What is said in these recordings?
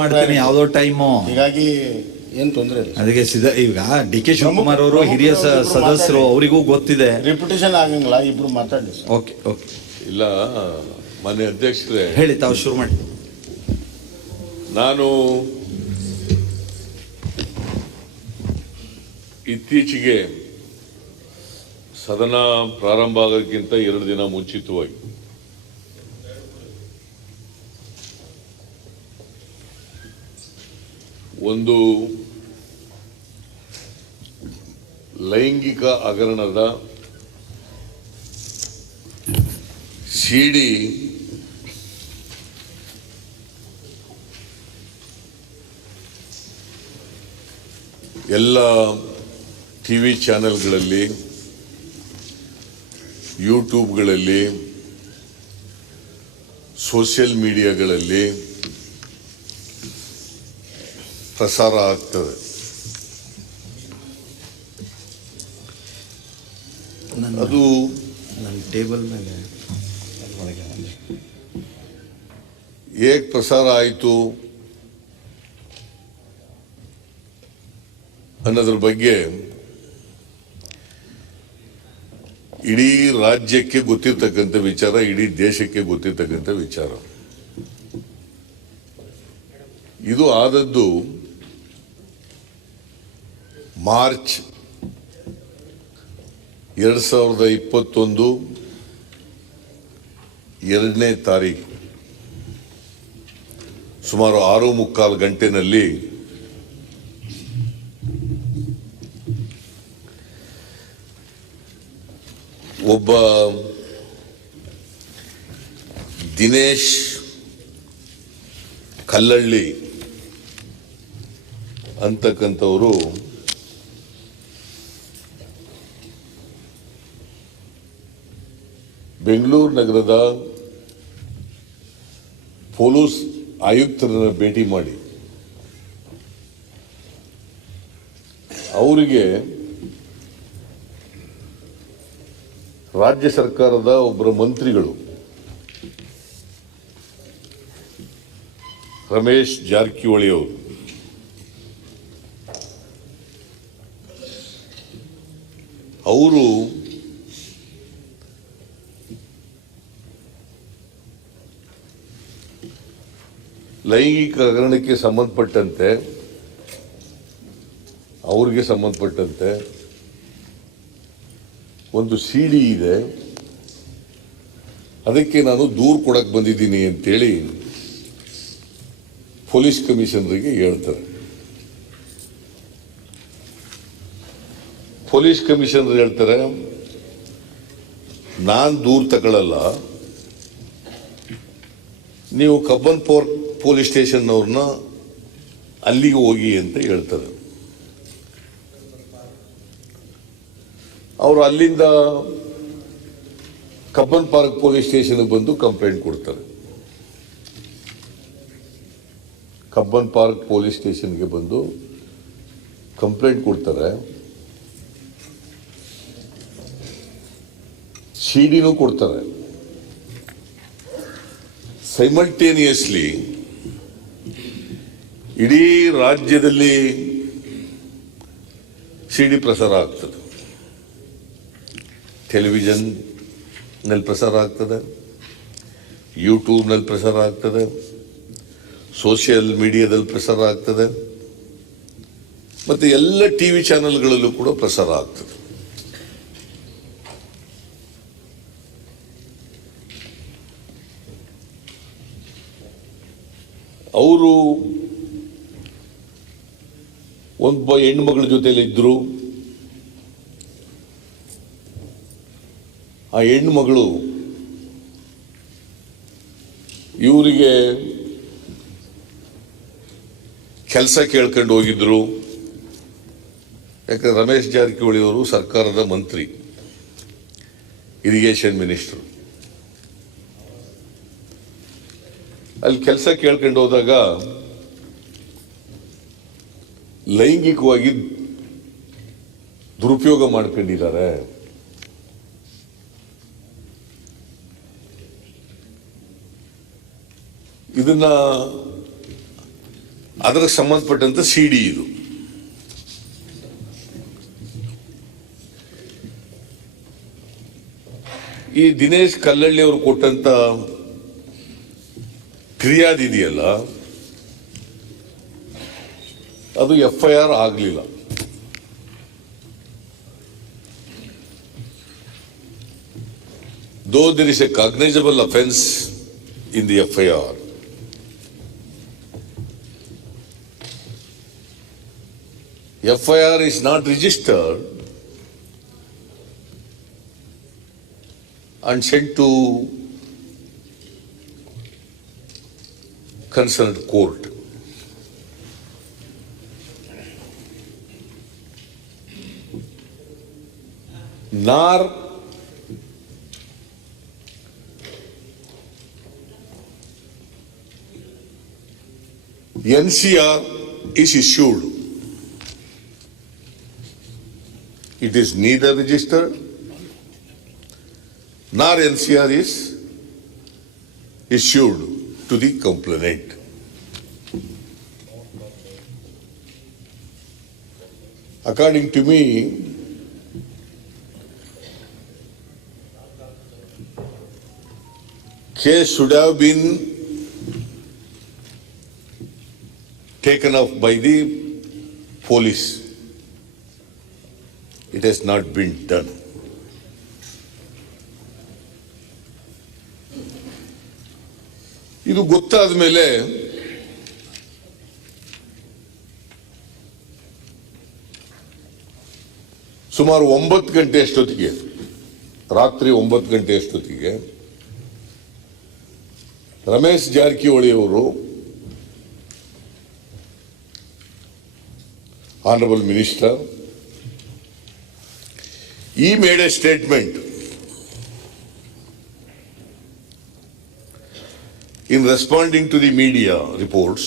ಮಾಡ್ತೀನಿ ಯಾವುದೋ ಟೈಮು. ಹೀಗಾಗಿ ಏನು ತೊಂದರೆ ಇಲ್ಲ. ಅದಕ್ಕೆ ಈಗ ಡಿ ಕೆ ಶಿವಕುಮಾರ್ ಅವರು ಹಿರಿಯ ಸದಸ್ಯರು, ಅವರಿಗೂ ಗೊತ್ತಿದೆ. ರಿಪಿಟೇಷನ್ ಆಗಂಗಿಲ್ಲ, ಇಬ್ರು ಮಾತಾಡಿ. Okay okay. ಇಲ್ಲ, ಮಾನ್ಯ ಅಧ್ಯಕ್ಷರೇ ಹೇಳಿ, ತಾವು ಶುರು ಮಾಡಿ. ನಾನು ಇತ್ತೀಚೆಗೆ ಸದನ ಪ್ರಾರಂಭ ಆಗೋದಕ್ಕಿಂತ 2 ದಿನ ಮುಂಚಿತವಾಗಿ ಒಂದು ಲೈಂಗಿಕ ಹಗರಣದ ಸಿಡಿ ಎಲ್ಲ ಟಿವಿ ಚಾನೆಲ್ಗಳಲ್ಲಿ, ಯೂಟ್ಯೂಬ್ಗಳಲ್ಲಿ, ಸೋಷಿಯಲ್ ಮೀಡಿಯಾಗಳಲ್ಲಿ ಪ್ರಸಾರ ಆಗ್ತದೆ. ಅದು ನನ್ನ ಟೇಬಲ್ ಮೇಲೆ ಹೇಗೆ ಪ್ರಸಾರ ಆಯಿತು ಅನ್ನೋದ್ರ ಬಗ್ಗೆ ಇಡೀ ರಾಜ್ಯಕ್ಕೆ ಗೊತ್ತಿರ್ತಕ್ಕಂಥ ವಿಚಾರ, ಇಡೀ ದೇಶಕ್ಕೆ ಗೊತ್ತಿರ್ತಕ್ಕಂಥ ವಿಚಾರ. ಇದು ಆದದ್ದು ಮಾರ್ಚ್ 2021 2ನೇ ತಾರೀಕು ಸುಮಾರು 6:45 ಗಂಟೆನಲ್ಲಿ ಒಬ್ಬ ದಿನೇಶ್ ಕಲ್ಲಳ್ಳಿ ಅಂತಕ್ಕಂಥವರು ಬೆಂಗಳೂರು ನಗರದ ಪೊಲೀಸ್ ಆಯುಕ್ತರನ್ನು ಭೇಟಿ ಮಾಡಿ ಅವರಿಗೆ ರಾಜ್ಯ ಸರ್ಕಾರದ ಒಬ್ಬರ ಮಂತ್ರಿಗಳು ರಮೇಶ್ ಜಾರಕಿಹೊಳಿ ಅವರು ಲೈಂಗಿಕ ಹಗರಣಕ್ಕೆ ಸಂಬಂಧಪಟ್ಟಂತೆ ಅವ್ರಿಗೆ ಸಂಬಂಧಪಟ್ಟಂತೆ ಒಂದು ಸಿಡಿ ಇದೆ, ಅದಕ್ಕೆ ನಾನು ದೂರು ಕೊಡಕ್ಕೆ ಬಂದಿದ್ದೀನಿ ಅಂತೇಳಿ ಪೊಲೀಸ್ ಕಮಿಷನರಿಗೆ ಹೇಳ್ತಾರೆ. ಪೊಲೀಸ್ ಕಮಿಷನರ್ ಹೇಳ್ತಾರೆ, ನಾನು ದೂರು ತಗೊಳ್ಳಲ್ಲ, ನೀವು ಕಬ್ಬನ್ಪುರ್ ಪೊಲೀಸ್ ಸ್ಟೇಷನ್ ಅವ್ರನ್ನ ಅಲ್ಲಿಗೆ ಹೋಗಿ ಅಂತ ಹೇಳ್ತಾರೆ. ಅವರು ಅಲ್ಲಿಂದ ಕಬ್ಬನ್ ಪಾರ್ಕ್ ಪೊಲೀಸ್ ಸ್ಟೇಷನ್ಗೆ ಬಂದು ಕಂಪ್ಲೇಂಟ್ ಕೊಡ್ತಾರೆ. ಕಬ್ಬನ್ ಪಾರ್ಕ್ ಪೊಲೀಸ್ ಸ್ಟೇಷನ್ಗೆ ಬಂದು ಕಂಪ್ಲೇಂಟ್ ಕೊಡ್ತಾರೆ. ಸಿಡಿನೂ ಕೊಡ್ತಾರೆ. ಸೈಮಲ್ಟೇನಿಯಸ್ಲಿ ಇಡೀ ರಾಜ್ಯದಲ್ಲಿ ಸಿಡಿ ಪ್ರಸಾರ ಆಗ್ತದೆ. ಟೆಲಿವಿಷನ್ನಲ್ಲಿ ಪ್ರಸಾರ ಆಗ್ತದೆ, ಯೂಟ್ಯೂಬ್ನಲ್ಲಿ ಪ್ರಸಾರ ಆಗ್ತದೆ, ಸೋಷಿಯಲ್ ಮೀಡಿಯಾದಲ್ಲಿ ಪ್ರಸಾರ ಆಗ್ತದೆ, ಮತ್ತು ಎಲ್ಲ ಟಿವಿ ಚಾನೆಲ್ಗಳಲ್ಲೂ ಕೂಡ ಪ್ರಸಾರ ಆಗ್ತದೆ. ಅವರು ಒಬ್ಬ ಹೆಣ್ಮಗಳ ಜೊತೆಯಲ್ಲಿ ಇದ್ರು. ಆ ಹೆಣ್ಮಗಳು ಇವರಿಗೆ ಕೆಲಸ ಕೇಳ್ಕೊಂಡು ಹೋಗಿದ್ರು. ಯಾಕಂದ್ರೆ ರಮೇಶ್ ಜಾರಕಿಹೊಳಿ ಅವರು ಸರ್ಕಾರದ ಮಂತ್ರಿ, ಇರಿಗೇಷನ್ ಮಿನಿಸ್ಟರ್. ಅಲ್ಲಿ ಕೆಲಸ ಕೇಳ್ಕೊಂಡು ಹೋದಾಗ ಲೈಂಗಿಕವಾಗಿ ದುರುಪಯೋಗ ಮಾಡ್ಕೊಂಡಿದ್ದಾರೆ. ಇದನ್ನ ಅದಕ್ಕೆ ಸಂಬಂಧಪಟ್ಟಂತ ಸಿಡಿ ಇದು. ಈ ದಿನೇಶ್ ಕಲ್ಲಳ್ಳಿ ಅವರು ಕೊಟ್ಟಂತ ಫಿರ್ಯಾದ್ ಇದೆಯಲ್ಲ, ಅದು FIR ಆಗಲಿಲ್ಲ. Though there is a cognizable offense in the FIR, FIR is not registered and sent to concerned court. Nor NCR is issued. It is neither registered nor NCR is issued to the complainant. According to me, case should have been taken up by the police. It has not been done. ಇದು ಗೊತ್ತಾದ ಮೇಲೆ ಸುಮಾರು 9 ಗಂಟೆ ಅಷ್ಟೊತ್ತಿಗೆ, ರಾತ್ರಿ 9 ಗಂಟೆ ಅಷ್ಟೊತ್ತಿಗೆ ರಮೇಶ್ ಜಾರಕಿಹೊಳಿ ಅವರು Honorable Minister, he made a statement in responding to the media reports,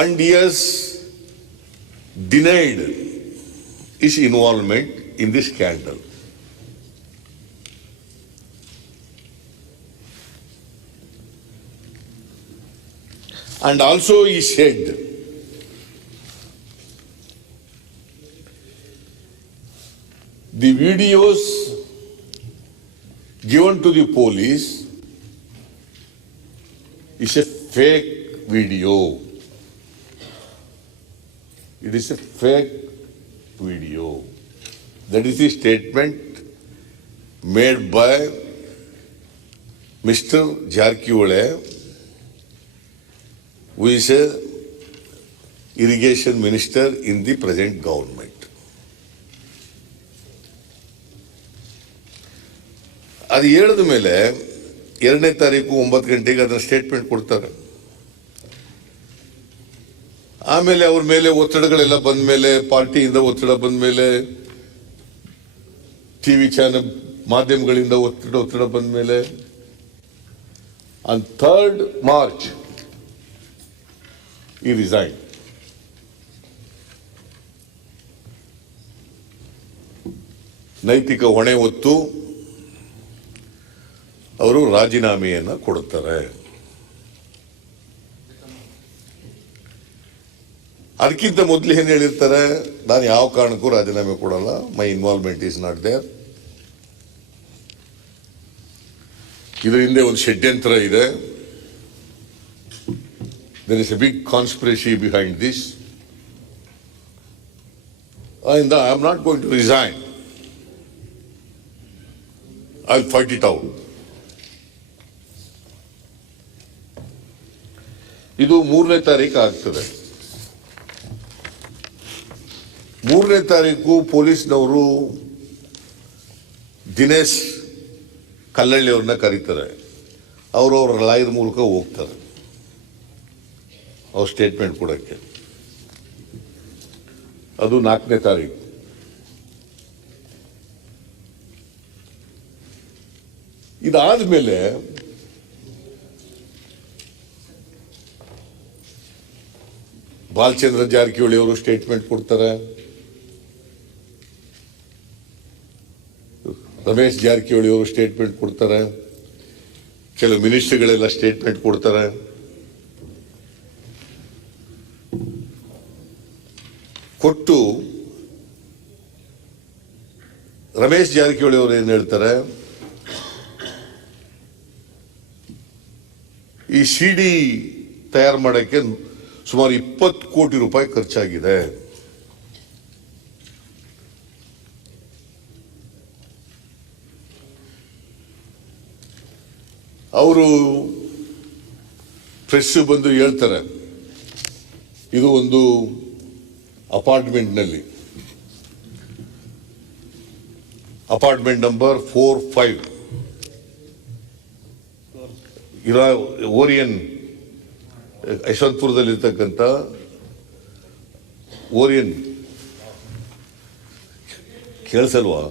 and he has denied his involvement in this scandal. And also he said the videos given to the police is a fake video. It is a fake video. That is the statement made by Mr. Jarkiole, who is a irrigation minister in the present government. ಅದು ಹೇಳಿದ ಮೇಲೆ 2ನೇ ತಾರೀಕು 9 ಗಂಟೆಗೆ ಅದನ್ನ statement ಕೊಡ್ತಾರೆ. ಆಮೇಲೆ ಅವ್ರ ಮೇಲೆ ಒತ್ತಡಗಳೆಲ್ಲ ಬಂದ ಮೇಲೆ, ಪಾರ್ಟಿಯಿಂದ ಒತ್ತಡ ಬಂದ ಮೇಲೆ, ಟಿವಿ ಚಾನೆಲ್ ಮಾಧ್ಯಮಗಳಿಂದ ಒತ್ತಡ ಬಂದ ಮೇಲೆ, on 3rd March he resigned. ನೈತಿಕ ಹೊಣೆ ಹೊತ್ತು ಅವರು ರಾಜೀನಾಮೆಯನ್ನ ಕೊಡುತ್ತಾರೆ. ಅದಕ್ಕಿಂತ ಮೊದಲು ಏನ್ ಹೇಳಿರ್ತಾರೆ, ನಾನು ಯಾವ ಕಾರಣಕ್ಕೂ ರಾಜೀನಾಮೆ ಕೊಡಲ್ಲ, ಮೈ ಇನ್ವಾಲ್ವ್ಮೆಂಟ್ ಈಸ್ ನಾಟ್ ದೇರ್. ಇದರ ಹಿಂದೆ ಒಂದು ಷಡ್ಯಂತ್ರ ಇದೆ. There is a big conspiracy behind this. And I am not going to resign. I'll fight it out. ಇದು 3ನೇ ತಾರೀಕು ಆಗ್ತದೆ. 3ನೇ ತಾರೀಕು ಪೊಲೀಸ್ನವರು ದಿನೇಶ್ ಕಲ್ಲಳ್ಳಿ ಅವ್ರನ್ನ ಕರೀತಾರೆ. ಅವರವರ ಲಾಯರ್ ಮೂಲಕ ಹೋಗ್ತಾರೆ ಅವ್ರ ಸ್ಟೇಟ್ಮೆಂಟ್ ಕೊಡಕ್ಕೆ. ಅದು 4ನೇ ತಾರೀಕು. ಇದಾದ್ಮೇಲೆ ಬಾಲಚಂದ್ರ ಜಾರಕಿಹೊಳಿ ಅವರು ಸ್ಟೇಟ್ಮೆಂಟ್ ಕೊಡ್ತಾರೆ, ರಮೇಶ್ ಜಾರಕಿಹೊಳಿ ಅವರು ಸ್ಟೇಟ್ಮೆಂಟ್ ಕೊಡ್ತಾರೆ, ಕೆಲವು ಮಿನಿಸ್ಟ್ರಿಗಳೆಲ್ಲ ಸ್ಟೇಟ್ಮೆಂಟ್ ಕೊಡ್ತಾರೆ. ಕೊಟ್ಟು ರಮೇಶ್ ಜಾರಕಿಹೊಳಿ ಅವರು ಏನ್ ಹೇಳ್ತಾರೆ, ಈ ಸಿಡಿ ತಯಾರು ಮಾಡಕ್ಕೆ ಸುಮಾರು 20 ಕೋಟಿ ರೂಪಾಯಿ ಖರ್ಚಾಗಿದೆ. ಅವರು ಪ್ರೆಸ್ ಬಂದು ಹೇಳ್ತಾರೆ, ಇದು ಒಂದು ಅಪಾರ್ಟ್ಮೆಂಟ್ನಲ್ಲಿ, ಅಪಾರ್ಟ್ಮೆಂಟ್ ನಂಬರ್ 4-5 ಇರೋ ಓರಿಯನ್ ಯಶವಂತಪುರದಲ್ಲಿರ್ತಕ್ಕಂಥ ಓರಿಯನ್ ಕೇಳಿಸಲ್ವಾ?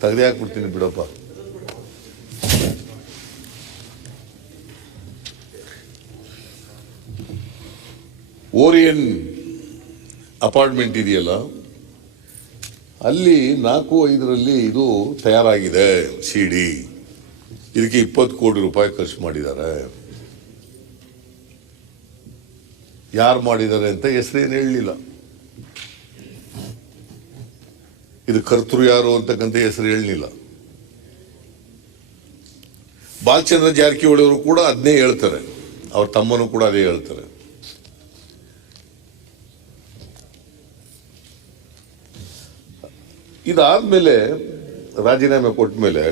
ತೆಗೆದೇ ಹಾಕ್ಬಿಡ್ತೀನಿ ಬಿಡಪ್ಪ. ಓರಿಯನ್ ಅಪಾರ್ಟ್ಮೆಂಟ್ ಇದೆಯಲ್ಲ, ಅಲ್ಲಿ 4-5ರಲ್ಲಿ ಇದು ತಯಾರಾಗಿದೆ ಸಿಡಿ. ಇದಕ್ಕೆ 20 ಕೋಟಿ ರೂಪಾಯಿ ಖರ್ಚು ಮಾಡಿದ್ದಾರೆ. ಯಾರು ಮಾಡಿದ್ದಾರೆ ಅಂತ ಹೆಸರೇನು ಹೇಳಲಿಲ್ಲ. ಇದು ಕರ್ತೃ ಯಾರು ಅಂತಕ್ಕಂಥ ಹೆಸರು ಹೇಳಲಿಲ್ಲ. ಬಾಲಚಂದ್ರ ಜಾರಕಿಹೊಳಿ ಅವರು ಕೂಡ ಅದನ್ನೇ ಹೇಳ್ತಾರೆ, ಅವ್ರ ತಮ್ಮನು ಕೂಡ ಅದೇ ಹೇಳ್ತಾರೆ. ಇದಾದ್ಮೇಲೆ ರಾಜೀನಾಮೆ ಕೊಟ್ಟ ಮೇಲೆ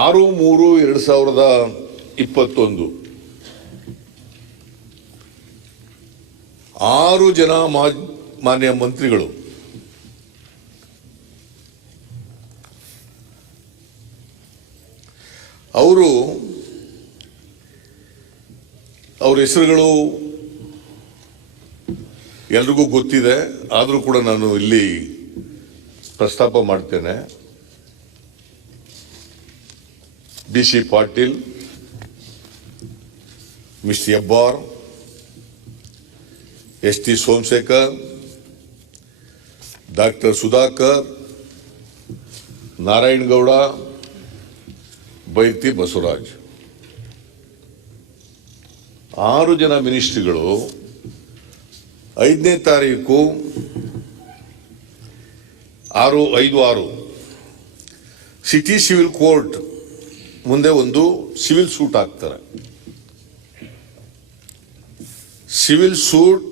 6/3/2021 6 ಜನ ಮಾನ್ಯ ಮಂತ್ರಿಗಳು ಅವ್ರ ಹೆಸರುಗಳು ಎಲ್ರಿಗೂ ಗೊತ್ತಿದೆ, ಆದರೂ ಕೂಡ ನಾನು ಇಲ್ಲಿ ಪ್ರಸ್ತಾಪ ಮಾಡ್ತೇನೆ. BC Patil, mister Hebbar, ST Somashekar, doctor Sudhakar, Narayana Gowda, Byrathi Basavaraj. 6 ಜನ ಮಿನಿಸ್ಟ್ರಿಗಳು 5ನೇ ತಾರೀಕು 6/5/6 ಸಿಟಿ ಸಿವಿಲ್ ಕೋರ್ಟ್ ಮುಂದೆ ಒಂದು ಸಿವಿಲ್ ಸೂಟ್ ಹಾಕ್ತಾರೆ. Civil suit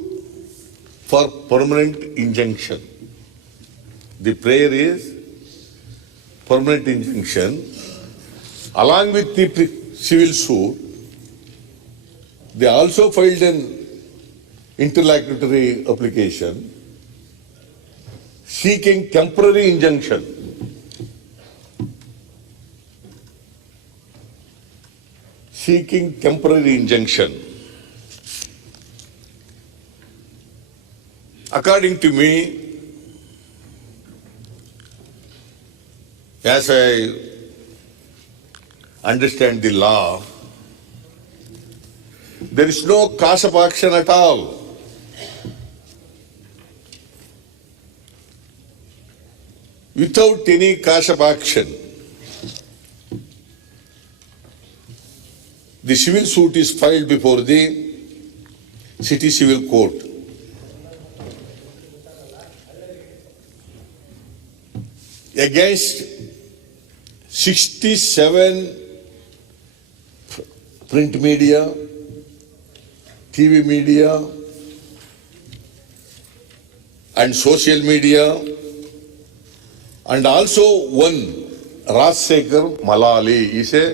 for permanent injunction. The prayer is permanent injunction. Along with the civil suit, they also filed an interlocutory application seeking temporary injunction. Seeking temporary injunction. According to me, as I understand the law, there is no cause of action at all. Without any cause of action, the civil suit is filed before the city civil court. Against 67 print media, TV media and social media, and also one Rajsekhar Malali is a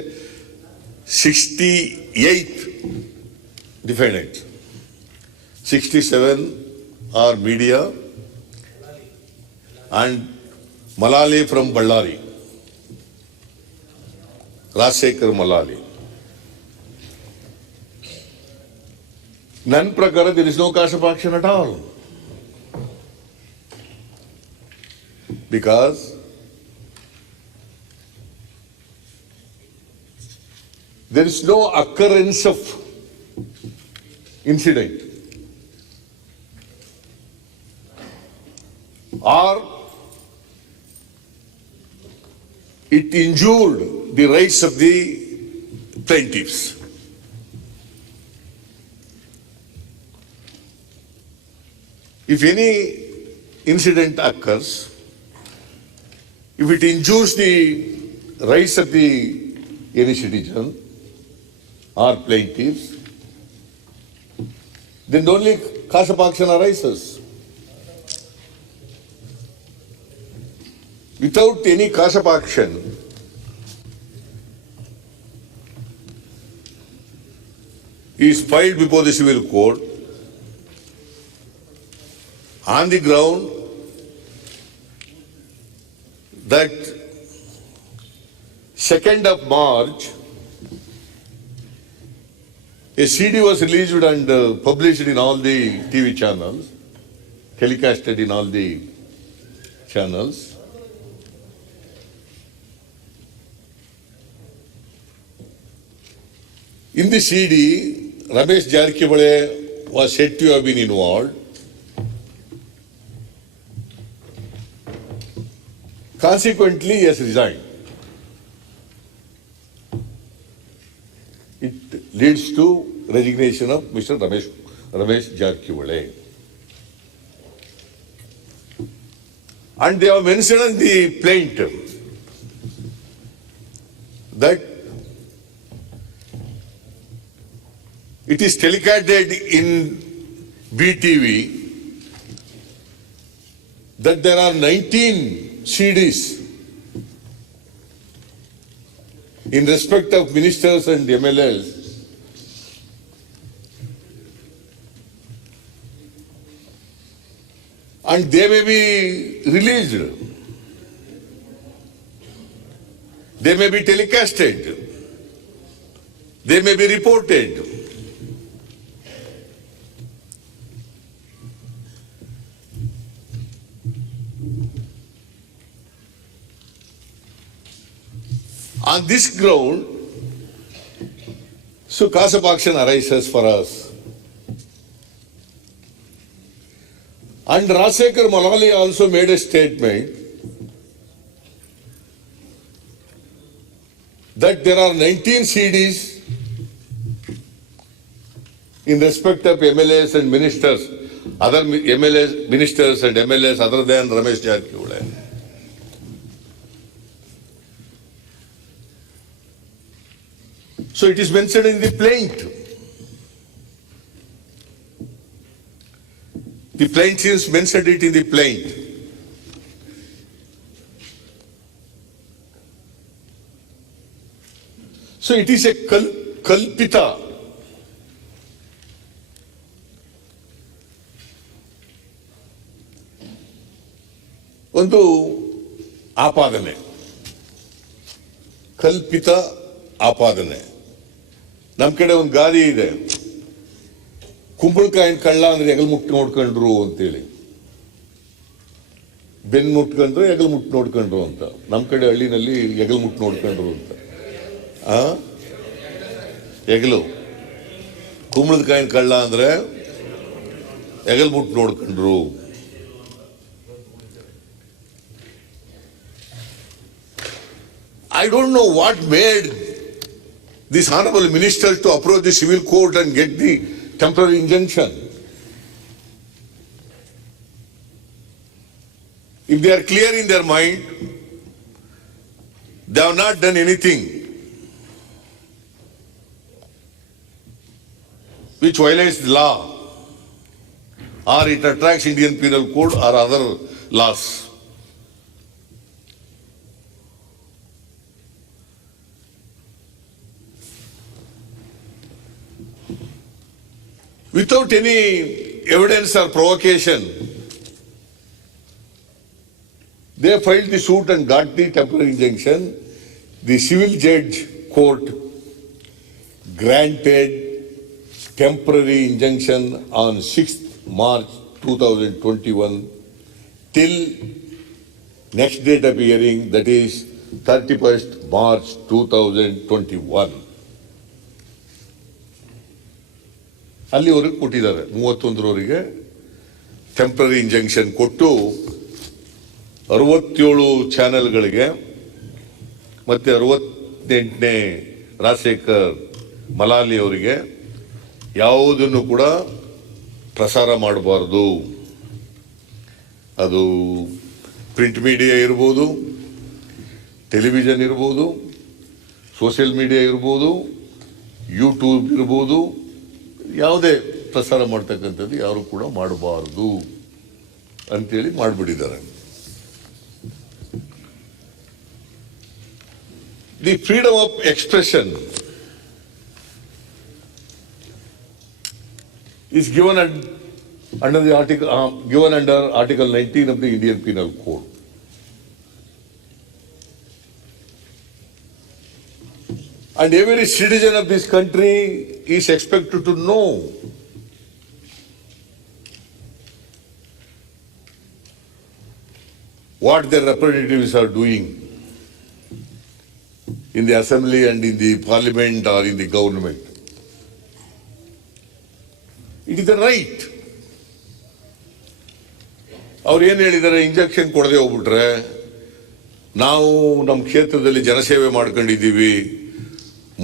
68th defendant. 67 are media and Malali from Ballari. Rajsekhar Malali. None prakara there is no cause of action at all. Because there is no occurrence of incident or it injured the rights of the plaintiffs. If any incident occurs, if it injures the rights of any citizen or plaintiffs, then only cause of action arises. Without any cause of action, is filed before the civil court on the ground that 2nd of March, a CD was released and published in all the TV channels, telecasted in all the channels. In the CD, Ramesh Jarkivale was said to have been involved. Consequently, he has resigned. It leads to resignation of Mr. Ramesh Jarkivale. And they have mentioned in the plaintiff that it is telecasted in BTV that there are 19 CDs in respect of ministers and MLAs and they may be released, they may be telecasted, they may be reported. On this ground, so cause of action arises for us. And Rajshekhar Malali also made a statement that there are 19 CDs in respect of MLAs and ministers, other MLAs, ministers and MLAs other than Ramesh Jarkivale. So it is mentioned in the plaint. The plaintiffs mentioned it in the plaint. So it is a kalpita. ಒಂದು ಆಪಾದನೆ, ಕಲ್ಪಿತ ಆಪಾದನೆ. ನಮ್ಮ ಕಡೆ ಒಂದು ಗಾದೆ ಇದೆ, ಕುಂಬಳಕಾಯಿನ ಕಳ್ಳ ಅಂದ್ರೆ ಎಗಲ್ ಮುಟ್ಟು ನೋಡ್ಕೊಂಡ್ರು ಅಂತೇಳಿ, ಬೆನ್ ಮುಟ್ಕೊಂಡ್ರು ಎಗಲ್ ಮುಟ್ಟು ನೋಡ್ಕೊಂಡ್ರು ಅಂತ. ನಮ್ಮ ಕಡೆ ಹಳ್ಳಿನಲ್ಲಿ ಎಗಲ್ ಮುಟ್ಟು ನೋಡ್ಕೊಂಡ್ರು ಅಂತ. ಎಗಲು ಕುಂಬಳಕಾಯಿನ ಕಳ್ಳ ಅಂದ್ರೆ ಎಗಲ್ ಮುಟ್ಟು ನೋಡ್ಕೊಂಡ್ರು. I don't know what made this honorable minister to approach the civil court and get the temporary injunction. If they are clear in their mind, they have not done anything which violates the law or it attracts Indian Penal Code or other laws. Without any evidence or provocation, they filed the suit and got the temporary injunction. The civil judge court granted temporary injunction on 6th March 2021 till next date of hearing, that is 31st March 2021. ಅಲ್ಲಿವರೆಗೆ ಕೊಟ್ಟಿದ್ದಾರೆ. 31ರವರೆಗೆ temporary injunction ಕೊಟ್ಟು 67 ಚಾನೆಲ್ಗಳಿಗೆ ಮತ್ತೆ 28ನೇ ರಾಜಶೇಖರ್ ಮಲಾಲಿ ಅವರಿಗೆ ಯಾವುದನ್ನು ಕೂಡ ಪ್ರಸಾರ ಮಾಡಬಾರ್ದು. ಅದು ಪ್ರಿಂಟ್ ಮೀಡಿಯಾ ಇರ್ಬೋದು, ಟೆಲಿವಿಷನ್ ಇರ್ಬೋದು, ಸೋಷಿಯಲ್ ಮೀಡಿಯಾ ಇರ್ಬೋದು, ಯೂಟ್ಯೂಬ್ ಇರ್ಬೋದು, ಯಾವುದೇ ಪ್ರಸಾರ ಮಾಡ್ತಕ್ಕಂಥದ್ದು ಯಾರು ಕೂಡ ಮಾಡಬಾರ್ದು ಅಂತೇಳಿ ಮಾಡಿಬಿಟ್ಟಿದ್ದಾರೆ. The freedom of expression is given under Article 19 of the Indian Penal Code. And every citizen of this country is expected to know what their representatives are doing in the assembly and in the parliament or in the government. It is the right. ಅವ್ರು ಏನು ಹೇಳಿದ್ದಾರೆ, injection ಕೊಡದೆ ಹೋಗ್ಬಿಟ್ರೆ ನಾವು ನಮ್ಮ ಕ್ಷೇತ್ರದಲ್ಲಿ ಜನಸೇವೆ ಮಾಡ್ಕೊಂಡಿದ್ದೀವಿ,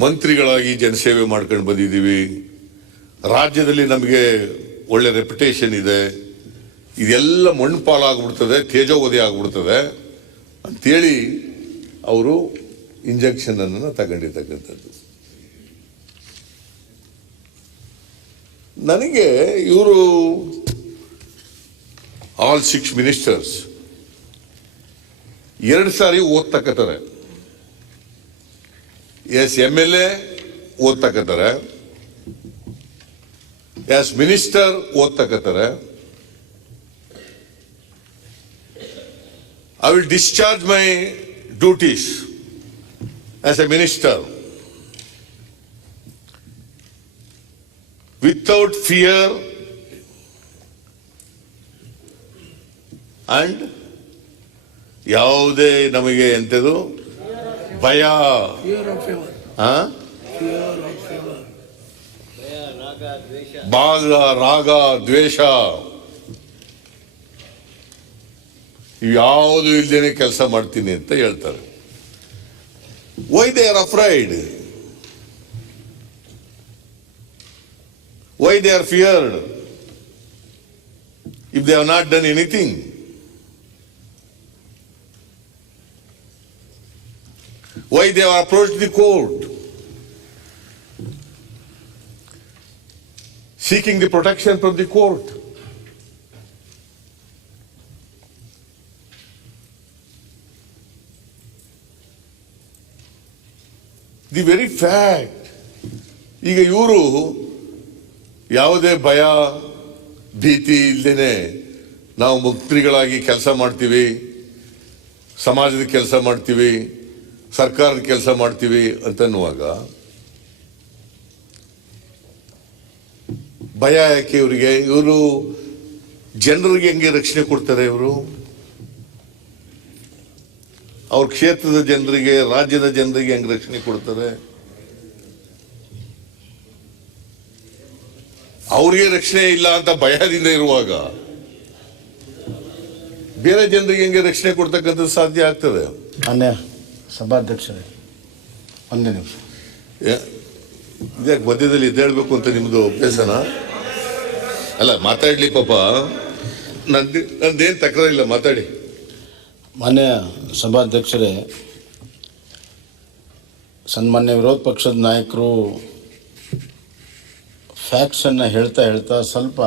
ಮಂತ್ರಿಗಳಾಗಿ ಜನಸೇವೆ ಮಾಡ್ಕೊಂಡು ಬಂದಿದ್ದೀವಿ, ರಾಜ್ಯದಲ್ಲಿ ನಮಗೆ ಒಳ್ಳೆ ರೆಪ್ಯುಟೇಷನ್ ಇದೆ, ಇದೆಲ್ಲ ಮಣ್ಣು ಪಾಲಾಗ್ಬಿಡ್ತದೆ, ತೇಜೋವಧಿ ಆಗ್ಬಿಡ್ತದೆ ಅಂತೇಳಿ ಅವರು ಇಂಜೆಕ್ಷನ್ ಅನ್ನು ತಗೊಂಡಿರ್ತಕ್ಕಂಥದ್ದು. ನನಗೆ ಇವರು ಆಲ್ 6 ಮಿನಿಸ್ಟರ್ಸ್ 2 ಸಾರಿ ಓದ್ತಕ್ಕಂತಾರೆ. ಎಸ್ MLA ಓದ್ತಕ್ಕಂತಾರೆ, ಎಸ್ ಮಿನಿಸ್ಟರ್ ಓದ್ತಕ್ಕಂತಾರೆ. I will discharge my duties as a minister without fear and ಯಾವುದೇ ನಮಗೆ ಎಂತದು ಭಯ, ಭಾಗ ರಾಗ ದ್ವೇಷ ಯಾವುದು ಇಲ್ದೇನೆ ಕೆಲಸ ಮಾಡ್ತೀನಿ ಅಂತ ಹೇಳ್ತಾರೆ. Why they are afraid? Why they are feared if they have not done anything? Why they have approached the court seeking the protection from the court? The very fact, ಈಗ ಇವರು ಯಾವುದೇ ಭಯ ಭೀತಿ ಇಲ್ಲದೇನೆ ನಾವು ಮುಕ್ತಿಗಳಾಗಿ ಕೆಲಸ ಮಾಡ್ತೀವಿ, ಸಮಾಜದ ಕೆಲಸ ಮಾಡ್ತೀವಿ, ಸರ್ಕಾರದ ಕೆಲಸ ಮಾಡ್ತೀವಿ ಅಂತನ್ನುವಾಗ ಭಯ ಯಾಕೆ ಇವರಿಗೆ? ಇವರು ಜನರಿಗೆ ಹೆಂಗೆ ರಕ್ಷಣೆ ಕೊಡ್ತಾರೆ? ಇವರು ಅವ್ರ ಕ್ಷೇತ್ರದ ಜನರಿಗೆ, ರಾಜ್ಯದ ಜನರಿಗೆ ಹೆಂಗೆ ರಕ್ಷಣೆ ಕೊಡ್ತಾರೆ? ಅವ್ರಿಗೆ ರಕ್ಷಣೆ ಇಲ್ಲ ಅಂತ ಭಯದಿಂದ ಇರುವಾಗ ಬೇರೆ ಜನರಿಗೆ ಹೆಂಗೆ ರಕ್ಷಣೆ ಕೊಡ್ತಕ್ಕಂಥದ್ದು ಸಾಧ್ಯ ಆಗ್ತದೆ? ಮಾನ್ಯ ಸಭಾಧ್ಯಕ್ಷರೇ, ಒಂದೇ ನಿಮಿಷ. ಇದ್ಯಾಕೆ ಮಧ್ಯದಲ್ಲಿ ಎದ್ದೇಳ್ಬೇಕು ಅಂತ ನಿಮ್ದು ಅಭ್ಯಾಸನ? ಅಲ್ಲ, ಮಾತಾಡ್ಲಿ ಪಾಪ, ನಂದೇನು ತಕರಾರಿಲ್ಲ, ಮಾತಾಡಿ. ಮಾನ್ಯ ಸಭಾಧ್ಯಕ್ಷರೇ, ಸನ್ಮಾನ್ಯ ವಿರೋಧ ಪಕ್ಷದ ನಾಯಕರು ಫ್ಯಾಕ್ಟ್ಸನ್ನು ಹೇಳ್ತಾ ಹೇಳ್ತಾ ಸ್ವಲ್ಪ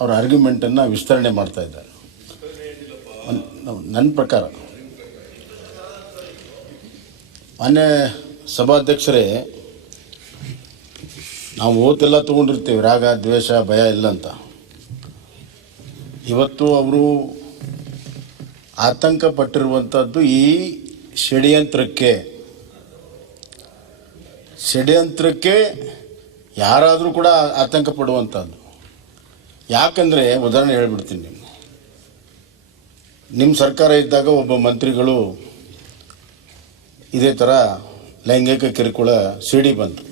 ಅವ್ರ ಆರ್ಗ್ಯುಮೆಂಟನ್ನು ವಿಸ್ತರಣೆ ಮಾಡ್ತಾ ಇದ್ದಾರೆ. ನನ್ನ ಪ್ರಕಾರ ಮಾನ್ಯ ಸಭಾಧ್ಯಕ್ಷರೇ, ನಾವು ಓತೆಲ್ಲ ತೊಗೊಂಡಿರ್ತೀವಿ, ರಾಗ ದ್ವೇಷ ಭಯ ಇಲ್ಲ ಅಂತ. ಇವತ್ತು ಅವರು ಆತಂಕ ಪಟ್ಟಿರುವಂಥದ್ದು ಈ ಷಡ್ಯಂತ್ರಕ್ಕೆ ಯಾರಾದರೂ ಕೂಡ ಆತಂಕ ಪಡುವಂಥದ್ದು. ಯಾಕಂದರೆ ಉದಾಹರಣೆ ಹೇಳ್ಬಿಡ್ತೀನಿ. ನಿಮ್ಮ ಸರ್ಕಾರ ಇದ್ದಾಗ ಒಬ್ಬ ಮಂತ್ರಿಗಳು ಇದೇ ಥರ ಲೈಂಗಿಕ ಕಿರುಕುಳ ಸಿಡಿ ಬಂತು,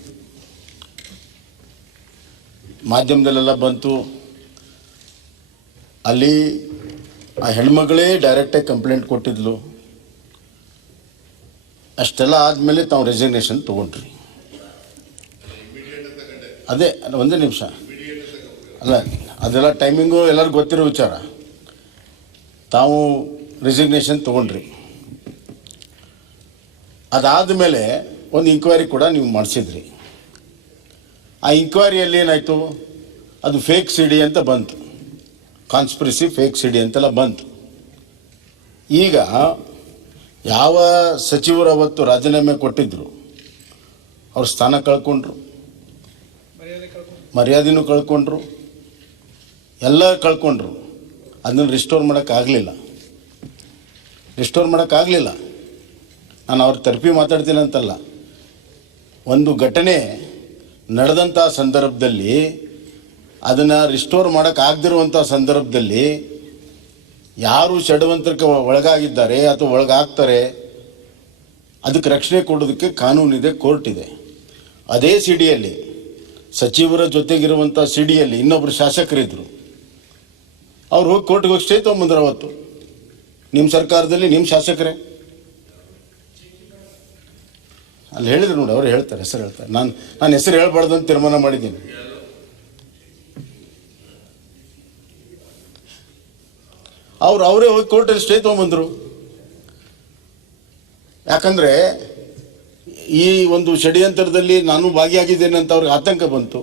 ಮಾಧ್ಯಮದಲ್ಲೆಲ್ಲ ಬಂತು. ಅಲ್ಲಿ ಆ ಹೆಣ್ಮಗಳೇ ಡೈರೆಕ್ಟಾಗಿ ಕಂಪ್ಲೇಂಟ್ ಕೊಟ್ಟಿದ್ಲು. ಅಷ್ಟೆಲ್ಲ ಆದಮೇಲೆ ತಾವು ರೆಸಿಗ್ನೇಷನ್ ತೊಗೊಂಡ್ರಿ. ಅದೇ ಒಂದೇ ನಿಮಿಷ ಅಲ್ಲ, ಅದೆಲ್ಲ ಟೈಮಿಂಗು ಎಲ್ಲರಿಗೂ ಗೊತ್ತಿರೋ ವಿಚಾರ. ತಾವು ರೆಸಿಗ್ನೇಷನ್ ತೊಗೊಂಡ್ರಿ, ಅದಾದ ಮೇಲೆ ಒಂದು ಇಂಕ್ವೈರಿ ಕೂಡ ನೀವು ಮಾಡಿಸಿದ್ರಿ. ಆ ಇಂಕ್ವೈರಿಯಲ್ಲಿ ಏನಾಯಿತು, ಅದು ಫೇಕ್ ಸಿ ಡಿ ಅಂತ ಬಂತು, ಕಾನ್ಸ್ಪಿರಸಿ ಫೇಕ್ ಸಿ ಡಿ ಅಂತೆಲ್ಲ ಬಂತು. ಈಗ ಯಾವ ಸಚಿವರು ಅವತ್ತು ರಾಜೀನಾಮೆ ಕೊಟ್ಟಿದ್ರು ಅವ್ರ ಸ್ಥಾನ ಕಳ್ಕೊಂಡ್ರು, ಮರ್ಯಾದೆನೂ ಕಳ್ಕೊಂಡ್ರು, ಎಲ್ಲ ಕಳ್ಕೊಂಡ್ರು. ಅದನ್ನು ರಿಸ್ಟೋರ್ ಮಾಡೋಕ್ಕಾಗಲಿಲ್ಲ. ನಾನು ಅವ್ರ ತರಪಿ ಮಾತಾಡ್ತೀನಿ ಅಂತಲ್ಲ, ಒಂದು ಘಟನೆ ನಡೆದಂಥ ಸಂದರ್ಭದಲ್ಲಿ ಅದನ್ನು ರಿಸ್ಟೋರ್ ಮಾಡೋಕ್ಕಾಗದಿರುವಂಥ ಸಂದರ್ಭದಲ್ಲಿ ಯಾರು ಷಡ್ಯಂತ್ರಕ್ಕೆ ಒಳಗಾಗಿದ್ದಾರೆ ಅಥವಾ ಒಳಗಾಗ್ತಾರೆ ಅದಕ್ಕೆ ರಕ್ಷಣೆ ಕೊಡೋದಕ್ಕೆ ಕಾನೂನಿದೆ, ಕೋರ್ಟ್ ಇದೆ. ಅದೇ ಸಿ ಡಿಯಲ್ಲಿ ಸಚಿವರ ಜೊತೆಗಿರುವಂಥ ಸಿ ಡಿಯಲ್ಲಿ ಇನ್ನೊಬ್ಬರು ಶಾಸಕರಿದ್ದರು, ಅವ್ರು ಹೋಗಿ ಕೋರ್ಟ್ಗೆ ಹೋಗಿ ಸ್ಟೇ ತೊಗೊಂಬಂದ್ರು. ಅವತ್ತು ನಿಮ್ಮ ಸರ್ಕಾರದಲ್ಲಿ ನಿಮ್ಮ ಶಾಸಕರೇ ಅಲ್ಲಿ ಹೇಳಿದ್ರು ನೋಡಿ, ಅವ್ರು ಹೇಳ್ತಾರೆ, ಹೆಸರು ಹೇಳ್ತಾರೆ. ನಾನು ಹೆಸರು ಹೇಳ್ಬಾರ್ದು ಅಂತ ತೀರ್ಮಾನ ಮಾಡಿದ್ದೀನಿ. ಅವರೇ ಹೋಗಿ ಕೋರ್ಟಲ್ಲಿ ಸ್ಟೇ ತೊಗೊಂಬಂದರು. ಯಾಕಂದರೆ ಈ ಒಂದು ಷಡ್ಯಂತ್ರದಲ್ಲಿ ನಾನು ಭಾಗಿಯಾಗಿದ್ದೇನೆ ಅಂತ ಅವ್ರಿಗೆ ಆತಂಕ ಬಂತು.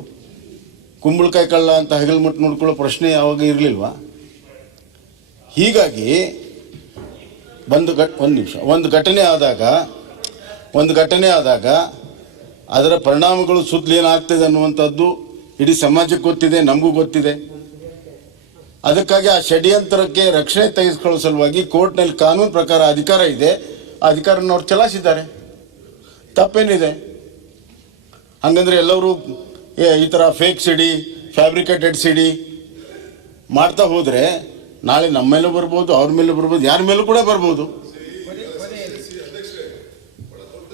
ಕುಂಬಳಕಾಯಿ ಕಳ್ಳ ಅಂತ ಹೆಗಲ್ಮುಟ್ಟು ನೋಡ್ಕೊಳ್ಳೋ ಪ್ರಶ್ನೆ ಯಾವಾಗ ಇರಲಿಲ್ವಾ? ಹೀಗಾಗಿ ಒಂದು ಘಟನೆ ಆದಾಗ ಅದರ ಪರಿಣಾಮಗಳು ಸುತ್ತಲೂ ಏನಾಗ್ತದೆ ಅನ್ನುವಂಥದ್ದು ಇಡೀ ಸಮಾಜಕ್ಕೆ ಗೊತ್ತಿದೆ, ನಮಗೂ ಗೊತ್ತಿದೆ. ಅದಕ್ಕಾಗಿ ಆ ಷಡ್ಯಂತ್ರಕ್ಕೆ ರಕ್ಷಣೆ ತೆಗೆದುಕೊಳ್ಳೋ ಸಲುವಾಗಿ ಕೋರ್ಟ್ನಲ್ಲಿ ಕಾನೂನು ಪ್ರಕಾರ ಅಧಿಕಾರ ಇದೆ, ಆ ಅಧಿಕಾರನ ಅವ್ರು ಚಲಾಯಿಸಿದ್ದಾರೆ. ತಪ್ಪೇನಿದೆ? ಹಂಗಂದ್ರೆ ಎಲ್ಲರೂ ಈ ಥರ fake C D, fabricated C D ಮಾಡ್ತಾ ಹೋದರೆ ನಾಳೆ ನಮ್ಮ ಮೇಲೂ ಬರ್ಬೋದು, ಅವ್ರ ಮೇಲೂ ಬರ್ಬೋದು, ಯಾರ ಮೇಲೂ ಕೂಡ ಬರ್ಬೋದು.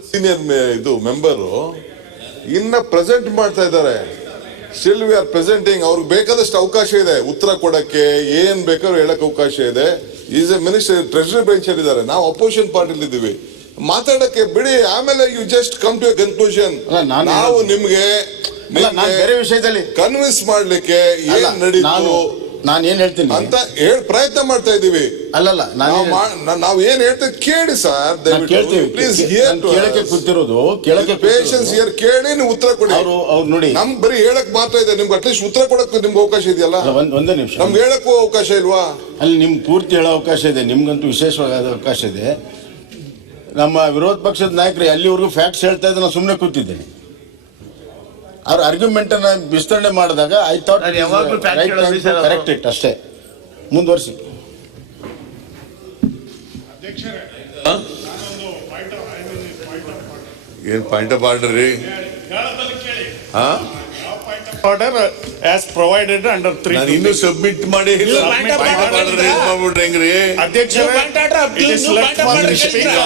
ಸೀನಿಯರ್ ಇದು ಮೆಂಬರು ಇನ್ನ ಪ್ರೆಸೆಂಟ್ ಮಾಡ್ತಾ ಇದ್ದಾರೆ. Still we are presenting. ಅವ್ರಿಗೆ ಬೇಕಾದಷ್ಟು ಅವಕಾಶ ಇದೆ ಉತ್ತರ ಕೊಡಕ್ಕೆ, ಏನ್ ಬೇಕಾದ್ರೂ ಹೇಳಕ್ ಅವಕಾಶ ಇದೆ. Is a minister, treasury bench ಅಲ್ಲಿ ಇದ್ದಾರೆ, ನಾವು ಅಪೋಸಿಷನ್ ಪಾರ್ಟಿಲಿ ಇದ್ದೀವಿ. ಮಾತಾಡಕ್ಕೆ ಬಿಡಿ, ಆಮೇಲೆ you just come to a conclusion. ನಾವು ನಿಮ್ಗೆ ಬೇರೆ ವಿಷಯದಲ್ಲಿ ಕನ್ವಿನ್ಸ್ ಮಾಡ್ಲಿಕ್ಕೆ ಏನ್ ನಡೀತು ನಾನು ಏನ್ ಹೇಳ್ತೀನಿ ಅಂತ ಪ್ರಯತ್ನ ಮಾಡ್ತಾ ಇದೀವಿ. ಅಲ್ಲಲ್ಲ, ನಾವು ಏನ್ ಹೇಳ್ತೇವೆ ಕೇಳಿ ಸರ್, ಪ್ಲೀಸ್ ಕೇಳಕ್ಕೆ ಕೂತಿರೋದು, ಪೇಷನ್ಸ್ ಇಯರ್ ಕೇಳಿ ನೀವು ಉತ್ತರ ಕೊಡಿ. ಅವ್ರು ನೋಡಿ, ನಮ್ಗೆ ಬರೀ ಹೇಳಕ್ ಮಾತ್ರ ಇದೆ, ನಿಮ್ಗೆ ಅಟ್ಲೀಸ್ಟ್ ಉತ್ತರ ಕೊಡಕ್ ನಿಮ್ಗೆ ಅವಕಾಶ ಇದೆಯಲ್ಲ. ಒಂದೇ ನಿಮಿಷ, ನಮ್ಗೆ ಹೇಳಕ್ಕೂ ಅವಕಾಶ ಇಲ್ವಾ? ಅಲ್ಲಿ ನಿಮ್ಗೆ ಪೂರ್ತಿ ಹೇಳೋ ಅವಕಾಶ ಇದೆ, ನಿಮ್ಗಂತೂ ವಿಶೇಷವಾದ ಅವಕಾಶ ಇದೆ. ನಮ್ಮ ವಿರೋಧ ಪಕ್ಷದ ನಾಯಕರು ಅಲ್ಲಿವರೆಗೂ ಫ್ಯಾಕ್ಟ್ಸ್ ಹೇಳ್ತಾ ಇದ್ರೆ ನಾನು ಸುಮ್ಮನೆ ಕೂತಿದ್ದೇನೆ. ಅವ್ರ ಆರ್ಗ್ಯುಮೆಂಟ್ ಅನ್ನ ವಿಸ್ತರಣೆ ಮಾಡಿದಾಗ ಐ ಥಾಟ್ ಕರೆಕ್ಟ್ ಇಟ್, ಅಷ್ಟೇ. ಮುಂದುವರಿಸಿ. ಏನ್ ಪಾಯಿಂಟ್ ಆಫ್ ಆರ್ಡರ್ ರೀ? Order as provided under 3. ನಾನು ಇನ್ನೂ ಸಬ್ಮಿಟ್ ಮಾಡಿ ಹೆಂಗ್ರಿ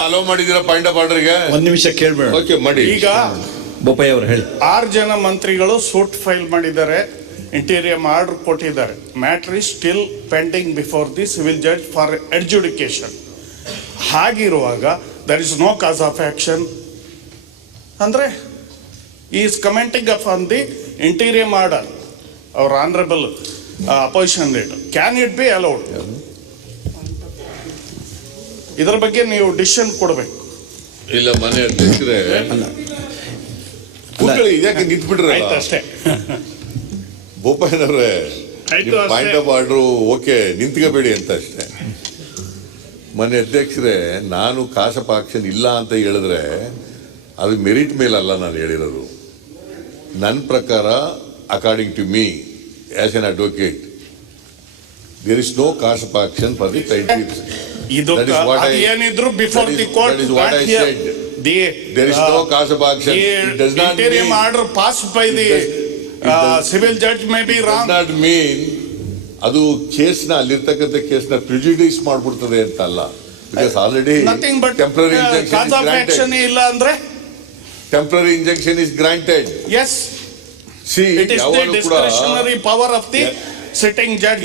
ಅಲೋ ಮಾಡಿದೀರಾ ಪಾಯಿಂಟ್ ಆಫ್ ಆರ್ಡರ್ಗೆ? ಒಂದ್ ನಿಮಿಷ ಕೇಳ್ಬೇಡ. ಓಕೆ ಮಾಡಿ. ಈಗ ಬೋಪಯ್ಯ ಅವರು ಹೇಳಿ. 6 ಜನ ಮಂತ್ರಿಗಳು ಸೂಟ್ ಫೈಲ್ ಮಾಡಿದ್ದಾರೆ, ಇಂಟೀರಿಯರ್ ಆರ್ಡರ್ ಕೊಟ್ಟಿದ್ದಾರೆ. Matter is still pending before the civil judge for adjudication. ಹಾಗಿರುವಾಗ there is no cause of action ಅಂದ್ರೆ is commenting upon the interim order our honourable opposition leader. Can it be allowed? ಇದರ ಬಗ್ಗೆ ನೀವು decision ಕೊಡಬೇಕು. ಇಲ್ಲ ಮನೆ ಅಧ್ಯಕ್ಷರೇ, ಯಾಕೆ ನಿಂತ್ಬಿಟ್ರೆ ಅಷ್ಟೇ. ಬೋಪಯ್ಯನವ್ರೆ, ಆಯ್ತು, ಪಾಯಿಂಟ್ ಆಫ್ ಆರ್ಡರ್ ಓಕೆ, ನಿಂತ್ಕೋಬೇಡಿ ಅಂತ ಅಷ್ಟೇ. ಮನೆ ಅಧ್ಯಕ್ಷರೇ, ನಾನು ಕಾಸ್ ಆಫ್ ಆಕ್ಷನ್ ಇಲ್ಲ ಅಂತ ಹೇಳಿದ್ರೆ ಅದು ಮೆರಿಟ್ ಮೇಲಲ್ಲ ನಾನು ಹೇಳಿರೋದು. ನನ್ನ ಪ್ರಕಾರ according to me as an advocate there is no cause of action for the plaintiffs. ಏನಿದ್ರು before the court, there is no cause of action. It does not interim mean order passed by the civil judge may be wrong. does not mean ಅದು ಕೇಸ್ನ ಅಲ್ಲಿರ್ತಕ್ಕಂಥ ಕೇಸ್ನ prejudice ಮಾಡ್ಬಿಡ್ತದೆ ಅಂತ ಅಲ್ಲ. Because already nothing but temporary injection cause of action ಇಲ್ಲ ಅಂದ್ರೆ temporary injection is granted. yes, it is the discretionary power of the sitting judge.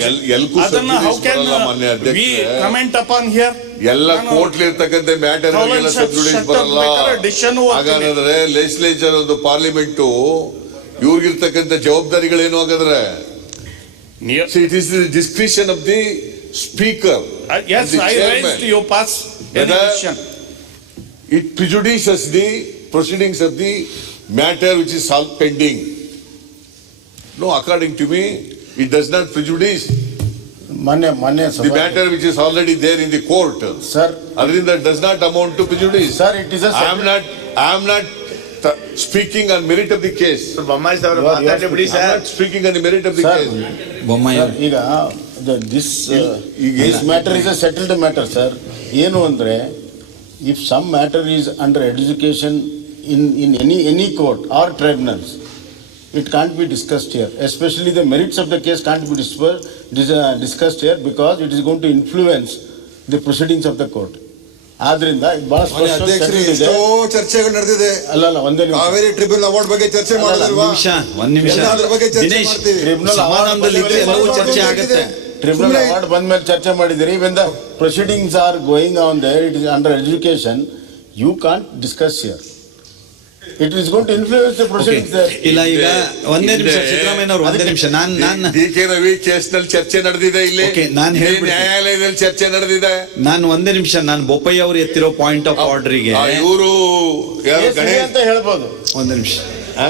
Adana how can we comment upon here? ಎಲ್ಲ ಕೋರ್ಟ್ಲಿ ಇರ್ತಕ್ಕಂಥ matter ಸಬ್ಜುಡಿಸ್ ಬರಲ್ಲ. ಹಾಗಾದ್ರೆ legislature ಒಂದು parliament ಇವ್ರಿಗಿರ್ತಕ್ಕಂಥ ಜವಾಬ್ದಾರಿಗಳೇನು ಹಾಗಾದ್ರೆ? It is the discretion of the speaker. Yes, I raised you pass any question. It prejudices the proceedings of the matter which is all pending. No, according to me, it does not prejudice ಮಾನ್ಯ the matter which is already there in the court. Sir Otherwise, that does not amount to prejudice. Sir it is I am not speaking on merit of the case. Bommai ಸಾಹೇಬ್ರು ಮಾತಾಡ್ಲಿ ಬಿಡಿ I am sir. not speaking on the merit of the Sir. case. Bommai ಈಗ this matter is a settled matter sir. ಏನು ಅಂದ್ರೆ if some matter is under education in any court or tribunals, it can't be discussed here, especially the merits of the case can't be discussed here because it is going to influence the proceedings of the court. ಆದ್ರಿಂದ ಇದು ಬಹಳ ಅಧ್ಯಕ್ಷರು ಎಷ್ಟೋ ಚರ್ಚೆಗಳು ನಡೆದಿದೆ. ಅಲ್ಲ ಒಂದೇ ನಿಮಿಷ. ಕಾವೇರಿ ಟ್ರಿಬ್ಯುನಲ್ ಅವಾರ್ಡ್ ಬಗ್ಗೆ ಚರ್ಚೆ ಮಾಡಿಲ್ವಾ? ಒಂದ್ ನಿಮಿಷ ಅದ್ರ ಬಗ್ಗೆ ಚರ್ಚೆ ದಿನೇಶ್, ಮಾಡ್ತೀವಿ. ಟ್ರಿಬ್ಯುನಲ್ ಸಮಾಧಾನದಲ್ಲಿ ಇದ್ರೆ ಎಲ್ಲವೂ ಚರ್ಚೆ ಆಗುತ್ತೆ. ಟ್ರಿಬ್ಯುನಲ್ ಅವಾರ್ಡ್ ಬಂದ ಮೇಲೆ ಚರ್ಚೆ ಮಾಡಿದಿರಿ. when the proceedings are going on there, it is under education, you can't discuss here. It is going to influence the proceedings there. ಇಲ್ಲ ಈಗ ಒಂದೇ ನಿಮಿಷ ಸಿದ್ದರಾಮಯ್ಯ ಅವರು ಒಂದೇ ನಿಮಿಷ ನಾನು DK ರವಿ ಕೇಸ್ ನಲ್ಲಿ ಚರ್ಚೆ ನಡೆದಿದೆ ಇಲ್ಲಿ. Okay, ನಾನ್ ಹೇಳ್ಬಿಡ್ತೀನಿ. ನ್ಯಾಯಾಲಯದಲ್ಲಿ ಚರ್ಚೆ ನಡೆದಿದೆ. ನಾನು ಒಂದೇ ನಿಮಿಷ ನಾನು ಬೋಪಯ್ಯ ಅವರು ಎತ್ತಿರೋ ಪಾಯಿಂಟ್ ಆಫ್ ಆರ್ಡರ್ಗೆ ಇವರು Yes, ಇದೆ ಅಂತ ಹೇಳ್ಬೋದು. ಒಂದೇ ನಿಮಿಷ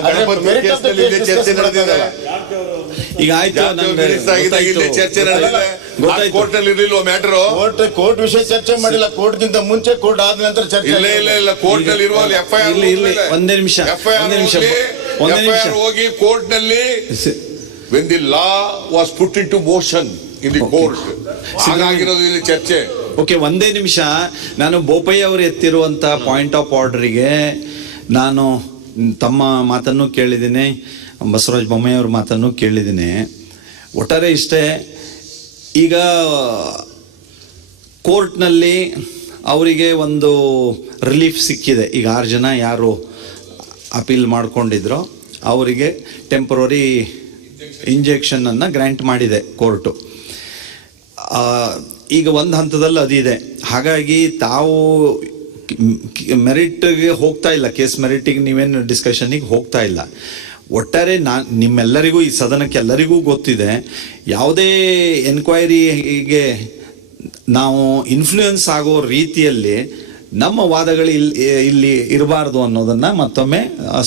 Ganapati merit of case the ನಲ್ಲಿ case ಚರ್ಚೆ discuss ನಡೆದಿದೆ. ಈಗ ಆಯ್ತು ನಮ್ಗೆ ಇಲ್ಲಿ ಚರ್ಚೆ ನಡೆದಿದೆ. ಗೊತ್ತಾಯ್ತು. ಕೋರ್ಟ್ ನಲ್ಲಿ ಇರಲಿಲ್ವ ಮ್ಯಾಟರ್? ಕೋರ್ಟ್ ವಿಷಯ ಚರ್ಚೆ ಮಾಡಿಲ್ಲ. ಕೋರ್ಟ್ಗಿಂತ ಮುಂಚೆ, ಕೋರ್ಟ್ ಆದ ನಂತರ ಚರ್ಚೆ. ಇಲ್ಲ ಕೋರ್ಟ್ ನಲ್ಲಿ ಇರುವ FIR ಇಲ್ಲಿ ಒಂದೇ ನಿಮಿಷ ಒಂದೇ ನಿಮಿಷ ಹೋಗಿ ಕೋರ್ಟ್ ನಲ್ಲಿ when the law was put into motion in the court, ಹಾಗಾಗಿರೋದು ಇಲ್ಲಿ ಚರ್ಚೆ. ಓಕೆ ಒಂದೇ ನಿಮಿಷ ನಾನು ಬೋಪಯ್ಯ ಅವರು ಎತ್ತಿರುವಂತ ಪಾಯಿಂಟ್ ಆಫ್ ಆರ್ಡರ್ಗೆ ನಾನು ತಮ್ಮ ಮಾತನ್ನು ಕೇಳಿದ್ದೀನಿ, ಬಸವರಾಜ ಬೊಮ್ಮಾಯಿ ಅವ್ರ ಮಾತನ್ನು ಕೇಳಿದ್ದೀನಿ. ಒಟ್ಟಾರೆ ಇಷ್ಟೇ, ಈಗ ಕೋರ್ಟ್ನಲ್ಲಿ ಅವರಿಗೆ ಒಂದು ರಿಲೀಫ್ ಸಿಕ್ಕಿದೆ. ಈಗ 6 ಜನ ಯಾರು ಅಪೀಲ್ ಮಾಡ್ಕೊಂಡಿದ್ರು ಅವರಿಗೆ ಟೆಂಪರರಿ ಇಂಜೆಕ್ಷನನ್ನು ಗ್ರ್ಯಾಂಟ್ ಮಾಡಿದೆ ಕೋರ್ಟು. ಈಗ ಒಂದು ಹಂತದಲ್ಲಿ ಅದಿದೆ. ಹಾಗಾಗಿ ತಾವು ಮೆರಿಟ್ಗೆ ಹೋಗ್ತಾ ಇಲ್ಲ, ಕೇಸ್ ಮೆರಿಟಿಗೆ ನೀವೇನು ಡಿಸ್ಕಷನ್ನಿಗೆ ಹೋಗ್ತಾ ಇಲ್ಲ. ಒಟ್ಟಾರೆ ನಿಮ್ಮೆಲ್ಲರಿಗೂ, ಈ ಸದನಕ್ಕೆ ಎಲ್ಲರಿಗೂ ಗೊತ್ತಿದೆ, ಯಾವುದೇ ಎನ್ಕ್ವೈರಿಗೆ ನಾವು ಇನ್ಫ್ಲೂಯೆನ್ಸ್ ಆಗೋ ರೀತಿಯಲ್ಲಿ ನಮ್ಮ ವಾದಗಳು ಇಲ್ಲಿ ಇರಬಾರ್ದು ಅನ್ನೋದನ್ನ ಮತ್ತೊಮ್ಮೆ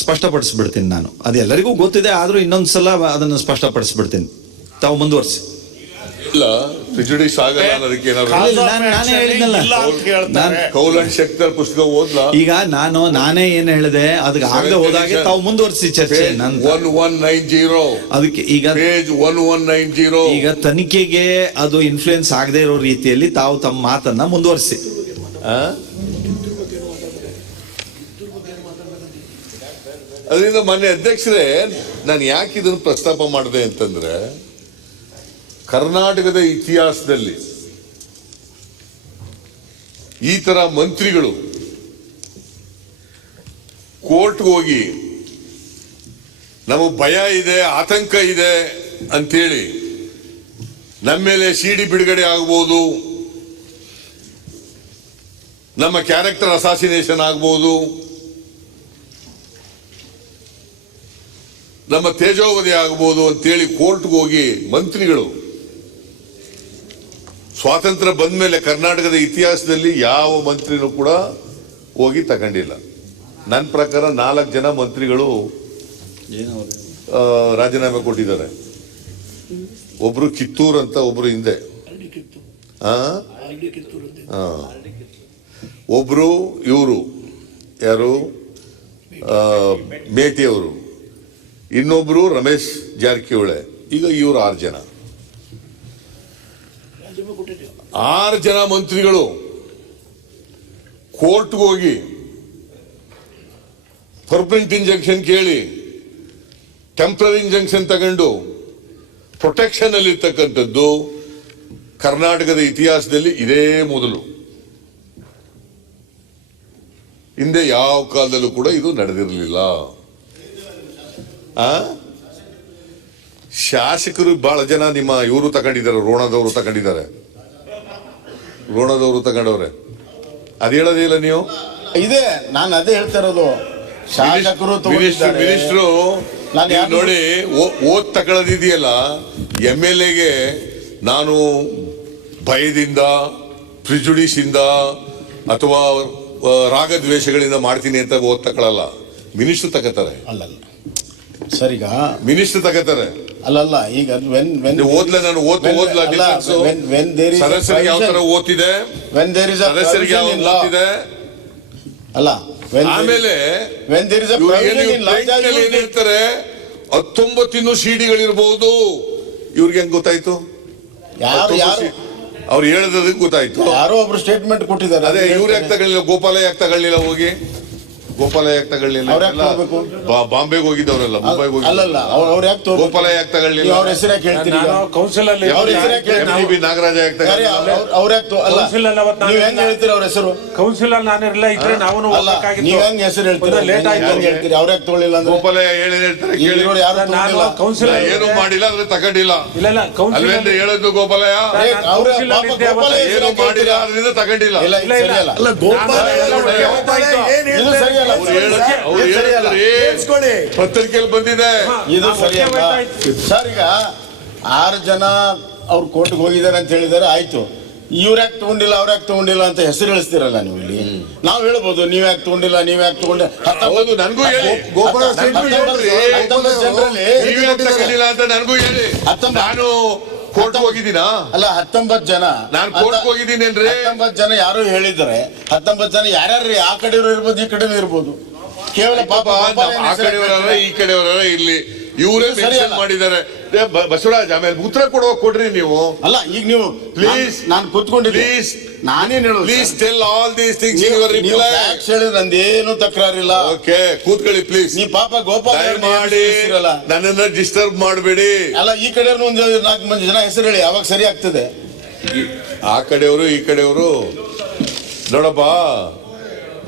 ಸ್ಪಷ್ಟಪಡಿಸ್ಬಿಡ್ತೀನಿ ನಾನು. ಅದು ಎಲ್ಲರಿಗೂ ಗೊತ್ತಿದೆ, ಆದರೂ ಇನ್ನೊಂದ್ಸಲ ಅದನ್ನು ಸ್ಪಷ್ಟಪಡಿಸ್ಬಿಡ್ತೀನಿ. ತಾವು ಮುಂದುವರಿಸಿ. ಇಲ್ಲ ಪ್ರಿಜುಡಿಸ್ ಆಗಲ್ಲ ಅನ್ನೋದಕ್ಕೆ ನಾನೇ ಹೇಳಿದ್ನಲ್ಲ, ಕೌಲ್ ಅಂಡ್ ಶಕ್ತರ್ ಪುಸ್ತಕ ಓದ್ಲಾ? ಈಗ ನಾನೇ ಏನ್ ಹೇಳಿದೆ, ಅದಕ್ಕೆ ಆಗದೆ ಹೋದಾಗೆ ತಾವು ಮುಂದುವರಿಸಿ ಚರ್ಚೆ. 1190 ಅದಕ್ಕೆ ಈಗ ಪೇಜ್ 1190 ಈಗ ತನಿಖೆಗೆ ಅದು ಇನ್ಫ್ಲೂಯೆನ್ಸ್ ಆಗದೆ ಇರೋ ರೀತಿಯಲ್ಲಿ ತಾವು ತಮ್ಮ ಮಾತನ್ನ ಮುಂದುವರಿಸಿ. ಅದರಿಂದ ಮಾನ್ಯ ಅಧ್ಯಕ್ಷರೇ, ನಾನು ಯಾಕೆ ಇದನ್ನು ಪ್ರಸ್ತಾಪ ಮಾಡಿದೆ ಅಂತಂದ್ರೆ, ಕರ್ನಾಟಕದ ಇತಿಹಾಸದಲ್ಲಿ ಈ ತರ ಮಂತ್ರಿಗಳು ಕೋರ್ಟ್ಗೆ ಹೋಗಿ ನಮಗೆ ಭಯ ಇದೆ, ಆತಂಕ ಇದೆ ಅಂತೇಳಿ ನಮ್ಮ ಮೇಲೆ ಸಿಡಿ ಬಿಡುಗಡೆ ಆಗ್ಬೋದು, ನಮ್ಮ ಕ್ಯಾರೆಕ್ಟರ್ ಅಸಾಸಿನೇಷನ್ ಆಗ್ಬೋದು, ನಮ್ಮ ತೇಜೋವಧಿ ಆಗ್ಬೋದು ಅಂತೇಳಿ ಕೋರ್ಟ್ಗೆ ಹೋಗಿ ಮಂತ್ರಿಗಳು ಸ್ವಾತಂತ್ರ್ಯ ಬಂದ ಮೇಲೆ ಕರ್ನಾಟಕದ ಇತಿಹಾಸದಲ್ಲಿ ಯಾವ ಮಂತ್ರಿನೂ ಕೂಡ ಹೋಗಿ ತಗೊಂಡಿಲ್ಲ. ನನ್ನ ಪ್ರಕಾರ 4 ಜನ ಮಂತ್ರಿಗಳು ರಾಜೀನಾಮೆ ಕೊಟ್ಟಿದ್ದಾರೆ. ಒಬ್ರು ಕಿತ್ತೂರ್ ಅಂತ, ಒಬ್ರು ಹಿಂದೆ ಒಬ್ರು ಇವರು ಯಾರು ಮೇಟಿ ಅವರು, ಇನ್ನೊಬ್ರು ರಮೇಶ್ ಜಾರಕಿಹೊಳಿ. ಈಗ ಇವರು 6 ಜನ, 6 ಜನ ಮಂತ್ರಿಗಳು ಕೋರ್ಟ್ಗೆ ಹೋಗಿ ಪರ್ಮನೆಂಟ್ ಇಂಜೆಕ್ಷನ್ ಕೇಳಿ ಟೆಂಪರರಿ ಇಂಜೆಕ್ಷನ್ ತಗೊಂಡು ಪ್ರೊಟೆಕ್ಷನ್ ಅಲ್ಲಿ ಇರ್ತಕ್ಕಂಥದ್ದು ಕರ್ನಾಟಕದ ಇತಿಹಾಸದಲ್ಲಿ ಇದೇ ಮೊದಲು. ಹಿಂದೆ ಯಾವ ಕಾಲದಲ್ಲೂ ಕೂಡ ಇದು ನಡೆದಿರಲಿಲ್ಲ. ಶಾಸಕರು ಬಹಳ ಜನ ನಿಮ್ಮ ಇವರು ತಗೊಂಡಿದ್ದಾರೆ, ರೋಣದವರು ತಗೊಂಡಿದ್ದಾರೆ. ರೋಣದವರು ತಗೊಂಡವ್ರೆ ಅದ್ ಹೇಳೋದೇ ಇಲ್ಲ ನೀವು. ಇದೆ, ನಾನು ಅದೇ ಹೇಳ್ತಾ ಇರೋದು. ಶಾಸಕರು ತಗೊಂಡಿದ್ದಾರೆ. ಮಿನಿಸ್ಟ್ರು ನಾನು ಯಾರು- ನೋಡಿ ಓದ್ ತಗೊಳ್ಳೋದಿದೆಯಲ್ಲ, MLA ನಾನು ಭಯದಿಂದ ಪ್ರಿಜುಡಿಸ್ ಇಂದ ಅಥವಾ ರಾಗದ್ವೇಷಗಳಿಂದ ಮಾಡ್ತೀನಿ ಅಂತ ಓದ್ ತಗೊಳ್ಳಲ್ಲ. ಮಿನಿಸ್ಟ್ರು ತಗೋತಾರೆ. ಅಲ್ಲಲ್ಲ ಸರ್, ಈಗ ಮಿನಿಸ್ಟ್ರು ತಗೋತಾರೆ. ಅಲ್ಲಲ್ಲ ಈಗ ಓದ್ಲ ನಾನು ಓದ್ಲ ಸದಸ್ಯರಿಗೆ ಯಾವ ತರ ಓದ್ತಿದೆ, ಸದಸ್ಯರಿಗೆ ಯಾವ ಓದ್ತಿದೆ. ಅಲ್ಲ ಆಮೇಲೆ ಏನ್ ಹೇಳ್ತಾರೆ, 19 ಸಿಡಿಗಳಿರ್ಬಹುದು. ಇವ್ರಿಗೆ ಹೆಂಗ್ ಗೊತ್ತಾಯ್ತು? ಯಾರು ಯಾರು ಅವ್ರು ಹೇಳೋದಕ್ಕೆ ಗೊತ್ತಾಯ್ತು. ಯಾರೋ ಒಬ್ರು ಸ್ಟೇಟ್ಮೆಂಟ್ ಕೊಟ್ಟಿದ್ದಾರೆ. ಅದೇ ಇವ್ರು ಯಾಕೆ ತಗೊಳ್ಳಿಲ್ಲ? ಗೋಪಾಲ ಯಾಕೆ ತಗೊಳ್ಳಿಲ್ಲ? ಹೋಗಿ ಗೋಪಾಲ ಯಾಕೆ ತಗೊಳ್ಳಿಲ್ಲ? ಬಾಂಬೆಗೆ ಹೋಗಿದ್ದವರಲ್ಲ, ಮುಂಬೈಗೆ ಅಲ್ಲಲ್ಲ ಅವ್ರು ಯಾಕೆ ಗೋಪಾಲ ಯಾಕೆ ತಗೊಳ್ಳಿಲ್ಲ? ಅವ್ರ ಹೆಸರು ಯಾಕೆ ಹೇಳ್ತೀರಿ? ಕೌನ್ಸಿಲ್ ಅಲ್ಲಿ MTB ನಾಗರಾಜ ಯಾಕೆ ತಗೊಳ್ಳಿಲ್ಲ? ಅವ್ರ ನೀವ್ ಹೆಂಗ್ ಹೇಳ್ತೀರಿ ಅವ್ರ ಹೆಸರು? ಕೌನ್ಸಿಲ್ ಅಲ್ಲಿ ನಾನು ಇರಲಿಲ್ಲ ಇದ್ರೆ ನಾವು ನೀವ್ ಹೆಂಗ್ ಹೆಸರು ಹೇಳ್ತೀರಿ? ಲೇಟ್ ಆಯ್ತು ಹೇಳ್ತೀರಿ ಅವ್ರ ಯಾಕೆ ತಗೊಳ್ಳಿಲ್ಲ ಅಂದ್ರೆ? ಗೋಪಾಲ ಹೇಳಿ ಹೇಳ್ತಾರೆ, ಇವ್ರು ಯಾರು ನಾನು ತಗೊಂಡಿಲ್ಲ. ಕೌನ್ಸಿಲ್ ಏನು ಮಾಡಿಲ್ಲ ಅಂದ್ರೆ ತಗೊಂಡಿಲ್ಲ ಇಲ್ಲ ಕೌನ್ಸಿಲ್ ಅಲ್ವೇಂದ್ರೆ ಹೇಳೋದು ಗೋಪಾಲಯ್ಯ ಅವ್ರ ಕೌನ್ಸಿಲ್ ಪಾಪ ಅಲ್ಲಿ ಗೋಪಾಲ ಇದ್ದೆ, ಏನು ಮಾಡಿಲ್ಲ ಅದರಿಂದ ತಗೊಂಡಿಲ್ಲ. ಇಲ್ಲ ಇದು ಸರಿ ಅಲ್ಲ. ಇದು ಸರಿ ಅಲ್ಲ. ಅವ್ರು ಹೇಳಿದ್ರೆ ಪತ್ರಿಕೆಯಲ್ಲಿ ಬಂದಿದೆ. ಇದು ಸರಿ ಅಲ್ಲ ಸರ್. ಈಗ 6 ಜನ ಅವ್ರು ಕೋರ್ಟ್ಗೆ ಹೋಗಿದ್ದಾರೆ ಅಂತ ಹೇಳಿದಾರೆ, ಆಯ್ತು. ಇವ್ರ ಯಾಕೆ ತಗೊಂಡಿಲ್ಲ ಅವ್ರ ಯಾಕೆ ತಗೊಂಡಿಲ್ಲ ಅಂತ ಹೆಸರು ಹೇಳಿಸ್ತಿರಲ್ಲ ನೀವು ಇಲ್ಲಿ. ನಾವು ಹೇಳ್ಬೋದು ನೀವ್ ಯಾಕೆ ತಗೊಂಡಿಲ್ಲ ನೀವ್ ಯಾಕೆ ತಗೊಂಡಿಲ್ಲ. ಹೌದು, ನನಗೂ ಹೇಳಿ. ಗೋಪಾಲ ನೀವ್ ಯಾಕೆ ತಗೊಂಡಿಲ್ಲ ಅಂತ ನನಗೂ ಹೇಳಿ. ನಾನು ಕೋರ್ಟ್ ಹೋಗಿದ್ದೀನಾ? ಅಲ್ಲ 19 ಜನ ನಾನು ಕೋರ್ಟ್ ಹೋಗಿದ್ದೀನಿ ಅಂದ್ರೆ 19 ಜನ ಯಾರು ಹೇಳಿದ್ದಾರೆ. 19 ಜನ ಯಾರ್ಯಾರು ಆ ಕಡೆಯವರು ಇರ್ಬೋದು, ಈ ಕಡೆನೂ ಇರ್ಬೋದು. ಕೇವಲ ಪಾಪ ಆ ಕಡೆಯವರಲ್ಲ ಈ ಕಡೆಯವರಲ್ಲ ಇಲ್ಲಿ ಇವರೇ ಮೆನ್ಷನ್ ಮಾಡಿದ್ದಾರೆ. ಬಸವರಾಜ್ ಆಮೇಲೆ ಉತ್ತರ ಕೊಡುವ ಕೊಡ್ರಿ ನೀವು. ಅಲ್ಲ ಈಗ ನೀವು ಪ್ಲೀಸ್ ನಾನು ಕೂತ್ಕೊಂಡಿದ್ದೆ, ಪ್ಲೀಸ್ ನಾನೇನು ಹೇಳೋದು, please tell all these things in your reply. ಹೇಳಿದ್ರೆ ನಂದೇನು ತಕರಾರಿಲ್ಲ. ಓಕೆ, ಕೂತ್ಕೊಳ್ಳಿ ಪ್ಲೀಸ್. ನೀ ಪಾಪ ಗೋಪಾಲ ಮಾಡಿ ನನ್ನನ್ನ ಡಿಸ್ಟರ್ಬ್ ಮಾಡಬೇಡಿ. ಅಲ್ಲ ಈ ಕಡೆ ಒಂದು 4 ಮಂದಿ ಜನ ಹೆಸರು ಹೇಳಿ, ಅವಾಗ ಸರಿ ಆಗ್ತದೆ. ಆ ಕಡೆಯವರು ಈ ಕಡೆಯವರು ನೋಡಪ್ಪ.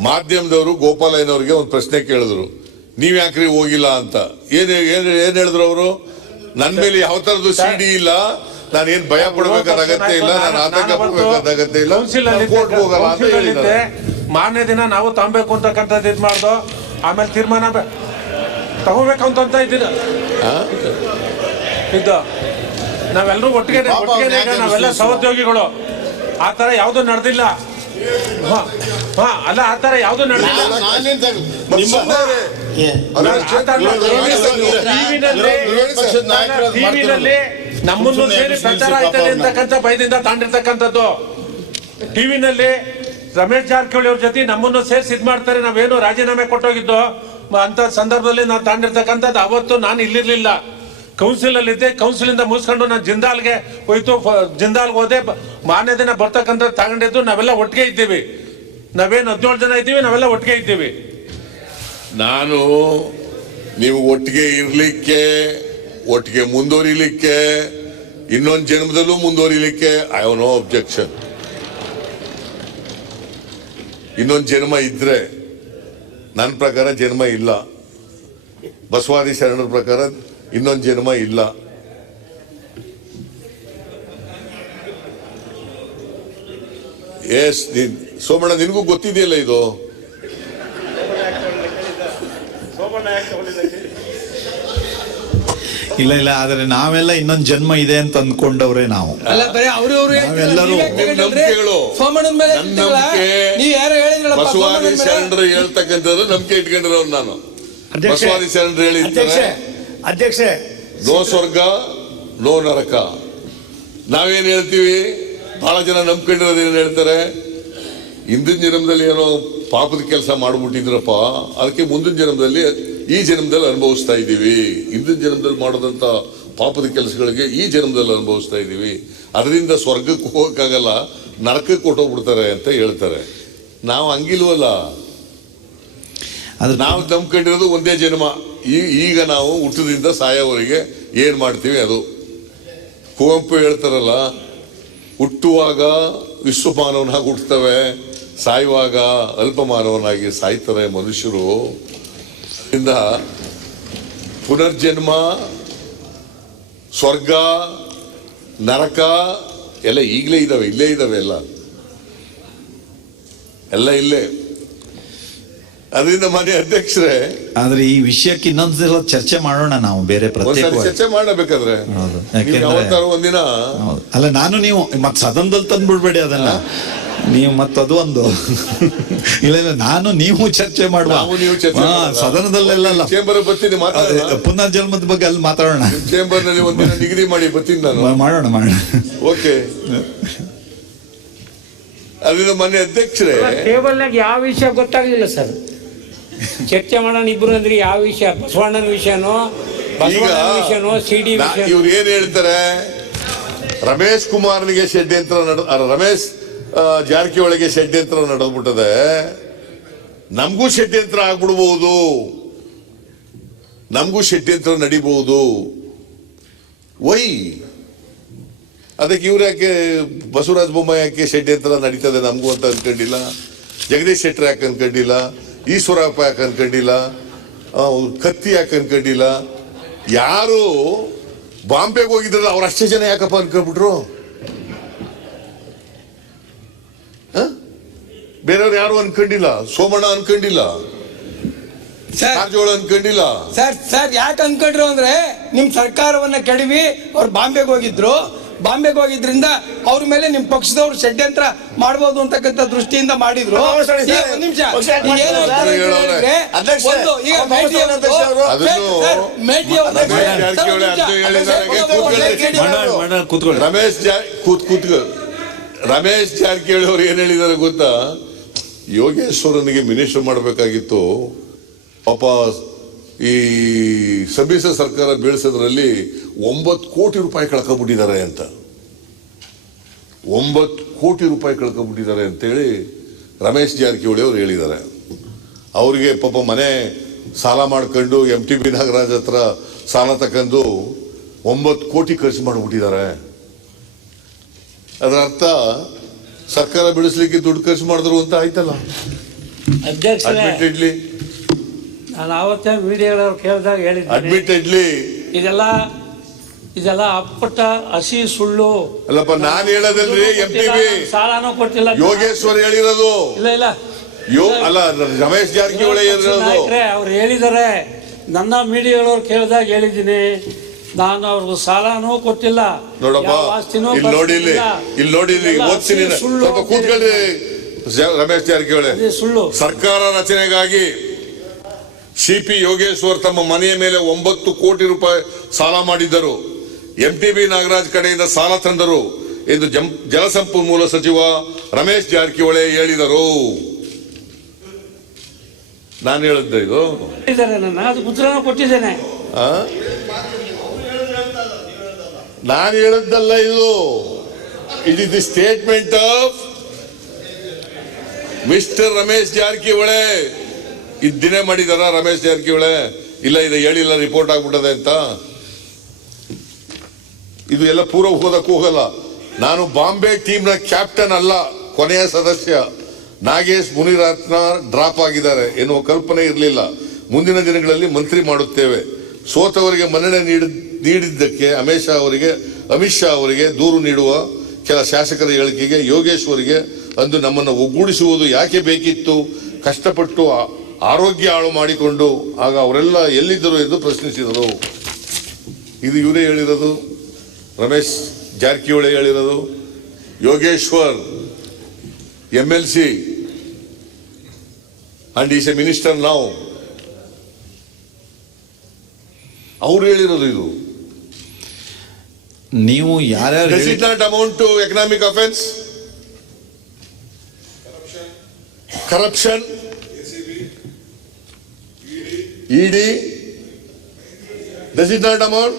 ಮಾಧ್ಯಮದವರು ಗೋಪಾಲಯ್ಯನವ್ರಿಗೆ ಒಂದು ಪ್ರಶ್ನೆ ಕೇಳಿದ್ರು, ನೀವ್ ಯಾಕ್ರಿ ಹೋಗಿಲ್ಲ ಅಂತ. ಏನ್ ಹೇಳಿದ್ರು ಅವರು? ನನ್ ಮೇಲೆ ಯಾವ ತರದ್ದು ಸಿಡಿ ಇಲ್ಲ, ನಾನೇನ್ ಭಯ ಪಡ್ಬೇಕಾದ ಅಗತ್ಯ ಇಲ್ಲ, ನಾನು ಆತಂಕ ಪಡ್ಬೇಕಾದ ಅಗತ್ಯ ಇಲ್ಲ, ಕೋರ್ಟ್ ಹೋಗಲ್ಲ ಅಂತ ಹೇಳಿದ್ದಾರೆ. ಮಾರನೇ ದಿನ ನಾವು ತಗೊಬೇಕು ಅಂತಕ್ಕಂಥದ್ದು ಇದು ಮಾಡ್ದು, ಆಮೇಲೆ ತೀರ್ಮಾನ ತಗೋಬೇಕಂತ ಇದ್ದೀರ ಇದ್ದು ನಾವೆಲ್ಲರೂ ಒಟ್ಟಿಗೆ ನಾವೆಲ್ಲ ಸಹೋದ್ಯೋಗಿಗಳು. ಆ ತರ ಯಾವ್ದು ನಡೆದಿಲ್ಲ. ಅಲ್ಲ ಆ ತರ ಯಾವ್ದು ನಡೆದಿಲ್ಲ. ಟಿವಿನಲ್ಲಿ ನಮ್ಮನ್ನು ಸೇರಿ ಪ್ರಚಾರ ಆಯ್ತದೆ ಅಂತಕ್ಕಂಥ ಭಯದಿಂದ ತಾಂಡಿರ್ತಕ್ಕಂಥದ್ದು. ಟಿವಿನಲ್ಲಿ ರಮೇಶ್ ಜಾರಕಿಹೊಳಿ ಅವ್ರ ಜೊತೆ ನಮ್ಮನ್ನು ಸೇರಿಸಿ ಇದ್ ಮಾಡ್ತಾರೆ, ನಾವೇನು ರಾಜೀನಾಮೆ ಕೊಟ್ಟೋಗಿದ್ದು ಅಂತ ಸಂದರ್ಭದಲ್ಲಿ ನಾನು ತಾಂಡಿರ್ತಕ್ಕಂಥದ್ದು. ಅವತ್ತು ನಾನು ಇಲ್ಲಿರ್ಲಿಲ್ಲ, ಕೌನ್ಸಿಲ್ ಅಲ್ಲಿ ಇದ್ದೆ. ಕೌನ್ಸಿಲ್ ಇಂದ ಮುಗಿಸ್ಕೊಂಡು ನಾನು ಜಿಂದಾಲ್ಗೆ ಹೋಯ್ತು, ಜಿಂದಾಲ್ಗೆ ಹೋದೆ. ಮಾರನೇ ದಿನ ಬರ್ತಕ್ಕಂಥ ತಗೊಂಡಿದ್ದು ನಾವೆಲ್ಲ ಒಟ್ಟಿಗೆ ಇದ್ದೀವಿ. ನಾವೇನು 17 ಜನ ಇದ್ದೀವಿ, ನಾವೆಲ್ಲ ಒಟ್ಟಿಗೆ ಇದ್ದೀವಿ. ನಾನು ನೀವು ಒಟ್ಟಿಗೆ ಇರ್ಲಿಕ್ಕೆ, ಒಟ್ಟಿಗೆ ಮುಂದುವರಿಲಿಕ್ಕೆ, ಇನ್ನೊಂದು ಜನ್ಮದಲ್ಲೂ ಮುಂದುವರಿಲಿಕ್ಕೆ ಐ ಹ್ಯಾವ್ ನೋ ಅಬ್ಜೆಕ್ಷನ್. ಇನ್ನೊಂದು ಜನ್ಮ ಇದ್ರೆ, ನನ್ನ ಪ್ರಕಾರ ಜನ್ಮ ಇಲ್ಲ. ಬಸವಾದಿ ಶರಣರ ಪ್ರಕಾರ ಇನ್ನೊಂದು ಜನ್ಮ ಇಲ್ಲ. ಎಸ್ ಸೋಮಣ್ಣ, ನಿನಗೂ ಗೊತ್ತಿದೆಯಲ್ಲ ಇದು. ಇಲ್ಲ ಆದ್ರೆ ನಾವೆಲ್ಲ ಇನ್ನೊಂದು ಜನ್ಮ ಇದೆ ಅಂತ ಅಂದ್ಕೊಂಡವ್ರೆ ನಾವು. ನಾವೆಲ್ಲರೂ ನಂಬಿಕೆಗಳು, ನನ್ನ ನಂಬಿಕೆ ಬಸವಾದಿ ಶರಣರು ಹೇಳ್ತಕ್ಕಂಥದ್ದು ನಂಬಿಕೆ ಇಟ್ಕೊಂಡಿರೋರು ನಾನು. ಬಸವಾದಿ ಶರಣರು ಹೇಳಿರ್ತಾರೆ, ಅಧ್ಯಕ್ಷ ನೋ ಸ್ವರ್ಗ ನೋ ನರಕ. ನಾವೇನ್ ಹೇಳ್ತೀವಿ, ಬಹಳ ಜನ ನಂಬ್ಕೊಂಡಿರೋದು ಏನ್ ಹೇಳ್ತಾರೆ, ಹಿಂದಿನ ಜನ್ಮದಲ್ಲಿ ಏನೋ ಪಾಪದ ಕೆಲಸ ಮಾಡ್ಬಿಟ್ಟಿದ್ರಪ್ಪ, ಅದಕ್ಕೆ ಮುಂದಿನ ಜನ್ಮದಲ್ಲಿ ಈ ಜನ್ಮದಲ್ಲಿ ಅನುಭವಿಸ್ತಾ ಇದ್ದೀವಿ. ಹಿಂದಿನ ಜನ್ಮದಲ್ಲಿ ಮಾಡೋದಂತ ಪಾಪದ ಕೆಲಸಗಳಿಗೆ ಈ ಜನ್ಮದಲ್ಲಿ ಅನುಭವಿಸ್ತಾ ಇದ್ದೀವಿ, ಅದರಿಂದ ಸ್ವರ್ಗಕ್ಕೆ ಹೋಗಕ್ಕಾಗಲ್ಲ, ನರಕಕ್ಕೆ ಕೊಟ್ಟೋಗ್ಬಿಡ್ತಾರೆ ಅಂತ ಹೇಳ್ತಾರೆ. ನಾವು ಹಂಗಿಲ್ವಲ್ಲ. ನಾವು ನಂಬ್ಕೊಂಡಿರೋದು ಒಂದೇ ಜನ್ಮ. ಈಗ ನಾವು ಹುಟ್ಟದಿಂದ ಸಾಯೋವರೆಗೆ ಏನ್ ಮಾಡ್ತೀವಿ ಅದು. ಕುವೆಂಪು ಹೇಳ್ತಾರಲ್ಲ, ಹುಟ್ಟುವಾಗ ವಿಶ್ವಮಾನವನಾಗಿ ಹುಟ್ಟುತ್ತವೆ, ಸಾಯುವಾಗ ಅಲ್ಪಮಾನವನಾಗಿ ಸಾಯ್ತಾರೆ ಮನುಷ್ಯರು. ಇಂದ ಪುನರ್ಜನ್ಮ, ಸ್ವರ್ಗ, ನರಕ ಎಲ್ಲ ಈಗಲೇ ಇದಾವೆ, ಇಲ್ಲೇ ಇದಾವೆ ಎಲ್ಲ. ಎಲ್ಲ ಇಲ್ಲೇ. ಅದರಿಂದ ಮಾನ್ಯ ಅಧ್ಯಕ್ಷರೇ, ಆದ್ರೆ ಈ ವಿಷಯಕ್ಕೆ ಇನ್ನೊಂದ್ಸಲ ಚರ್ಚೆ ಮಾಡೋಣ ನಾವು ಬೇರೆ ಒಂದ್ಸರಿ ಪ್ರತ್ಯೇಕವಾಗಿ. ಚರ್ಚೆ ಮಾಡಬೇಕಾದ್ರೆ ಹೌದು. ನೀವು ಯಾಕೆಂದ್ರೆ- ಯಾವತ್ತಾರು ಒಂದಿನ ಹೌದು. ಅಲ್ಲ, ನಾನು ನೀವು ಮತ್ ಸದನದಲ್ಲಿ ತಂದ್ಬಿಡ್ಬೇಡಿ ಅದನ್ನ. ನೀವು ಮತ್ತದು ಒಂದು ಇಲ್ಲ ನಾನು ನೀವು ಚರ್ಚೆ ಮಾಡುವ. ನಾವು ನೀವು ಚರ್ಚೆ ಹಾ, ಮಾಡೋಣ. ಸದನದಲ್ಲೆಲ್ಲ ಚೇಂಬರ್ ಬರ್ತೀನಿ, ಮಾತಾಡೋಣ. ಪುನರ್ಜನ್ಮದ ಬಗ್ಗೆ ಅಲ್ಲಿ ಮಾತಾಡೋಣ. ಚೇಂಬರ್ ನಲ್ಲಿ ಒಂದಿನ ನಿಗದಿ ಮಾಡಿ ಬರ್ತೀನಿ ನಾನು. ಮಾಡೋಣ. ಓಕೆ. ಅದರಿಂದ ಮಾನ್ಯ ಅಧ್ಯಕ್ಷರೇ, ಟೇಬಲ್ನಾಗ ಯಾವ ವಿಷಯ ಗೊತ್ತಾಗ್ಲಿಲ್ಲ ಸರ್. ಚರ್ಚೆ ಮಾಡೋಣ ಇಬ್ರು ಅಂದ್ರೆ ಯಾವ ವಿಷಯ? ಬಸವಣ್ಣನ ವಿಷಯನೋ, ಬಸವಣ್ಣನ ವಿಷಯನೋ, ಸಿಡಿ ವಿಷಯ? ಇವ್ರು ಏನ್ ಹೇಳ್ತಾರೆ, ರಮೇಶ್ ಕುಮಾರ್ನಿಗೆ ಷಡ್ಯಂತ್ರ ರಮೇಶ್ ಜಾರಕಿಹೊಳಿಗೆ ಷಡ್ಯಂತ್ರ ನಡೆದ್ಬಿಟ್ಟದೆ, ನಮಗೂ ಷಡ್ಯಂತ್ರ ಆಗ್ಬಿಡ್ಬಹುದು, ನಮಗೂ ಷಡ್ಯಂತ್ರ ನಡಿಬಹುದು. ವೈ ಅದಕ್ಕೆ ಇವ್ರು ಯಾಕೆ ಬಸವರಾಜ ಬೊಮ್ಮಾಯಿ ಯಾಕೆ ಷಡ್ಯಂತ್ರ ನಡೀತದೆ ನಮಗೂ ಅಂತ ಅನ್ಕೊಂಡಿಲ್ಲ, ಜಗದೀಶ್ ಶೆಟ್ಟರ್ ಯಾಕೆ ಅನ್ಕೊಂಡಿಲ್ಲ, ಈಶ್ವರಪ್ಪ ಯಾಕೆ ಅನ್ಕೊಂಡಿಲ್ಲ, ಕತ್ತಿ ಯಾಕೆ ಅನ್ಕೊಂಡಿಲ್ಲ, ಯಾರು ಬಾಂಬೆಗೆ ಹೋಗಿದ್ರಲ್ಲ ಅವ್ರು ಅಷ್ಟೇ ಜನ ಯಾಕಪ್ಪ ಅನ್ಕೊಂಡ್ಬಿಟ್ರು? ಬೇರೆಯವ್ರು ಯಾರು ಅನ್ಕೊಂಡಿಲ್ಲ, ಸೋಮಣ್ಣ ಅನ್ಕೊಂಡಿಲ್ಲ, ಕಾರಜೋಳ ಅನ್ಕೊಂಡಿಲ್ಲ. ಸರ್ ಯಾಕೆ ಅನ್ಕೊಂಡ್ರು ಅಂದ್ರೆ ನಿಮ್ ಸರ್ಕಾರವನ್ನ ಕೆಡವಿ ಅವ್ರು ಬಾಂಬೆಗೆ ಹೋಗಿದ್ರು. ಬಾಂಬೆಗೆ ಹೋಗಿದ್ರಿಂದ ಅವ್ರ ಮೇಲೆ ನಿಮ್ ಪಕ್ಷದವ್ರು ಷಡ್ಯಂತ್ರ ಮಾಡಬಹುದು ಅಂತಕ್ಕಂಥ ದೃಷ್ಟಿಯಿಂದ ಮಾಡಿದ್ರು. ಈಗ ಒಂದ್ ನಿಮಿಷ, ಈಗ ಏನ್ ಹೇಳ್ತಾರೆ ಅಂತ ಹೇಳಿದ್ರೆ, ಒಂದು ಈಗ ಮೇಟಿ ಅವ್ರದ್ದು- ಸರ್, ಮೇಟಿ ಅವ್ರದ್ದು- ಕೂತ್ಕೊಳ್ಳಿ. ರಮೇಶ್ ಜಾರಕಿಹೊಳಿ ಅವರು ಏನ್ ಹೇಳಿದ್ದಾರೆ ಗೊತ್ತಾ? ಯೋಗೇಶ್ವರನಿಗೆ ಮಿನಿಸ್ಟರ್ ಮಾಡಬೇಕಾಗಿತ್ತು, ಪಾಪ ಈ ಸಮ್ಮಿಶ್ರ ಸರ್ಕಾರ ಬೀಳಿಸೋದ್ರಲ್ಲಿ 9 ಕೋಟಿ ರೂಪಾಯಿ ಕಳ್ಕೊಂಡ್ಬಿಟ್ಟಿದ್ದಾರೆ ಅಂತ. 9 ಕೋಟಿ ರೂಪಾಯಿ ಕಳ್ಕೊಂಡ್ಬಿಟ್ಟಿದ್ದಾರೆ ಅಂತೇಳಿ ರಮೇಶ್ ಜಾರಕಿಹೊಳಿ ಅವರು ಹೇಳಿದ್ದಾರೆ. ಅವರಿಗೆ ಪಾಪ ಮನೆ ಸಾಲ ಮಾಡ್ಕೊಂಡು MTB ನಾಗರಾಜ್ ಹತ್ರ ಸಾಲ ತಕೊಂಡು 9 ಕೋಟಿ ಖರ್ಚು ಮಾಡಿಬಿಟ್ಟಿದ್ದಾರೆ. ಅದರ ಅರ್ಥ ಸರ್ಕಾರ ಬೆಳೆಸಲಿಕ್ಕೆ ದುಡ್ಡು ಖರ್ಚು ಮಾಡಿದ್ರು ಅಂತ ಆಯ್ತಲ್ಲ. ಅಧ್ಯಕ್ಷರೇ, ಅಡ್ಮಿಟೆಡ್ಲಿ ನಾನು ಆವತ್ತೇ ಮೀಡಿಯಾಗಳವ್ರು ಕೇಳಿದಾಗ ಹೇಳಿದ್ದೀನಿ, ಅಡ್ಮಿಟೆಡ್ಲಿ ಇದೆಲ್ಲ ಅಪ್ಪಟ ಹಸಿ ಸುಳ್ಳು. ಅಲ್ಲಪ್ಪ, ನಾನು ಹೇಳೋದಲ್ರಿ, MTB ಸಾಲನೂ ಕೊಟ್ಟಿಲ್ಲ. ಯೋಗೇಶ್ವರ್ ಹೇಳಿರೋದು. ಇಲ್ಲ ಅಲ್ಲ, ರಮೇಶ್ ಜಾರಕಿಹೊಳಿ ಹೇಳಿರೋದು. ನಾಯಕರೇ ಅವ್ರು ಹೇಳಿದ್ದಾರೆ, ನನ್ನ ಮೀಡಿಯಾಗಳವ್ರು ಕೇಳಿದಾಗ ಹೇಳಿದ್ದೀನಿ, ನಾನು ಅವ್ರಿಗೂ ಸಾಲನೂ ಕೊಟ್ಟಿಲ್ಲ, ನೋಡಪ್ಪ, ಯಾವ ಆಸ್ತಿನೂ ಇಲ್ಲಿ ನೋಡಿ, ಬರ್ಸಿಲ್ಲ. ಇಲ್ಲಿ ನೋಡಿ, ಇದೆಲ್ಲ ಓದ್ತೀನಿ, ಹಸಿ ಸುಳ್ಳು ಸ್ವಲ್ಪ ಕೂತ್ಕೊಳ್ರಿ. ರಮೇಶ್ ಜಾರಕಿಹೊಳಿ, ಅದೇ ಸುಳ್ಳು. ಸರ್ಕಾರ ರಚನೆಗಾಗಿ CP ಯೋಗೇಶ್ವರ್ ತಮ್ಮ ಮನೆಯ ಮೇಲೆ 9 ಕೋಟಿ ರೂಪಾಯಿ ಸಾಲ ಮಾಡಿದ್ದರು. MTB ನಾಗರಾಜ್ ಕಡೆಯಿಂದ ಸಾಲ ತಂದರು ಎಂದು ಜಲಸಂಪನ್ಮೂಲ ಸಚಿವ ರಮೇಶ್ ಜಾರಕಿಹೊಳಿ ಹೇಳಿದರು. ನಾನು ಹೇಳಿದ್ದೆ ಇದು? ನನ್ನ ಅದಕ್ಕೆ ಉತ್ತರನೂ ಕೊಟ್ಟಿದ್ದೇನೆ. ನಾನು ಹೇಳಿದ್ದಲ್ಲ ಇದು. It is the statement of mister Ramesh Jarkiholi. ಇದ್ದಿನೇ ಮಾಡಿದಾರ ರಮೇಶ್ ಜಾರಕಿಹೊಳಿ? ಇಲ್ಲ, ಇದು ಹೇಳಿಲ್ಲ, ರಿಪೋರ್ಟ್ ಆಗ್ಬಿಟ್ಟದೆ ಅಂತ. ಇದು ಎಲ್ಲ ಪೂರ್ವ ಹೋದಕ್ಕೂ ಹೋಗಲ್ಲ. ನಾನು ಬಾಂಬೆ ಟೀಮ್ನ ಕ್ಯಾಪ್ಟನ್ ಅಲ್ಲ, ಕೊನೆಯ ಸದಸ್ಯ. ನಾಗೇಶ್ ಮುನಿರತ್ನ ಡ್ರಾಪ್ ಆಗಿದ್ದಾರೆ ಎನ್ನುವ ಕಲ್ಪನೆ ಇರಲಿಲ್ಲ. ಮುಂದಿನ ದಿನಗಳಲ್ಲಿ ಮಂತ್ರಿ ಮಾಡುತ್ತೇವೆ. ಸೋತವರಿಗೆ ಮನ್ನಣೆ ನೀಡಿದ್ದಕ್ಕೆ ಅಮಿತ್ ಶಾ ಅವರಿಗೆ ದೂರು ನೀಡುವ ಕೆಲ ಶಾಸಕರ ಹೇಳಿಕೆಗೆ ಯೋಗೇಶ್ವರಿಗೆ ಅಂದು ನಮ್ಮನ್ನು ಒಗ್ಗೂಡಿಸುವುದು ಯಾಕೆ ಬೇಕಿತ್ತು? ಕಷ್ಟಪಟ್ಟು ಆರೋಗ್ಯ ಹಾಳು ಮಾಡಿಕೊಂಡು ಆಗ ಅವರೆಲ್ಲ ಎಲ್ಲಿದ್ದರು ಎಂದು ಪ್ರಶ್ನಿಸಿದರು. ಇದು ಇವರೇ ಹೇಳಿರೋದು, ರಮೇಶ್ ಜಾರಕಿಹೊಳಿ ಹೇಳಿರೋದು. Yogeshwar MLC and is a minister ನಾವು. ಅವ್ರು ಹೇಳಿರೋದು ಇದು. ನೀವು ಯಾರ್ಯಾರು Does it not amount to economic offense? Corruption? ED? Does it not amount?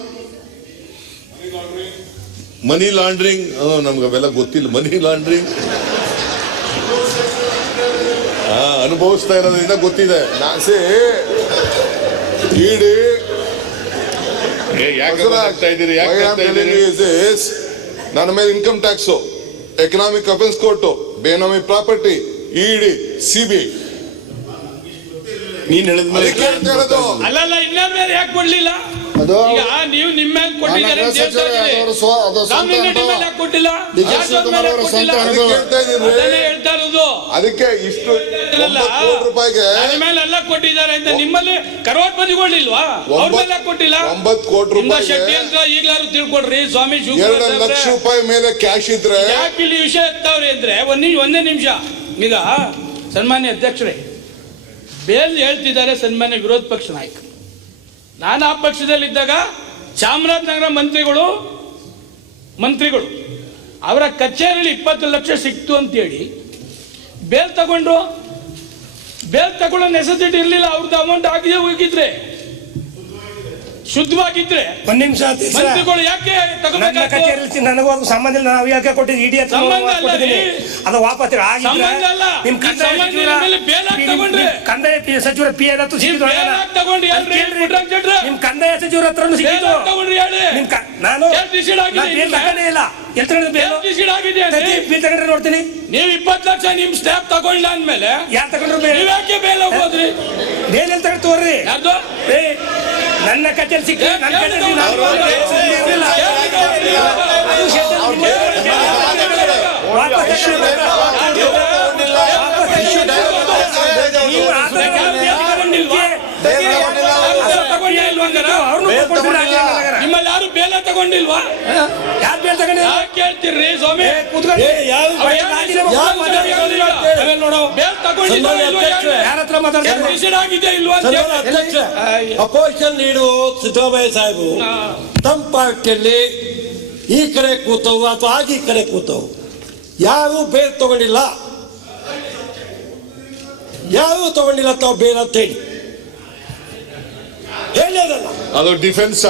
Money laundering? ನಮ್ಗೆ ಅವೆಲ್ಲ ಗೊತ್ತಿಲ್ಲ. ಮನಿ ಲಾಂಡ್ರಿಂಗ್ ಅನುಭವಿಸ್ತಾ ಇರೋದ್ರಿಂದ ಗೊತ್ತಿದೆ. ಇಡಿ ನನ್ನ ಮೇಲೆ income tax, economic offence court, benami property, ED, CBI. ನೀನ್ ಹೇಳಿದ್ಮೇಲೆ ಅಲ್ಲಲ್ಲ, ಇನ್ನೊಂದು ಯಾಕೆ ಕೊಡ್ಲಿಲ್ಲ? ಅದು ಈಗ ನೀವು ನಿಮ್ಮ ಮೇಲೆ ಕೊಟ್ಟಿದ್ದಾರೆ ಅಂತ ಹೇಳ್ತಾ ಇದ್ದೀರಿ. ಅದು ಸ್ವಂತ ರಾಮಲಿಂಗ ಅನುಭವ. ಮೇಲೆ ಯಾಕೆ ಕೊಟ್ಟಿಲ್ಲ? ಡಿ ಕೆ ಯಾರ್ದೋ ಮೇಲೆ ಶಿವಕುಮಾರ್ ಅವರ ಕೊಟ್ಟಿಲ್ಲ? ಸ್ವಂತ ಅನುಭವ. ಕೇಳ್ತಾ ಇದೀನಿ. ಅದನ್ನೇ ಹೇಳ್ತಾ ಇರೋದು. ಅದಕ್ಕೆ ಇಷ್ಟು 9 ಕೋಟಿ ರೂಪಾಯಿಗೆ ನನ್ನ ಮೇಲೆ ಎಲ್ಲ ಕೊಟ್ಟಿದ್ದಾರೆ ಅಂತ ನಿಮ್ಮಲ್ಲಿ ಕರೋಡ್ಪತಿಗಳಿಲ್ವಾ? ಅವ್ರ ಮೇಲೆ ಯಾಕೆ ಕೊಟ್ಟಿಲ್ಲ? 9 ಕೋಟಿ ನಿಮ್ಮ ರೂಪಾಯಿಗೆ ಶಕ್ತಿ ಅಂತ ಈಗಲಾರು ತಿಳ್ಕೊಡ್ರಿ ಸ್ವಾಮಿ 2 ಶಿವಕುಮಾರ್ ಲಕ್ಷ ರೂಪಾಯಿ ಮೇಲೆ ಕ್ಯಾಶ್ ಇದ್ರೆ ಯಾಕೆ ಇಲ್ಲಿ ವಿಷಯ ಎತ್ತವ್ರಿ ಅಂದ್ರೆ ಒಂದೇ ನಿಮಿಷ. ಈಗ ಸನ್ಮಾನ್ಯ ಅಧ್ಯಕ್ಷರೇ, ಬೇಲ್ ಹೇಳ್ತಿದ್ದಾರೆ ಸನ್ಮಾನ್ಯ ವಿರೋಧ ಪಕ್ಷ ನಾಯಕರು. ನಾನು ಆ ಪಕ್ಷದಲ್ಲಿದ್ದಾಗ ಚಾಮರಾಜನಗರ ಮಂತ್ರಿಗಳು ಅವರ ಕಚೇರಿಯಲ್ಲಿ 20 ಲಕ್ಷ ಸಿಕ್ತು ಅಂತೇಳಿ ಬೇಲ್ ತಗೊಂಡ್ರು. ಬೇಲ್ ತಗೊಳ್ಳೋ ನೆಸೆಸಿಟಿ ಇರಲಿಲ್ಲ. ಅವ್ರದ್ದು ಅಮೌಂಟ್ ಆಗಿದೆ ಹೋಗಿದ್ರೆ, ಶುದ್ಧವಾಗಿದ್ರೆ ಒಂದ್ ನಿಮಿಷ ಮಂತ್ರಿಗಳು ಯಾಕೆ ತಗೋಬೇಕಾಯ್ತು? ನನಗೂ ಅದು ಸಂಬಂಧ ಇಲ್ಲ. ನಾವು ಯಾಕೆ ಕೊಟ್ಟಿದ್ದು ಇಡಿ ಸಂಬಂಧ ಅಲ್ಲ ರೀ. ಅದು ವಾಪಸ್ ಸಂಬಂಧ ಅಲ್ಲ. ನಿಮ್ ಸಂಬಂಧ ಇಲ್ಲ ಮೇಲೆ ಬೇಲ್ ಹಾಕಿ ತಗೊಂಡ್ರೆ. ಕಂದಾಯ ಸಚಿವರ ಪಿ ಎಲ್ ನೀವು ಬೇಲ್ ಹಾಕಿ ತಗೊಂಡ್ರಿ ಅಲ್ರಿ ಪುಟ್ಟರಾಜ್ ಶೆಟ್ರೆ? ನಿಮ್ ಕಂದಾಯ ಸಚಿವರ ಹತ್ರ ಬೇಲ್ ಸಿಕ್ಕಿದ್ದು ಹಾಕಿ ತಗೊಂಡ್ರಿ ಹೇಳಿ. ನಾನು ಎಷ್ಟು ಡಿಸೈಡ್ ಆಗಿದೆ ಬೇಲ್ ತಗೊಂಡೇ ಇಲ್ಲ. ಎಲ್ಲಿ ತಗೊಂಡಿದ್ದು ಬೇಲ್? ಎಷ್ಟು ಡಿಸೈಡ್ ಆಗಿದೆ ಅಂದ್ರೆ ಬೇಲ್ ತಗೊಂಡ್ರೆ ನೋಡ್ತೀನಿ. ನೀವು 20 ಲಕ್ಷ ನಿಮ್ ಸ್ಟಾಫ್ ತಗೊಂಡಿಲ್ಲ ಅಂದ್ಮೇಲೆ ಯಾರು ತಗೊಂಡ್ರು ಬೇಲ್? ನೀವ್ ಯಾಕೆ ಬೇಲ್ ಹೋಗೋದ್ರಿ? ಬೇಲ್ ಎಲ್ಲಿ ತಗೊಂಡು ತೋರ್ರಿ. ಯಾರ್ದು? ನನ್ನ ಕಚೇರಿ ಸಿಕ್ಕ ನನ್ನ ಕಚೇರಿ ನಾನು ನಿಮ್ಮಲ್ಲಿ ಯಾರು ಬೇಲ ತಗೊಂಡಿಲ್ವಾ? ಯಾರು ಬೇಲ್ ತಗೊಂಡು ಯಾಕೆ ಕೇಳ್ತೀರಿ ಸ್ವಾಮಿ? ಬೇಲ್ ತಗೊಂಡಿಲ್ವಾ ಯಾರ ಹತ್ರ ಮಾತಾಡ್ತಾರೆ? ಡಿಸೈಡ್ ಆಗಿದೆ ಇಲ್ವಾ ಅಂತ ಹೇಳಿ. ಅಪೋಸಿಷನ್ ಲೀಡರು ಸಿದ್ದರಾಮಯ್ಯ ಸಾಹೇಬರು ತಮ್ಮ ಪಾರ್ಟಿಯಲ್ಲಿ ಈ ಕಡೆ ಕೂತವು ಅಥವಾ ಆಗ ಈ ಕಡೆ ಕೂತವು ಯಾರು ಬೇಲ್ ತಗೊಂಡಿಲ್ಲ, ಯಾರು ತಗೊಂಡಿಲ್ಲ ತಾವು ಬೇಲ್ ಅಂತ ಹೇಳಿ ಅದಲ್ಲ. ಅದು ಡಿಫೆನ್ಸ್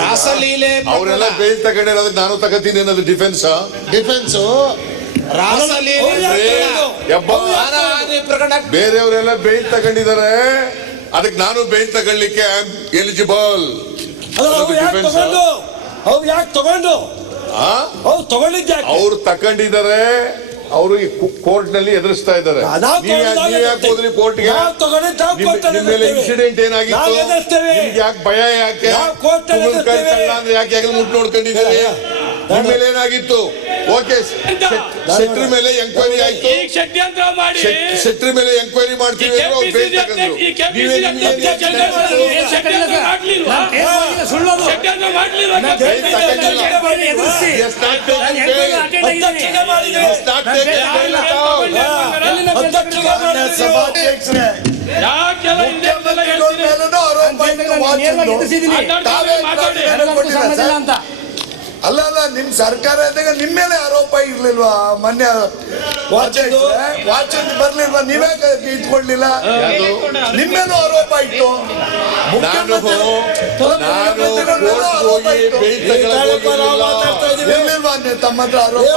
ರಾಸಲೀಲೆ ಅವರೆಲ್ಲ ಬೇಲ್ ತಗೊಂಡಿರೋದಕ್ಕೆ ನಾನು ತಗೋತೀನಿ ಅನ್ನೋದು ಡಿಫೆನ್ಸ್ ಬೇರೆಯವರೆಲ್ಲ ಬೇಲ್ ತಗೊಂಡಿದ್ದಾರೆ, ಅದಕ್ಕೆ ನಾನು ಬೇಲ್ ತಗೊಳ್ಳಿಕ್ಕೆ ಎಲಿಜಿಬಲ್. ಅವ್ರು ಯಾಕೆ ತಗೊಂಡು ಅವ್ರು ತಗೊಂಡಿದ್ದೆ ಅವ್ರು ತಗೊಂಡಿದ್ದಾರೆ, ಅವರು ಈ ಕೋರ್ಟ್ ನಲ್ಲಿ ಎದುರಿಸ್ತಾ ಇದ್ದಾರೆ. ಯಾಕೆ ಹೋದ್ರಿ ಕೋರ್ಟ್ಗೆ? ನಿಮ್ಮ ಮೇಲೆ ಇನ್ಸಿಡೆಂಟ್ ಏನಾಗಿತ್ತು? ನಿಮ್ಗೆ ಯಾಕೆ ಭಯ? ಯಾಕೆ ಕಳ್ಳ ಅಂದ್ರೆ ಯಾಕೆ ಹೆಗಲು ಮುಟ್ಟು ನೋಡ್ಕೊಂಡಿದ್ದೀರಿ? ನಿಮ್ಮ ಮೇಲೆ ಏನಾಗಿತ್ತು? ಓಕೆ, ಶೆಟ್ರಿ ಮೇಲೆ ಎಂಕ್ವೈರಿ ಆಯ್ತು. ಈಗ ಷಡ್ಯಂತ್ರ ಮಾಡಿ ಶೆಟ್ರಿ ಮೇಲೆ ಎಂಕ್ವೈರಿ ಮಾಡ್ತೀವಿ ಅಂದ್ರೆ ಅವ್ರು ಬೇಲ್ ತಗೊಂಡ್ರು. ಅಲ್ಲ ನಿಮ್ ಸರ್ಕಾರ ಇದ್ದಾಗ ನಿಮ್ಮ ಮೇಲೆ ಆರೋಪ ಇರ್ಲಿಲ್ವಾ? ಮೊನ್ನೆ ವಾಚ್ ಬರ್ಲಿಲ್ವಾ? ನೀವೇ ಇಟ್ಕೊಳ್ಲಿಲ್ಲ? ನಿಮ್ಮ ಮೇಲೂ ಆರೋಪ ಇತ್ತು. ಇರ್ಲಿಲ್ವಾ ತಮ್ಮ ಹತ್ರ ಆರೋಪ?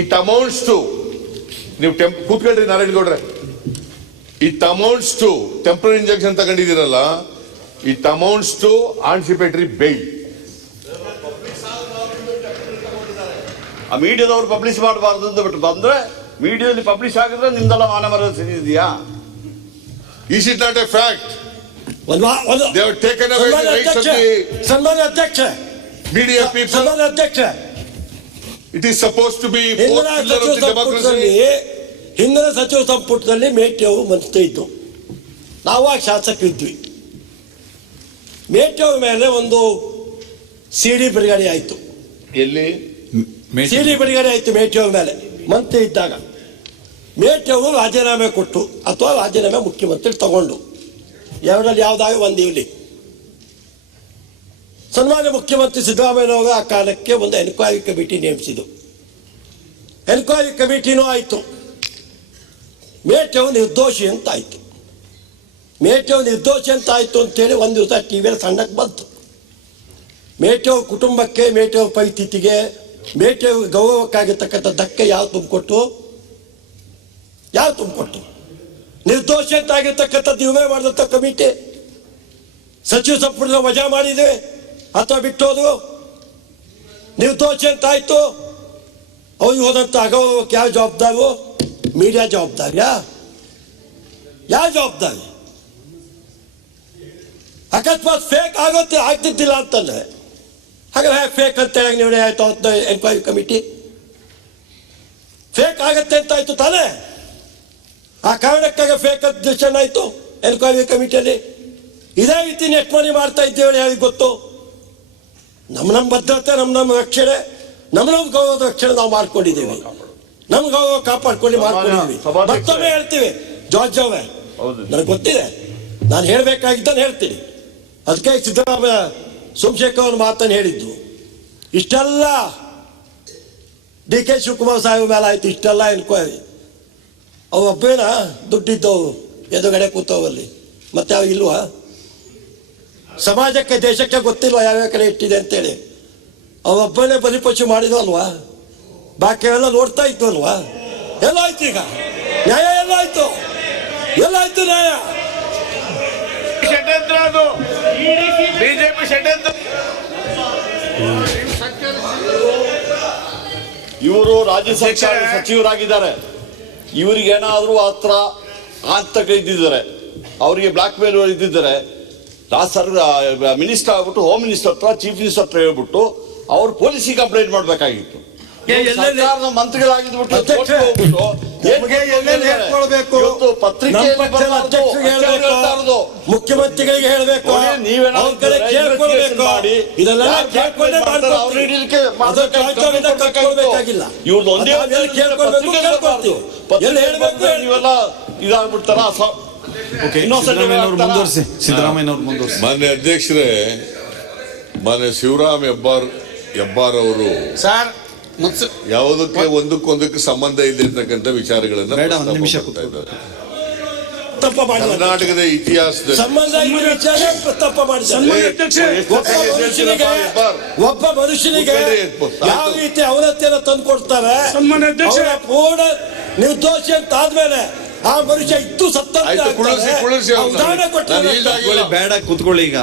ಇಟ್ ಅಮೌಂಟ್ಸ್ ಟು, ನೀವು ಕೂತ್ಕೊಳ್ರಿ ನಾರಾಯಣ ಗೌಡ್ರೆ, it amounts to temporary injection ತಗೊಂಡಿದ್ದೀರಲ್ಲ, it amounts to anticipatory bail. ಆ ಮೀಡಿಯಾದವ್ರು ಪಬ್ಲಿಷ್ ಮಾಡಬಾರ್ದು ಅಂತ ಬಿಟ್ಟು ಬಂದ್ರೆ ಮೀಡಿಯಾದಲ್ಲಿ ಪಬ್ಲಿಷ್ ಆಗಿದ್ರೆ ನಿಮ್ದೆಲ್ಲ ಮಾನ ಮರ್ಯಾದೆ ಸರಿ ಇದೆಯಾ? Is it not a fact? They have taken away the rights of the ಸನ್ಮಾನ್ಯ ಅಧ್ಯಕ್ಷ, media people. ಸನ್ಮಾನ್ಯ ಅಧ್ಯಕ್ಷ, It is supposed to be fourth pillar of the democracy. ಹಿಂದಿನ ಸಚಿವ ಸಂಪುಟದಲ್ಲಿ ಮೇಟಿ ಅವರು ಮಂತ್ರಿ ಇದ್ದು, ನಾವು ಆ ಶಾಸಕರಿದ್ವಿ. ಮೇಟಿ ಅವ್ರ ಮೇಲೆ ಒಂದು ಸಿಡಿ ಬಿಡುಗಡೆ ಆಯಿತು. ಎಲ್ಲಿ ಸಿಡಿ ಬಿಡುಗಡೆ ಆಯಿತು ಮೇಟಿ ಅವ್ರ ಮೇಲೆ ಮಂತ್ರಿ ಇದ್ದಾಗ. ಮೇಟಿ ಅವರು ರಾಜೀನಾಮೆ ಕೊಟ್ಟು ಅಥವಾ ರಾಜೀನಾಮೆ ಮುಖ್ಯಮಂತ್ರಿ ತಗೊಂಡು, ಎರಡರಲ್ಲಿ ಯಾವುದಾಗ ಒಂದು ಇರಲಿ. ಸನ್ಮಾನ್ಯ ಮುಖ್ಯಮಂತ್ರಿ ಸಿದ್ದರಾಮಯ್ಯನವರು ಆ ಕಾಲಕ್ಕೆ ಒಂದು ಎನ್ಕ್ವೈರಿ ಕಮಿಟಿ ನೇಮಿಸಿದ್ದು. ಎನ್ಕ್ವೈರಿ ಕಮಿಟಿನೂ ಆಯಿತು. ಮೇಟಿ ಅವರು ನಿರ್ದೋಷಿ ಅಂತ ಆಯಿತು. ಮೇಟಿ ಅವರು ನಿರ್ದೋಷಿ ಅಂತ ಆಯಿತು ಅಂತೇಳಿ ಒಂದು ದಿವಸ ಟಿವಿಯಲ್ಲಿ ಸಣ್ಣಕ್ಕೆ ಬಂತು. ಮೇಟಿ ಅವ್ರ ಕುಟುಂಬಕ್ಕೆ, ಮೇಟಿ ಅವ್ರ ಪರಿಸ್ಥಿತಿಗೆ, ಮೇಟಿ ಅವ್ರ ಗೌರವಕ್ಕಾಗಿರ್ತಕ್ಕಂಥ ಧಕ್ಕೆ ಯಾವ ತುಂಬಿಕೊಟ್ಟು ನಿರ್ದೋಷಿ ಅಂತ ಆಗಿರ್ತಕ್ಕಂಥದ್ದು ಇವೇ ಮಾಡಿದಂಥ ಕಮಿಟಿ ಸಚಿವ ಸಂಪುಟದ ವಜಾ ಮಾಡಿದೆ ಅಥವಾ ಬಿಟ್ಟೋದು. ನಿರ್ದೋಷಿ ಅಂತ ಆಯ್ತು. ಅವ್ರಿಗೆ ಹೋದಂಥ ಅಗೌರವಕ್ಕೆ ಯಾವ ಜವಾಬ್ದಾರು? ಮೀಡಿಯಾ ಜವಾಬ್ದಾರಿಯಾ? ಯಾವ ಜವಾಬ್ದಾರಿ? ಅಕಸ್ಮಾತ್ ಫೇಕ್ ಆಗ್ತಿದ್ದಿಲ್ಲ ಅಂತಂದ್ರೆ ಹಾಗಾದ್ರೆ ಫೇಕ್ ಅಂತ ಹೇಳಿ ನಿರ್ಣಯ ಆಯ್ತು ಅಂತ ಎನ್ಕ್ವೈರಿ ಕಮಿಟಿ ಫೇಕ್ ಆಗತ್ತೆ ಅಂತ ಆಯ್ತು ತಾನೇ. ಆ ಕಾರಣಕ್ಕಾಗ ಫೇಕ್ ಅಂತ ಡಿಸಿಷನ್ ಆಯ್ತು ಎನ್ಕ್ವೈರಿ ಕಮಿಟಿಯಲ್ಲಿ. ಇದೇ ರೀತಿ ನೆಕ್ಸ್ಟ್ ಮನಿ ಮಾಡ್ತಾ ಇದ್ದೇವೆ ಹೇಳಿ ಗೊತ್ತು. ನಮ್ಮ ಭದ್ರತೆ, ನಮ್ಮ ರಕ್ಷಣೆ, ನಮ್ಮ ಗೌರವದ ರಕ್ಷಣೆ ನಾವು ಮಾಡ್ಕೊಂಡಿದ್ದೀವಿ. ನಮ್ಮ ಗೌರವ ಮಾಡ್ಕೊಂಡಿದ್ದೀವಿ. ಮತ್ತೊಮ್ಮೆ ಹೇಳ್ತೀವಿ ಜಾರ್ಜ್ ಅವರೇ, ನನಗೆ ಗೊತ್ತಿದೆ, ನಾನು ಹೇಳಬೇಕಾಗಿದ್ದನ್ನು ಹೇಳ್ತೀನಿ. ಅದಕ್ಕೆ ಸಿದ್ದರಾಮಯ್ಯ ಸೋಮಶೇಖರ್ ಅವ್ರ ಮಾತನ್ನು ಹೇಳಿದ್ದು. ಇಷ್ಟೆಲ್ಲ DK ಶಿವಕುಮಾರ್ ಸಾಹೇಬ್ ಮೇಲೆ ಆಯ್ತು, ಇಷ್ಟೆಲ್ಲ ಎನ್ಕ್ವೈರಿ. ಅವು ಒಬ್ಬೇನ ದುಡ್ಡಿದ್ದವು ಎದುರುಗಡೆ ಕೂತವಲ್ಲಿ, ಮತ್ತೆ ಅವು ಇಲ್ವಾ? ಸಮಾಜಕ್ಕೆ ದೇಶಕ್ಕೆ ಗೊತ್ತಿಲ್ವಾ ಯಾವ್ಯಾವ ಕಡೆ ಇಟ್ಟಿದೆ ಅಂತೇಳಿ? ಅವೊಬ್ಬನೇ ಬಲಿಪಶು ಮಾಡಿದ್ವಲ್ವಾ? ಬಾಕಿ ಎಲ್ಲ ನೋಡ್ತಾ ಇದ್ವಲ್ವಾ? ಎಲ್ಲಾಯ್ತು ಈಗ ನ್ಯಾಯ? ಎಲ್ಲಾಯ್ತು ನ್ಯಾಯ? ಷಡ್ಯಂತ್ರ ಅದು, ಬಿಜೆಪಿ ಷಡ್ಯಂತ್ರ. ಇವರು ರಾಜ್ಯ ಸರ್ಕಾರ ಸಚಿವರಾಗಿದ್ದಾರೆ. ಇವರಿಗೆ ಏನಾದರೂ ಹತ್ರ ಆತಂಕ ಇದ್ದಿದ್ದಾರೆ, ಅವರಿಗೆ ಬ್ಲಾಕ್ ಮೇಲ್ ಇದ್ದಿದ್ದಾರೆ. ಮಿನಿಸ್ಟರ್ ಆಗ್ಬಿಟ್ಟು ಹೋಮ್ ಮಿನಿಸ್ಟರ್ ಹತ್ರ, ಚೀಫ್ ಮಿನಿಸ್ಟರ್ ಹತ್ರ ಹೇಳ್ಬಿಟ್ಟು ಅವ್ರು ಪೊಲೀಸಿಗೆ ಕಂಪ್ಲೇಂಟ್ ಮಾಡಬೇಕಾಗಿತ್ತು. ಸರ್ಕಾರದ ಮಂತ್ರಿಗಳಾಗಿದ್ಬಿಟ್ಟು ಮುಖ್ಯಮಂತ್ರಿಗಳಿಗೆ ಹೇಳಬೇಕು, ಇವ್ರದ್ದು ಒಂದೇ ಇದಾಗ್ಬಿಡ್ತಾರ. ಮಾನ್ಯ ಅಧ್ಯಕ್ಷರೇ, ಮಾನ್ಯ ಶಿವರಾಮ್ ಹೆಬ್ಬಾರ್ ಅವರು ಯಾವುದಕ್ಕೆ ಒಂದಕ್ಕೊಂದಕ್ಕೆ ಸಂಬಂಧ ಇದೆ ಅಂತಕ್ಕಂಥ ವಿಚಾರಗಳನ್ನ ಕರ್ನಾಟಕದ ಇತಿಹಾಸದಲ್ಲಿ ಒಬ್ಬ ಮನುಷ್ಯನಿಗೆ ಯಾವ ರೀತಿ ಅವನತಿಯನ್ನು ತಂದು ಕೊಡ್ತಾರೆ, ಪೂರ್ಣ ನಿರ್ದೋಷಿ ಅಂತ ಆದ್ಮೇಲೆ ಆ ಮನುಷ್ಯ ಇತ್ತು ಸತ್ತ ಬೇಡ ಕುತ್ಕೊಳ್ಳಿ, ಈಗ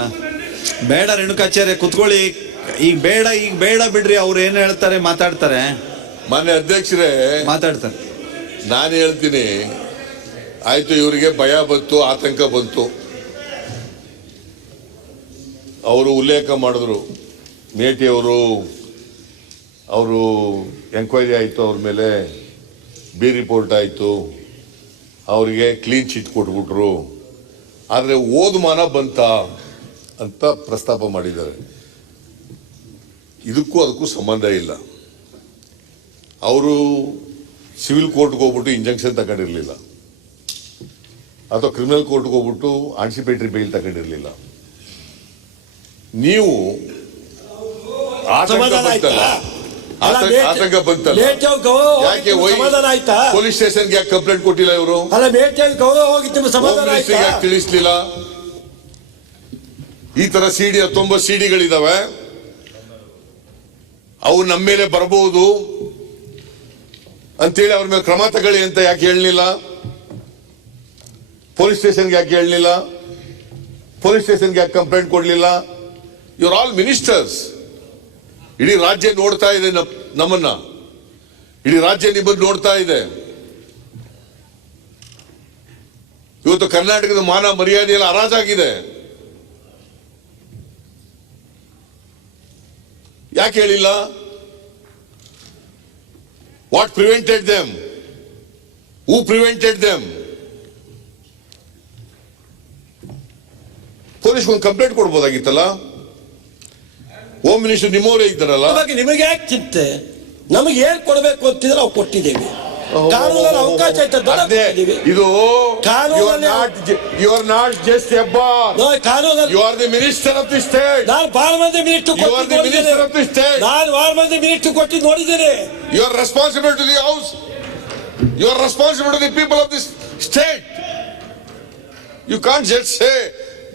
ಬೇಡ ರೇಣುಕಾಚಾರ್ಯ ಕುತ್ಕೊಳ್ಳಿ, ಈಗ ಬೇಡ ಬಿಡ್ರಿ. ಅವ್ರು ಏನ್ ಹೇಳ್ತಾರೆ ಮಾತಾಡ್ತಾರೆ. ಮಾನ್ಯ ಅಧ್ಯಕ್ಷರೇ ಮಾತಾಡ್ತಾರೆ. ನಾನು ಹೇಳ್ತೀನಿ, ಆಯ್ತು, ಇವರಿಗೆ ಭಯ ಬಂತು, ಆತಂಕ ಬಂತು. ಅವರು ಉಲ್ಲೇಖ ಮಾಡಿದ್ರು, ಮೇಟಿ ಅವರು ಎಂಕ್ವೈರಿ ಆಯಿತು, ಅವ್ರ ಮೇಲೆ ಬಿ ರಿಪೋರ್ಟ್ ಆಯಿತು, ಅವರಿಗೆ ಕ್ಲೀನ್ ಚಿಟ್ ಕೊಟ್ಬಿಟ್ರು. ಆದರೆ ಓದುಮಾನ ಬಂತ ಅಂತ ಪ್ರಸ್ತಾಪ ಮಾಡಿದ್ದಾರೆ. ಇದಕ್ಕೂ ಅದಕ್ಕೂ ಸಂಬಂಧ ಇಲ್ಲ. ಅವರು ಸಿವಿಲ್ ಕೋರ್ಟ್ಗೆ ಹೋಗ್ಬಿಟ್ಟು ಇಂಜಂಕ್ಷನ್ ತಗೊಂಡಿರಲಿಲ್ಲ, ಅಥವಾ ಕ್ರಿಮಿನಲ್ ಕೋರ್ಟ್ಗೆ ಹೋಗ್ಬಿಟ್ಟು ಆನ್ಸಿಪೇಟರಿ ಬೇಲ್ ತಗೊಂಡಿರಲಿಲ್ಲ. ನೀವು ಆತಂಕ ಬಂತಲ್ಲ, ಯಾಕೆ ಪೊಲೀಸ್ ಸ್ಟೇಷನ್ಗೆ ಯಾಕೆ ಕಂಪ್ಲೇಂಟ್ ಕೊಟ್ಟಿಲ್ಲ ಇವರು? ಯಾಕೆ ತಿಳಿಸ್ಲಿಲ್ಲ? ಈ ತರ ಸಿಡಿ 19 ಸಿಡಿಗಳಿದಾವೆ, ಅವು ನಮ್ಮ ಮೇಲೆ ಬರಬಹುದು ಅಂತೇಳಿ ಅವ್ರ ಮೇಲೆ ಕ್ರಮ ತಗೊಳ್ಳಿ ಅಂತ ಯಾಕೆ ಹೇಳಲಿಲ್ಲ? ಪೊಲೀಸ್ ಸ್ಟೇಷನ್ಗೆ ಯಾಕೆ ಹೇಳಲಿಲ್ಲ? ಪೊಲೀಸ್ ಸ್ಟೇಷನ್ಗೆ ಯಾಕೆ ಕಂಪ್ಲೇಂಟ್ ಕೊಡ್ಲಿಲ್ಲ? You are all ministers. ಇಡೀ ರಾಜ್ಯ ನೋಡ್ತಾ ಇದೆ ನಮ್ಮನ್ನ, ಇಡೀ ರಾಜ್ಯ ನಿಮ್ಮನ್ನು ನೋಡ್ತಾ ಇದೆ. ಇವತ್ತು ಕರ್ನಾಟಕದ ಮಾನ ಮರ್ಯಾದೆ ಎಲ್ಲ ಹರಾಜಾಗಿದೆ. ಯಾಕೆ ಹೇಳಿಲ್ಲ? What prevented them? Who prevented them? Police ಒಂದು ಕಂಪ್ಲೇಂಟ್ ಕೊಡ್ಬೋದಾಗಿತ್ತಲ್ಲ. ಹೋಮ್ ಮಿನಿಸ್ಟರ್ ನಿಮ್ಮವರೇ ಇದ್ದಾರಲ್ಲ. ನಿಮಗೆ ಯಾಕೆ ಚಿಂತೆ? ನಮಗೆ ಏನ್ ಕೊಡಬೇಕು ಅಂತಿದ್ರೆ ನಾವು ಕೊಟ್ಟಿದ್ದೇವೆ. ಕಾನೂನಲ್ಲಿ ಅವಕಾಶ ಇದು you are not just Hebbar, you are the minister of the state. ನಾನು ಬಹಳ ಮಂದಿ ಮಿನಿಸ್ಟರ್ ನಾನು ಬಹಳ ಮಂದಿ ಮಿನಿಸ್ಟರ್ ಕೊಟ್ಟು ನೋಡಿದ್ದೇನೆ. You are responsible to the house, you are responsible to the people of this state. You can't just say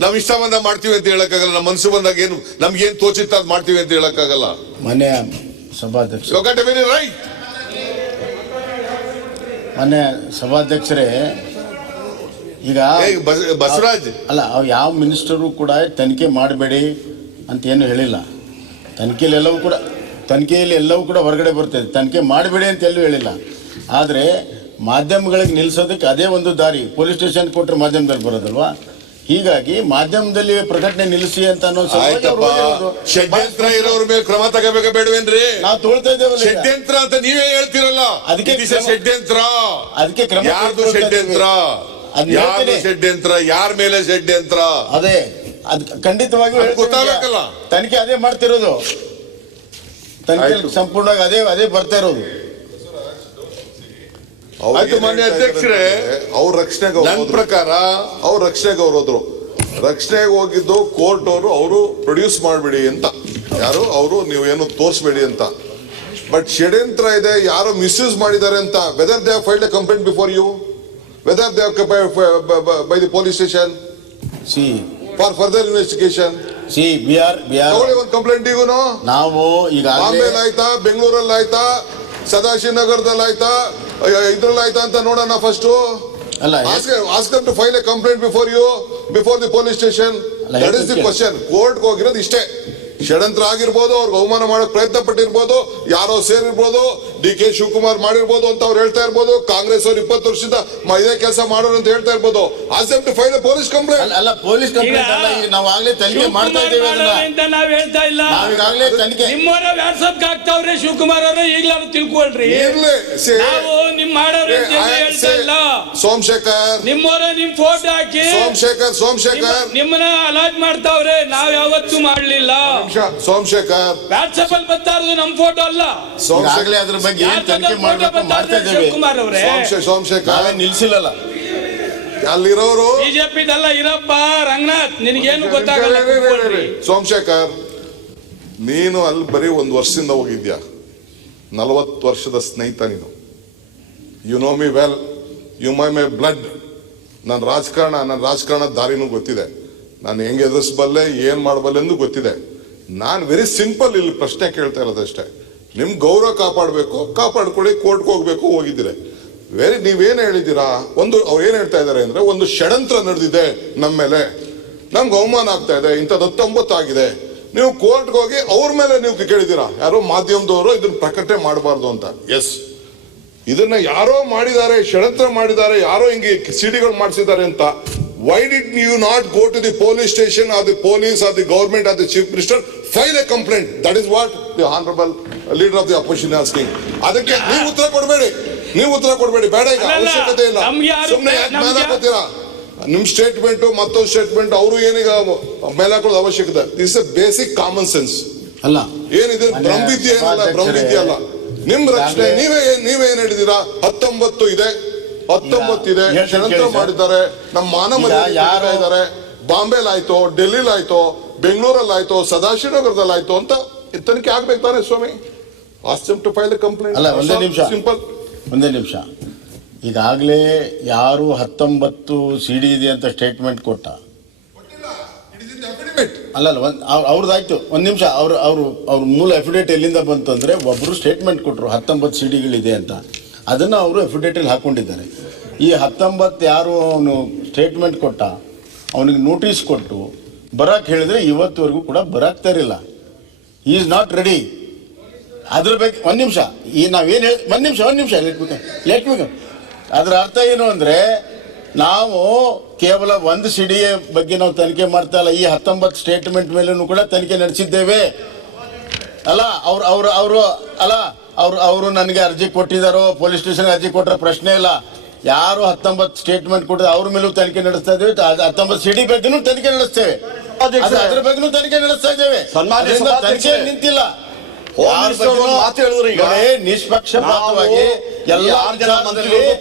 ನಾವ್ ಇಷ್ಟ ಬಂದಾಗ ಮಾಡ್ತೀವಿ ಅಂತ ಹೇಳಕ್ಕಾಗಲ್ಲ. ನಮ್ಮ ಮನಸ್ಸು ಬಂದಾಗ ಏನು ನಮ್ಗೇನ್ ತೋಚಿತ್ತ ಅದ್ ಮಾಡ್ತೀವಿ ಅಂತ ಹೇಳಕ್ಕಾಗಲ್ಲ. ಮಾನ್ಯ ಸಭಾಧ್ಯಕ್ಷ, you got a very right. ಮಾನ್ಯ ಸಭಾಧ್ಯಕ್ಷರೇ, ಈಗ ಬಸವರಾಜ್ ಅಲ್ಲ, ಯಾವ ಮಿನಿಸ್ಟರು ಕೂಡ ತನಿಖೆ ಮಾಡಬೇಡಿ ಅಂತ ಏನು ಹೇಳಿಲ್ಲ. ತನಿಖೆಯಲ್ಲಿ ಎಲ್ಲವೂ ಕೂಡ ಹೊರಗಡೆ ಬರ್ತದೆ. ತನಿಖೆ ಮಾಡಬೇಡಿ ಅಂತ ಎಲ್ಲೂ ಹೇಳಿಲ್ಲ. ಆದರೆ ಮಾಧ್ಯಮಗಳಿಗೆ ನಿಲ್ಲಿಸೋದಕ್ಕೆ ಅದೇ ಒಂದು ದಾರಿ. ಪೊಲೀಸ್ ಸ್ಟೇಷನ್ ಕೊಟ್ಟರೆ ಮಾಧ್ಯಮದಲ್ಲಿ ಬರೋದಲ್ವಾ? ಹೀಗಾಗಿ ಮಾಧ್ಯಮದಲ್ಲಿ ಪ್ರಕಟಣೆ ನಿಲ್ಲಿಸಿ ಅಂತ ಅನ್ನೋ ಸಲುವಾಗಿ ಅವ್ರು ಆಯ್ತಪ್ಪ, ಹೋಗಿರೋದು. ಷಡ್ಯಂತ್ರ ಇರೋರ ಮೇಲೆ ಕ್ರಮ ತಗೋಬೇಕ ಬೇಡವೇನ್ರಿ? ನಾವು ತಗೊಳ್ತಾ ಇದ್ದೇವಲ್ಲ ಈಗ. ಷಡ್ಯಂತ್ರ ಅಂತ ನೀವೇ ಹೇಳ್ತಿರಲ್ಲ. ಅದಕ್ಕೆ It is a ಷಡ್ಯಂತ್ರ. ಅದಕ್ಕೆ ಕ್ರಮ ಯಾರ್ದು ತಗೊಳ್ತಾ ಷಡ್ಯಂತ್ರ? ಅದ್ನ ಯಾರ್ದು ಹೇಳ್ತೀನಿ. ಷಡ್ಯಂತ್ರ? ಯಾರ ಮೇಲೆ ಷಡ್ಯಂತ್ರ? ಅದೇ ಅದು ಖಂಡಿತವಾಗಿಯೂ ಅದು ಹೇಳ್ತೀನಿ. ಗೊತ್ತಾಗಬೇಕಲ್ಲ. ತನಿಖೆ ಅದೇ ಮಾಡ್ತಿರೋದು. ತನಿಖೆ ಆಯ್ತು. ಸಂಪೂರ್ಣವಾಗಿ ಅದೇ ಬರ್ತಾ ಇರೋದು. ಆಯ್ತು ಮಾನ್ಯ ಅಧ್ಯಕ್ಷರೇ, ಅವ್ರ ರಕ್ಷಣೆಗೆ ನನ್ನ ಪ್ರಕಾರ ಅವ್ರ ರಕ್ಷಣೆಗೆ ಅವ್ರು ಹೋದ್ರು. ರಕ್ಷಣೆಗೆ ಹೋಗಿದ್ದು ಕೋರ್ಟ್ ಅವರು ಪ್ರೊಡ್ಯೂಸ್ ಮಾಡಬೇಡಿ ಅಂತ, ಯಾರು ಅವರು ನೀವೇನು ತೋರಿಸ್ಬೇಡಿ ಅಂತ. ಬಟ್ ಷಡ್ಯಂತ್ರ ಇದೆ, ಯಾರೋ ಮಿಸ್ಯೂಸ್ ಮಾಡಿದ್ದಾರೆ ಅಂತ. Whether they have filed a complaint before you, whether they have by the police station for further investigation. ತಗೊಳ್ಳಿ ಒಂದು ಕಂಪ್ಲೇಂಟ್ ಈಗೂನು. ನಾವು ಈಗ ಬಾಂಬೆಲ್ ಆಯ್ತಾ, ಬೆಂಗಳೂರಲ್ಲಿ ಆಯ್ತಾ, ಸದಾಶಿವನಗರದಲ್ಲಿ ಆಯ್ತಾ, ಇದ್ರಲ್ಲಿ ಆಯ್ತಾ ಅಂತ ನೋಡೋಣ ಫಸ್ಟ್. ಅಲ್ಲ, ask them to file a complaint before the police station. That is the question. Court ಹೋಗಿರೋದು ಇಷ್ಟೇ. ಷಡ್ಯಂತ್ರ ಆಗಿರ್ಬೋದು, ಅವ್ರಿಗೆ ಅವಮಾನ ಮಾಡಕ್ ಪ್ರಯತ್ನ ಪಟ್ಟಿರ್ಬೋದು, ಯಾರೋ ಸೇರಿರ್ಬೋದು, DK ಶಿವಕುಮಾರ್ ಮಾಡಿರ್ಬೋದು ಅಂತ ಅವ್ರು ಹೇಳ್ತಾ ಇರ್ಬೋದು, ಕಾಂಗ್ರೆಸ್ ಅವ್ರು 20 ವರ್ಷದಿಂದ ಇದೇ ಕೆಲಸ ಮಾಡೋರು ಅಂತ ಹೇಳ್ತಾ ಇರ್ಬೋದು. ask them to file a police complaint. ಅಲ್ಲ, ಪೊಲೀಸ್ ಕಂಪ್ಲೇಂಟ್ ಅಲ್ಲ, ಈಗ ನಾವು ಆಗ್ಲೇ ತನಿಖೆ ಮಾಡ್ತಾ ಇದ್ದೇವೆ ಅದನ್ನ. ನಾವ್ ಹೇಳ್ತಾ ಇಲ್ಲ, ನಾವೀಗಾಗಲೇ ತನಿಖೆ ನಿಮ್ಮವರ ವಾಟ್ಸಪ್ ಹಾಕ್ತಾವ್ರೆ ಶಿವಕುಮಾರ್ ಅವ್ರೆ, ಈಗ್ಲಾರು ತಿಳ್ಕೊಳ್ರಿ. ಇರ್ಲಿ, ನಾವು ನಿಮ್ ಮಾಡೋರು ಅಂತ ಹೇಳ್ತಾ ಇಲ್ಲ. ಸೋಮಶೇಖರ್, ನಿಮ್ಮವರ ನಿಮ್ ಫೋಟೋ ಹಾಕಿ ಸೋಮಶೇಖರ್ ನಿಮ್ಮನ್ನ ಅಲಾಟ್ ಮಾಡ್ತಾವ್ರೆ, ನಾವ್ ಯಾವತ್ತೂ ಮಾಡ್ಲಿಲ್ಲ. ಸೋಮಶೇಖರ್, ವಾಟ್ಸಪ್ ಅಲ್ಲಿ ಬರ್ತಾ ಇರೋದು ನಮ್ ಫೋಟೋ ಅಲ್ಲ. ಈಗಾಗಲೇ ಅದ್ರ ಬಗ್ಗೆ ಏನ್ ತನಿಖೆ ಮಾಡ್ಬೇಕು ಮಾಡ್ತಾ ಇದ್ದೇವೆ. ಶಿವಕುಮಾರ್ ಅವರೇ, ಸೋಮಶೇಖರ್ ನಾವೇ ನಿಲ್ಸಿಲ್ಲಲ್ಲ. ಅಲ್ಲಿರೋರು ಬಿಜೆಪಿದಲ್ಲ ಇರಪ್ಪ. ರಂಗನಾಥ್, ನಿನಗೇನು ಗೊತ್ತಾಗಲ್ಲ. ಸೋಮಶೇಖರ್, ನೀನು ಅಲ್ಲಿ ಬರೀ 1 ವರ್ಷದಿಂದ ಹೋಗಿದ್ಯಾ. 40 ವರ್ಷದ ಸ್ನೇಹಿತ ನೀನು. You know me well, you my blood. ನನ್ನ ರಾಜಕಾರಣ ದಾರಿನೂ ಗೊತ್ತಿದೆ. ನಾನು ಹೆಂಗೆ ಎದುರಿಸಬಲ್ಲೆ, ಏನ್ ಮಾಡಬಲ್ಲೆ ಎಂದು ಗೊತ್ತಿದೆ. ನಾನು ವೆರಿ ಸಿಂಪಲ್ ಇಲ್ಲಿ ಪ್ರಶ್ನೆ ಕೇಳ್ತಾ ಇರೋದಷ್ಟೇ. ನಿಮ್ ಗೌರವ ಕಾಪಾಡ್ಕೊಳ್ಳಿ, ಕೋರ್ಟ್ಗೆ ಹೋಗ್ಬೇಕು, ಹೋಗಿದ್ದೀರ. ನೀವೇನ್ ಹೇಳಿದ್ದೀರಾ, ಅವ್ರು ಏನ್ ಹೇಳ್ತಾ ಇದಾರೆ ಅಂದ್ರೆ, ಒಂದು ಷಡ್ಯಂತ್ರ ನಡೆದಿದೆ ನಮ್ಮ ಮೇಲೆ, ನಮ್ಗೆ ಅವಮಾನ ಆಗ್ತಾ ಇದೆ, ಇಂಥದ್ದು 19 ಆಗಿದೆ. ನೀವು ಕೋರ್ಟ್ಗೆ ಹೋಗಿ ಅವ್ರ ಮೇಲೆ ನೀವು ಕೇಳಿದ್ದೀರಾ, ಯಾರೋ ಮಾಧ್ಯಮದವರು ಇದನ್ನ ಪ್ರಕಟಣೆ ಮಾಡಬಾರ್ದು ಅಂತ. ಎಸ್, ಇದನ್ನ ಯಾರೋ ಮಾಡಿದ್ದಾರೆ, ಷಡ್ಯಂತ್ರ ಮಾಡಿದ್ದಾರೆ, ಯಾರೋ ಹಿಂಗೆ ಸಿಡಿಗಳು ಮಾಡಿಸಿದ್ದಾರೆ ಅಂತ. Why did you not go to the police station or the police or the government or the chief minister, file a complaint? That is what the honorable leader of the opposition is asking. ಅದಕ್ಕೆ ನೀವು ಉತ್ತರ ಕೊಡಬೇಡಿ, ಬೇಡ, ಈಗ ಅವಶ್ಯಕತೆ ಇಲ್ಲ. ಸುಮ್ಮನೆ ಯಾಕೆ ಮೇಲೆ ಹಾಕೋತೀರಾ? ನಿಮ್ ಸ್ಟೇಟ್ಮೆಂಟ್ ಮತ್ತೊಂದು ಸ್ಟೇಟ್ಮೆಂಟ್ ಅವರು ಏನೀಗ ಮೇಲೆ ಹಾಕೊಳ್ಳೋದು ಅವಶ್ಯಕತೆ. This is basic common sense. ಅಲ್ಲ, ಏನಿದೆ ಭ್ರಮವಿದ್ಯೆ ಅಲ್ಲ. ನಿಮ್ ರಕ್ಷಣೆ ನೀವೇನ್ ಹೇಳಿದೀರಾ? 19 ಇದೆ, 19 ಇದೆ, ಷಡ್ಯಂತ್ರ ಮಾಡಿದ್ದಾರೆ, ನಮ್ಮ ಮಾನ ಮರ್ಯಾದೆ ಇದ್ದಾರೆ. ಬಾಂಬೆಲ್ ಆಯ್ತು, ಡೆಲ್ಲಿಲಿ ಆಯ್ತು, ಬೆಂಗಳೂರಲ್ಲಿ ಆಯ್ತು, ಸದಾಶಿವನಗರದಲ್ಲಿ ಆಯ್ತು ಅಂತ ತನಿಖೆ ಆಗ್ಬೇಕು ತಾನೆ ಸ್ವಾಮಿ. Ask them to file a complaint. ಅಲ್ಲ, ಒಂದೇ ನಿಮಿಷ. ಈಗಾಗಲೇ ಯಾರು 19 CD ಇದೆ ಅಂತ ಸ್ಟೇಟ್ಮೆಂಟ್ ಕೊಟ್ಟ. ಅಲ್ಲ, ಅವ್ರದ್ದಾಯ್ತು. ಒಂದ್ ನಿಮಿಷ. ಅವ್ರ ಮೂಲ ಅಫಿಡೇಟ್ ಎಲ್ಲಿಂದ ಬಂತು ಅಂದ್ರೆ, ಒಬ್ರು ಸ್ಟೇಟ್ಮೆಂಟ್ ಕೊಟ್ಟರು 19 CDಗಳಿದೆ ಅಂತ. ಅದನ್ನು ಅವರು ಅಫಿಡೇಟಲ್ಲಿ ಹಾಕೊಂಡಿದ್ದಾರೆ. ಈ 19 ಯಾರು ಅವನು ಸ್ಟೇಟ್ಮೆಂಟ್ ಕೊಟ್ಟ, ಅವನಿಗೆ ನೋಟಿಸ್ ಕೊಟ್ಟು ಬರಕ್ಕೆ ಹೇಳಿದ್ರೆ ಇವತ್ತುವರೆಗೂ ಕೂಡ ಬರಾಕ್ತಾ ಇರಲಿಲ್ಲ. Is not ready. ಅದ್ರ ಬಗ್ಗೆ ಒಂದು ನಿಮಿಷ, ಈ ನಾವೇನು ಹೇಳಿ ಒಂದು ನಿಮಿಷ ಲೆಟ್ಬೇಕು. ಅದರ ಅರ್ಥ ಏನು ಅಂದರೆ, ನಾವು ಕೇವಲ 1 CD ಬಗ್ಗೆ ನಾವು ತನಿಖೆ ಮಾಡ್ತಾ ಇಲ್ಲ, ಈ 19 ಸ್ಟೇಟ್ಮೆಂಟ್ ಮೇಲೂ ಕೂಡ ತನಿಖೆ ನಡೆಸಿದ್ದೇವೆ. ಅಲ್ಲ, ಅವರು ನನಗೆ ಅರ್ಜಿ ಕೊಟ್ಟಿದ್ದಾರೋ, ಪೊಲೀಸ್ ಸ್ಟೇಷನ್ ಅರ್ಜಿ ಕೊಟ್ಟರೆ ಪ್ರಶ್ನೆ ಇಲ್ಲ. ಯಾರು 19 ಸ್ಟೇಟ್ಮೆಂಟ್ ಕೊಟ್ಟಿದ್ರೆ ಅವ್ರ ಮೇಲೂ ತನಿಖೆ ನಡೆಸ್ತಾ ಇದ್ದೇವೆ. 19 CD ಬಗ್ಗೆನೂ ತನಿಖೆ ನಡೆಸ್ತೇವೆ, ಅದ್ರ ಬಗ್ಗೆನೂ ತನಿಖೆ ನಡೆಸ್ತಾ ಇದ್ದೇವೆ. ತನಿಖೆ ನಿಂತಿಲ್ಲ. ನಿಷ್ಪಕ್ಷಪಾತವಾಗಿ ಎಲ್ಲ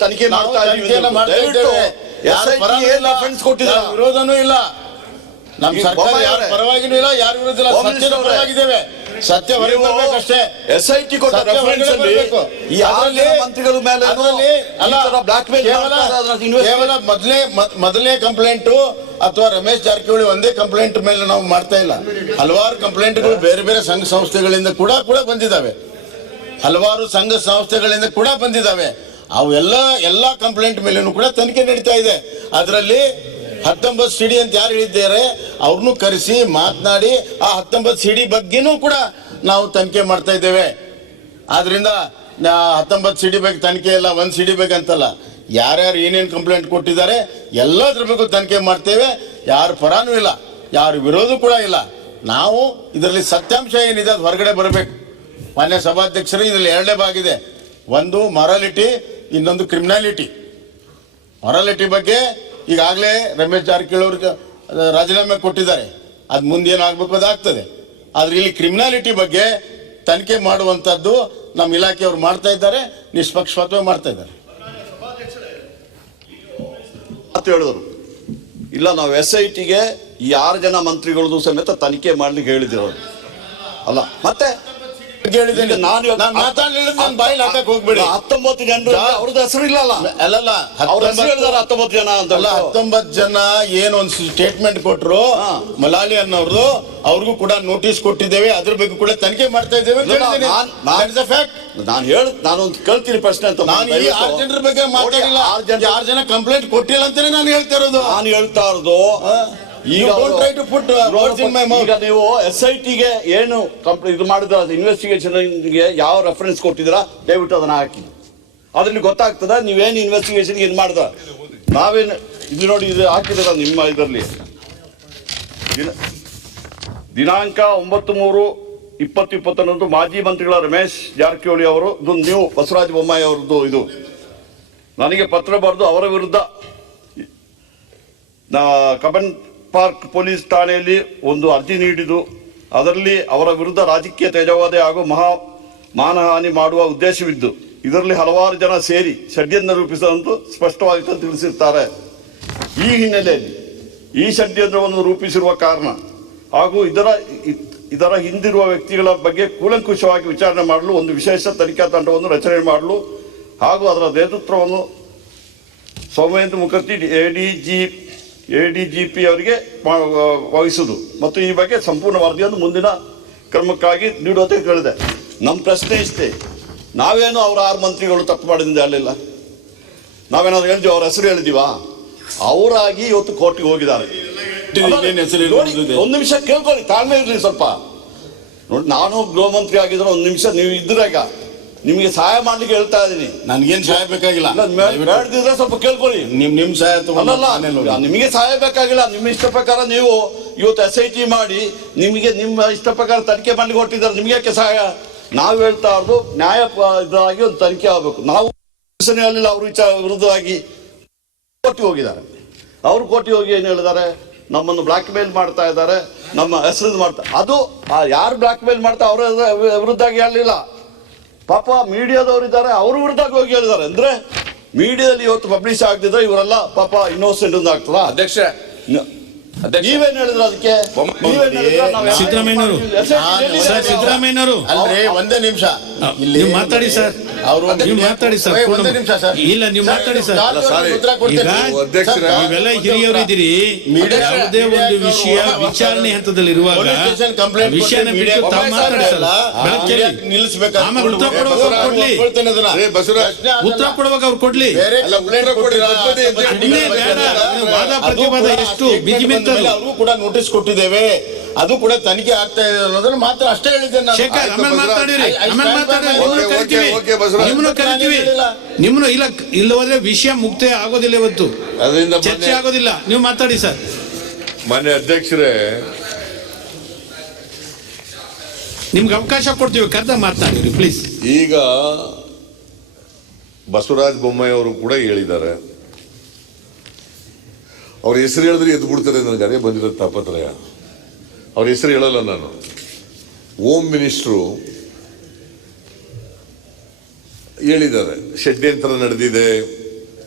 ತನಿಖೆ ಮಾಡ್ತಾ ಇದ್ದೇವೆ. ವಿರೋಧನೂ ಇಲ್ಲ. ನಮ್ಮ ಸರ್ಕಾರ ಯಾರ ಪರವಾಗಿನೂ ಇಲ್ಲ, ಯಾರ ವಿರೋಧ ಇಲ್ಲ. ಸತ್ಯದ ಪರವಾಗಿದ್ದೇವೆ. ಸತ್ಯ ಹೊರಗೆ ಬರ್ಬೇಕಷ್ಟೇ. SIT ಕೊಟ್ಟ ರೆಫರೆನ್ಸ್ ಅಲ್ಲಿ ಈ 6 ಮಂತ್ರಿಗಳ ಮೇಲೆ ಕೇವಲ ಮೊದಲನೇ ಕಂಪ್ಲೇಂಟು ಅಥವಾ ರಮೇಶ್ ಜಾರಕಿಹೊಳಿ ಒಂದೇ ಕಂಪ್ಲೇಂಟ್ ಮೇಲೆ ನಾವು ಮಾಡ್ತಾ ಇಲ್ಲ. ಹಲವಾರು ಕಂಪ್ಲೇಂಟ್ಗಳು ಬೇರೆ ಬೇರೆ ಸಂಘ ಸಂಸ್ಥೆಗಳಿಂದ ಕೂಡ ಬಂದಿದ್ದಾವೆ. ಅವೆಲ್ಲ ಕಂಪ್ಲೇಂಟ್ ಮೇಲೂ ಕೂಡ ತನಿಖೆ ನಡೀತಾ ಇದೆ. ಅದರಲ್ಲಿ 19 CD ಅಂತ ಯಾರು ಹೇಳಿದ್ದಾರೆ ಅವ್ರನ್ನೂ ಕರೆಸಿ ಮಾತನಾಡಿ ಆ 19 CD ಬಗ್ಗೆನೂ ಕೂಡ ನಾವು ತನಿಖೆ ಮಾಡ್ತಾ ಇದ್ದೇವೆ. ಆದ್ರಿಂದ 19 CD ಬಗ್ಗೆ ತನಿಖೆ ಇಲ್ಲ, 1 CD ಬಗ್ಗೆ ಅಂತಲ್ಲ. ಯಾರ್ಯಾರು ಏನೇನು ಕಂಪ್ಲೇಂಟ್ ಕೊಟ್ಟಿದ್ದಾರೆ ಎಲ್ಲದ್ರ ಬಗ್ಗೆ ತನಿಖೆ ಮಾಡ್ತೇವೆ. ಯಾರ ಪರಾನೂ ಇಲ್ಲ, ಯಾರ ವಿರೋಧ ಕೂಡ ಇಲ್ಲ. ನಾವು ಇದರಲ್ಲಿ ಸತ್ಯಾಂಶ ಏನಿದೆ ಅದು ಹೊರಗಡೆ ಬರಬೇಕು. ಮಾನ್ಯ ಸಭಾಧ್ಯಕ್ಷರು, ಇದರಲ್ಲಿ ಎರಡೇ ಭಾಗಿದೆ. ಒಂದು ಮೊರಾಲಿಟಿ, ಇನ್ನೊಂದು ಕ್ರಿಮಿನಾಲಿಟಿ. ಮೊರಾಲಿಟಿ ಬಗ್ಗೆ ಈಗಾಗಲೇ ರಮೇಶ್ ಜಾರಕಿಹೊಳಿ ಅವ್ರಿಗೆ ರಾಜೀನಾಮೆ ಕೊಟ್ಟಿದ್ದಾರೆ. ಅದು ಮುಂದೇನಾಗಬೇಕು ಅದಾಗ್ತದೆ. ಆದರೆ ಇಲ್ಲಿ ಕ್ರಿಮಿನಾಲಿಟಿ ಬಗ್ಗೆ ತನಿಖೆ ಮಾಡುವಂಥದ್ದು ನಮ್ಮ ಇಲಾಖೆಯವರು ಮಾಡ್ತಾ ಇದ್ದಾರೆ, ನಿಷ್ಪಕ್ಷಪಾತವಾಗಿ ಮಾಡ್ತಾ ಇದ್ದಾರೆ. ಅಂತ ಹೇಳಿದ್ರು, ಇಲ್ಲ ನಾವು SITಗೆ 6 ಜನ ಮಂತ್ರಿಗಳದ್ದು ಸಮೇತ ತನಿಖೆ ಮಾಡ್ಲಿಕ್ಕೆ ಹೇಳಿದಿರೋದು ಅಲ್ಲ. ಮತ್ತೆ ಹೇಳಿದ್ದೇನೆ ನಾನು ಮಾತಾಡಲಿಲ್ಲ, ನಾನು ಬಾಯಿಲಿ ಹಾಕಕ್ ಹೋಗ್ಬೇಡಿ. 19 ಜನರು ಅವ್ರದ್ದು ಹೆಸರು ಇಲ್ಲ ಅಲ್ಲ. ಅಲ್ಲಲ್ಲ, ಅವ್ರ ಹೆಸರು ಹೇಳಿದಾರೆ 19 ಜನ ಅಂತ. 19 ಜನ ಏನೊಂದು ಸ್ಟೇಟ್ಮೆಂಟ್ ಕೊಟ್ಟರು ಮಲಾಲಿ ಅನ್ನೋರ್ದು, ಅವ್ರಿಗೂ ಕೂಡ ನೋಟಿಸ್ ಕೊಟ್ಟಿದ್ದೇವೆ, ಅದ್ರ ಬಗ್ಗೆ ಕೂಡ ತನಿಖೆ ಮಾಡ್ತಾ ಇದ್ದೇವೆ. ನಾನೊಂದು ಕೇಳ್ತೀನಿ ಪ್ರಶ್ನೆ ಅಂತ. ನಾನು ಈ 6 ಜನರ ಬಗ್ಗೆ ಮಾತಾಡಿಲ್ಲ. 6 ಜನ ಕಂಪ್ಲೇಂಟ್ ಕೊಟ್ಟಿಲ್ಲ ಅಂತಾನೆ ನಾನು ಹೇಳ್ತಾ ಇರೋದು. ನಾನು ಹೇಳ್ತಾ ಇರೋದು ಈಗ ನೀವು SITಗೆ ಏನು ಇದು ಮಾಡಿದ್ರ ಇನ್ವೆಸ್ಟಿಗೇಷನ್ಗೆ ಯಾವ ರೆಫರೆನ್ಸ್ ಕೊಟ್ಟಿದ್ದೀರಾ ದಯವಿಟ್ಟು ಅದನ್ನ ಹಾಕಿ. ಅದ್ರಲ್ಲಿ ಗೊತ್ತಾಗ್ತದ ನೀವೇನು ಇನ್ವೆಸ್ಟಿಗೇಷನ್ ಇದು ಮಾಡಿದ್ರ. ನಾವೇನು ಇದು ನೋಡಿ, ಇದು ಹಾಕಿದ್ರ ನಿಮ್ಮ ಇದರಲ್ಲಿ ದಿನಾಂಕ 9/3/2021 ಮಾಜಿ ಮಂತ್ರಿಗಳ ರಮೇಶ್ ಜಾರಕಿಹೊಳಿ ಅವರು, ನೀವು ಬಸವರಾಜ ಬೊಮ್ಮಾಯಿ ಅವರದ್ದು ಇದು ನನಗೆ ಪತ್ರ ಬರೆದು ಅವರ ವಿರುದ್ಧ ಕಬ್ಬನ್ ಪಾರ್ಕ್ ಪೊಲೀಸ್ ಠಾಣೆಯಲ್ಲಿ ಒಂದು ಅರ್ಜಿ ನೀಡಿದ್ದು, ಅದರಲ್ಲಿ ಅವರ ವಿರುದ್ಧ ರಾಜಕೀಯ ತೇಜೋವಧೆ ಹಾಗೂ ಮಾನಹಾನಿ ಮಾಡುವ ಉದ್ದೇಶವಿದ್ದು, ಇದರಲ್ಲಿ ಹಲವಾರು ಜನ ಸೇರಿ ಷಡ್ಯಂತ್ರ ರೂಪಿಸುವಂತೂ ಸ್ಪಷ್ಟವಾಗಿ ತಿಳಿಸಿರ್ತಾರೆ. ಈ ಹಿನ್ನೆಲೆಯಲ್ಲಿ ಈ ಷಡ್ಯಂತ್ರವನ್ನು ರೂಪಿಸಿರುವ ಕಾರಣ ಹಾಗೂ ಇದರ ಹಿಂದಿರುವ ವ್ಯಕ್ತಿಗಳ ಬಗ್ಗೆ ಕೂಲಂಕುಷವಾಗಿ ವಿಚಾರಣೆ ಮಾಡಲು ಒಂದು ವಿಶೇಷ ತನಿಖಾ ತಂಡವನ್ನು ರಚನೆ ಮಾಡಲು ಹಾಗೂ ಅದರ ನೇತೃತ್ವವನ್ನು ಸೌಮೇಂದ್ರ ಮುಖರ್ಜಿ ADGP ಅವರಿಗೆ ವಹಿಸುವುದು ಮತ್ತು ಈ ಬಗ್ಗೆ ಸಂಪೂರ್ಣ ವರದಿಯನ್ನು ಮುಂದಿನ ಕ್ರಮಕ್ಕಾಗಿ ನೀಡುವಂತೆ ಕೇಳಿದೆ. ನಮ್ಮ ಪ್ರಶ್ನೆ ಇಷ್ಟೇ, ನಾವೇನು ಅವರ 6 ಮಂತ್ರಿಗಳು ತಪ್ಪು ಮಾಡಿದಿಂದ ಹೇಳಲಿಲ್ಲ. ನಾವೇನಾದ್ರು ಹೇಳಿದ್ವಿ, ಅವ್ರ ಹೆಸರು ಹೇಳಿದೀವಾ? ಅವರಾಗಿ ಇವತ್ತು ಕೋರ್ಟಿಗೆ ಹೋಗಿದ್ದಾರೆ. ಒಂದು ನಿಮಿಷ ಕೇಳ್ಕೊಳ್ಳಿ, ತಾಳ್ಮೆ ಇರಲಿ ಸ್ವಲ್ಪ. ನೋಡಿ, ನಾನು ಗೃಹ ಮಂತ್ರಿ ಆಗಿದ್ರೆ ಒಂದು ನಿಮಿಷ ನೀವು ಇದ್ರಾಗ ನಿಮಗೆ ಸಹಾಯ ಮಾಡ್ಲಿಕ್ಕೆ ಹೇಳ್ತಾ ಇದ್ದೀನಿ. ನನ್ಗೇನು ಸಹಾಯ ಬೇಕಾಗಿಲ್ಲ, ಬೇಡದಿದ್ರೆ ಸ್ವಲ್ಪ ಕೇಳ್ಕೊಳ್ಳಿ. ನಿಮ್ ಸಹಾಯ ನಿಮಗೆ ಸಹಾಯ ಬೇಕಾಗಿಲ್ಲ. ನಿಮ್ಮ ಇಷ್ಟ ಪ್ರಕಾರ ನೀವು ಇವತ್ತು SIT ಮಾಡಿ ನಿಮಗೆ ನಿಮ್ಮ ಇಷ್ಟ ಪ್ರಕಾರ ತನಿಖೆ ಮಾಡ್ಲಿಕ್ಕೆ ಹೊರಟಿದ್ದಾರೆ. ನಿಮ್ಗೆ ಯಾಕೆ ಸಹಾಯ? ನಾವು ಹೇಳ್ತಾ ಇರೋದು ನ್ಯಾಯ ಇದಾಗಿ ಒಂದು ತನಿಖೆ ಆಗಬೇಕು. ನಾವು ಹೇಳಿಲ್ಲ, ಅವರು ವಿರುದ್ಧವಾಗಿ ಕೋರ್ಟಿಗೆ ಹೋಗಿದ್ದಾರೆ. ಅವರು ಕೋರ್ಟಿಗೆ ಹೋಗಿ ಏನು ಹೇಳಿದ್ದಾರೆ, ನಮ್ಮನ್ನು ಬ್ಲಾಕ್ ಮೇಲ್ ಮಾಡ್ತಾ ಇದ್ದಾರೆ, ನಮ್ಮ ಹೆಸರು ಮಾಡ್ತಾ. ಅದು ಯಾರು ಬ್ಲಾಕ್ ಮೇಲ್ ಮಾಡ್ತಾ ಅವರ ವಿರುದ್ಧವಾಗಿ ಹೇಳಲಿಲ್ಲ. ಪಾಪ ಮೀಡಿಯಾದವರು ಇದ್ದಾರೆ, ಅವ್ರ ವಿರುದ್ಧವಾಗಿ ಹೋಗಿ ಹೇಳಿದ್ದಾರೆ. ಅಂದ್ರೆ ಮೀಡಿಯಾದಲ್ಲಿ ಇವತ್ತು ಪಬ್ಲಿಷ್ ಆಗ್ತಿದ್ರೆ ಇವರೆಲ್ಲ ಪಾಪ ಇನ್ನೋಸೆಂಟ್ ಒಂದು ಆಗ್ತದ. ಅಧ್ಯಕ್ಷ, ನೀವೇನ್ ಹೇಳಿದ್ರು ಅದಕ್ಕೆ? ಸಿದ್ದರಾಮಯ್ಯನವರು ಅಲ್ರಿ, ಒಂದೇ ನಿಮಿಷ ನೀವು ಮಾತಾಡಿ ಸರ್. ನೀವು ಮಾತಾಡಿ ಸರ್. ಇಲ್ಲ, ನೀವು ಮಾತಾಡಿ ಸರ್. ನೀವೆಲ್ಲ ಹಿರಿಯವರು ಇದ್ದೀರಿ. ಯಾವುದೇ ಒಂದು ವಿಷಯ ವಿಚಾರಣೆ ಹಂತದಲ್ಲಿ ಇರುವಾಗ ವಿಷಯನ ಬಿಟ್ಟು ತಾವು ಮಾತಾಡಿ ಸರ್. ಆಮೇಲೆ ಉತ್ತರ ಕೊಡುವಾಗ ಅವ್ರು ಕೊಡ್ಲಿ. ಉತ್ತರ ಕೊಡುವಾಗ ಅವ್ರು ಕೊಡ್ಲಿ. ವಾದ ಪ್ರತಿವಾದ ಎಷ್ಟು ಬಿಗಿ ಮೆತ್ತದು. ಅವರು ಕೂಡ ನೋಟಿಸ್ ಕೊಟ್ಟಿದ್ದೇವೆ, ಅದು ಕೂಡ ತನಿಖೆ ಆಗ್ತಾ ಇದೆ ಅನ್ನೋದನ್ನ ಮಾತ್ರ ಅಷ್ಟೇ ಹೇಳಿದ್ದೇನೆ ನಾನು. ನಿಮ್ಮನ್ನು ಇಲ್ಲವಾದ್ರೆ ವಿಷಯ ಮುಕ್ತಾಯ ಆಗೋದಿಲ್ಲ, ಇವತ್ತು ಚರ್ಚೆ ಆಗೋದಿಲ್ಲ. ನೀವು ಮಾತಾಡಿ ಸರ್. ಮಾನ್ಯ ಅಧ್ಯಕ್ಷರೇ, ನಿಮ್ಗೆ ಅವಕಾಶ ಕೊಡ್ತೀವಿ, ಕರೆದ ಮಾತನಾಡಿ ಪ್ಲೀಸ್. ಈಗ ಬಸವರಾಜ ಬೊಮ್ಮಾಯಿ ಅವರು ಕೂಡ ಹೇಳಿದ್ದಾರೆ, ಅವ್ರ ಹೆಸರು ಹೇಳಿದ್ರೆ ಎದ್ದು ಬಿಡ್ತಾರೆ. ನನಗೆ ಅದೇ ಬಂದಿರೋ ತಾಪತ್ರಯ. ಅವ್ರ ಹೆಸರು ಹೇಳಲ್ಲ ನಾನು. ಹೋಮ್ ಮಿನಿಸ್ಟ್ರು ಹೇಳಿದ್ದಾರೆ, ಷಡ್ಯಂತ್ರ ನಡೆದಿದೆ,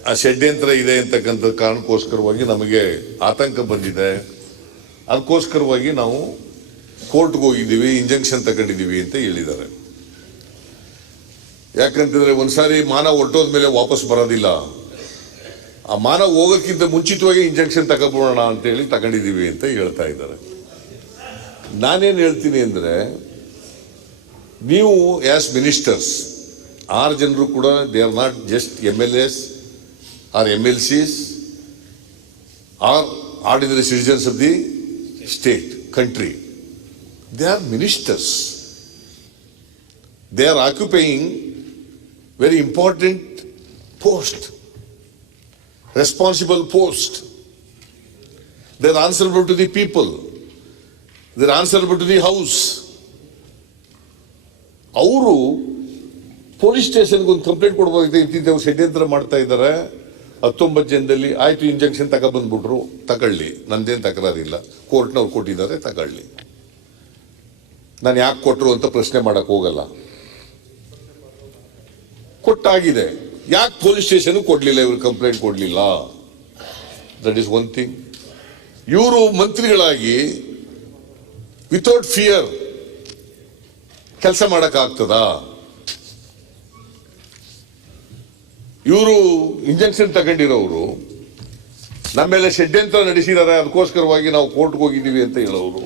ಆ ಷಡ್ಯಂತ್ರ ಇದೆ ಅಂತಕ್ಕಂಥ ಕಾರಣಕ್ಕೋಸ್ಕರವಾಗಿ ನಮಗೆ ಆತಂಕ ಬಂದಿದೆ, ಅದಕ್ಕೋಸ್ಕರವಾಗಿ ನಾವು ಕೋರ್ಟ್ಗೆ ಹೋಗಿದ್ದೀವಿ, ಇಂಜೆಕ್ಷನ್ ತಗೊಂಡಿದ್ದೀವಿ ಅಂತ ಹೇಳಿದ್ದಾರೆ. ಯಾಕಂತಂದ್ರೆ ಒಂದ್ಸಾರಿ ಮಾನ ಹೊರಟೋದ್ಮೇಲೆ ವಾಪಸ್ ಬರೋದಿಲ್ಲ. ಆ ಮಾನ ಹೋಗೋಕ್ಕಿಂತ ಮುಂಚಿತವಾಗಿ ಇಂಜೆಕ್ಷನ್ ತಗೋಬೋಣ ಅಂತೇಳಿ ತಗೊಂಡಿದ್ದೀವಿ ಅಂತ ಹೇಳ್ತಾ ಇದ್ದಾರೆ. ನಾನೇನು ಹೇಳ್ತೀನಿ ಅಂದರೆ, ನೀವು ಆಸ್ ಮಿನಿಸ್ಟರ್ಸ್ 6 ಜನರು ಕೂಡ they are not just MLAs are MLCs are ordinary citizens of the state country. They are ministers. They are occupying very important post, responsible post. They are answerable to the people, they are answerable to the house. ಅವರು police ಸ್ಟೇಷನ್ಗೆ ಒಂದು complaint ಕೊಡ್ಬೋದಿದೆ, ಇಂತಿದ್ದೇವು ಷಡ್ಯಂತ್ರ ಮಾಡ್ತಾ ಇದ್ದಾರೆ 19 ಜನದಲ್ಲಿ, ಆಯ್ತು injection ತಗೊಬಂದ್ಬಿಟ್ರು, ತಗೊಳ್ಳಿ, ನಂದೇನು ತಕರಾರಿಲ್ಲ, ಕೋರ್ಟ್ನವ್ರು ಕೊಟ್ಟಿದ್ದಾರೆ, ತಗೊಳ್ಳಿ. ನಾನು ಯಾಕೆ ಕೊಟ್ಟರು ಅಂತ ಪ್ರಶ್ನೆ ಮಾಡಕ್ ಹೋಗಲ್ಲ. ಕೊಟ್ಟಾಗಿದೆ, ಯಾಕೆ ಪೊಲೀಸ್ ಸ್ಟೇಷನ್ ಕೊಡ್ಲಿಲ್ಲ, ಇವ್ರು ಕಂಪ್ಲೇಂಟ್ ಕೊಡ್ಲಿಲ್ಲ? That is one thing. ಇವರು ಮಂತ್ರಿಗಳಾಗಿ ವಿತೌಟ್ ಫಿಯರ್ ಕೆಲಸ ಮಾಡಕ್ ಆಗ್ತದಾ? ಇವರು ಇಂಜೆಕ್ಷನ್ ತಗೊಂಡಿರೋರು ನಮ್ಮ ಮೇಲೆ ಷಡ್ಯಂತ್ರ ನಡೆಸಿದ್ದಾರೆ, ಅದಕ್ಕೋಸ್ಕರವಾಗಿ ನಾವು ಕೋರ್ಟ್ಗೆ ಹೋಗಿದ್ದೀವಿ ಅಂತ ಹೇಳೋರು.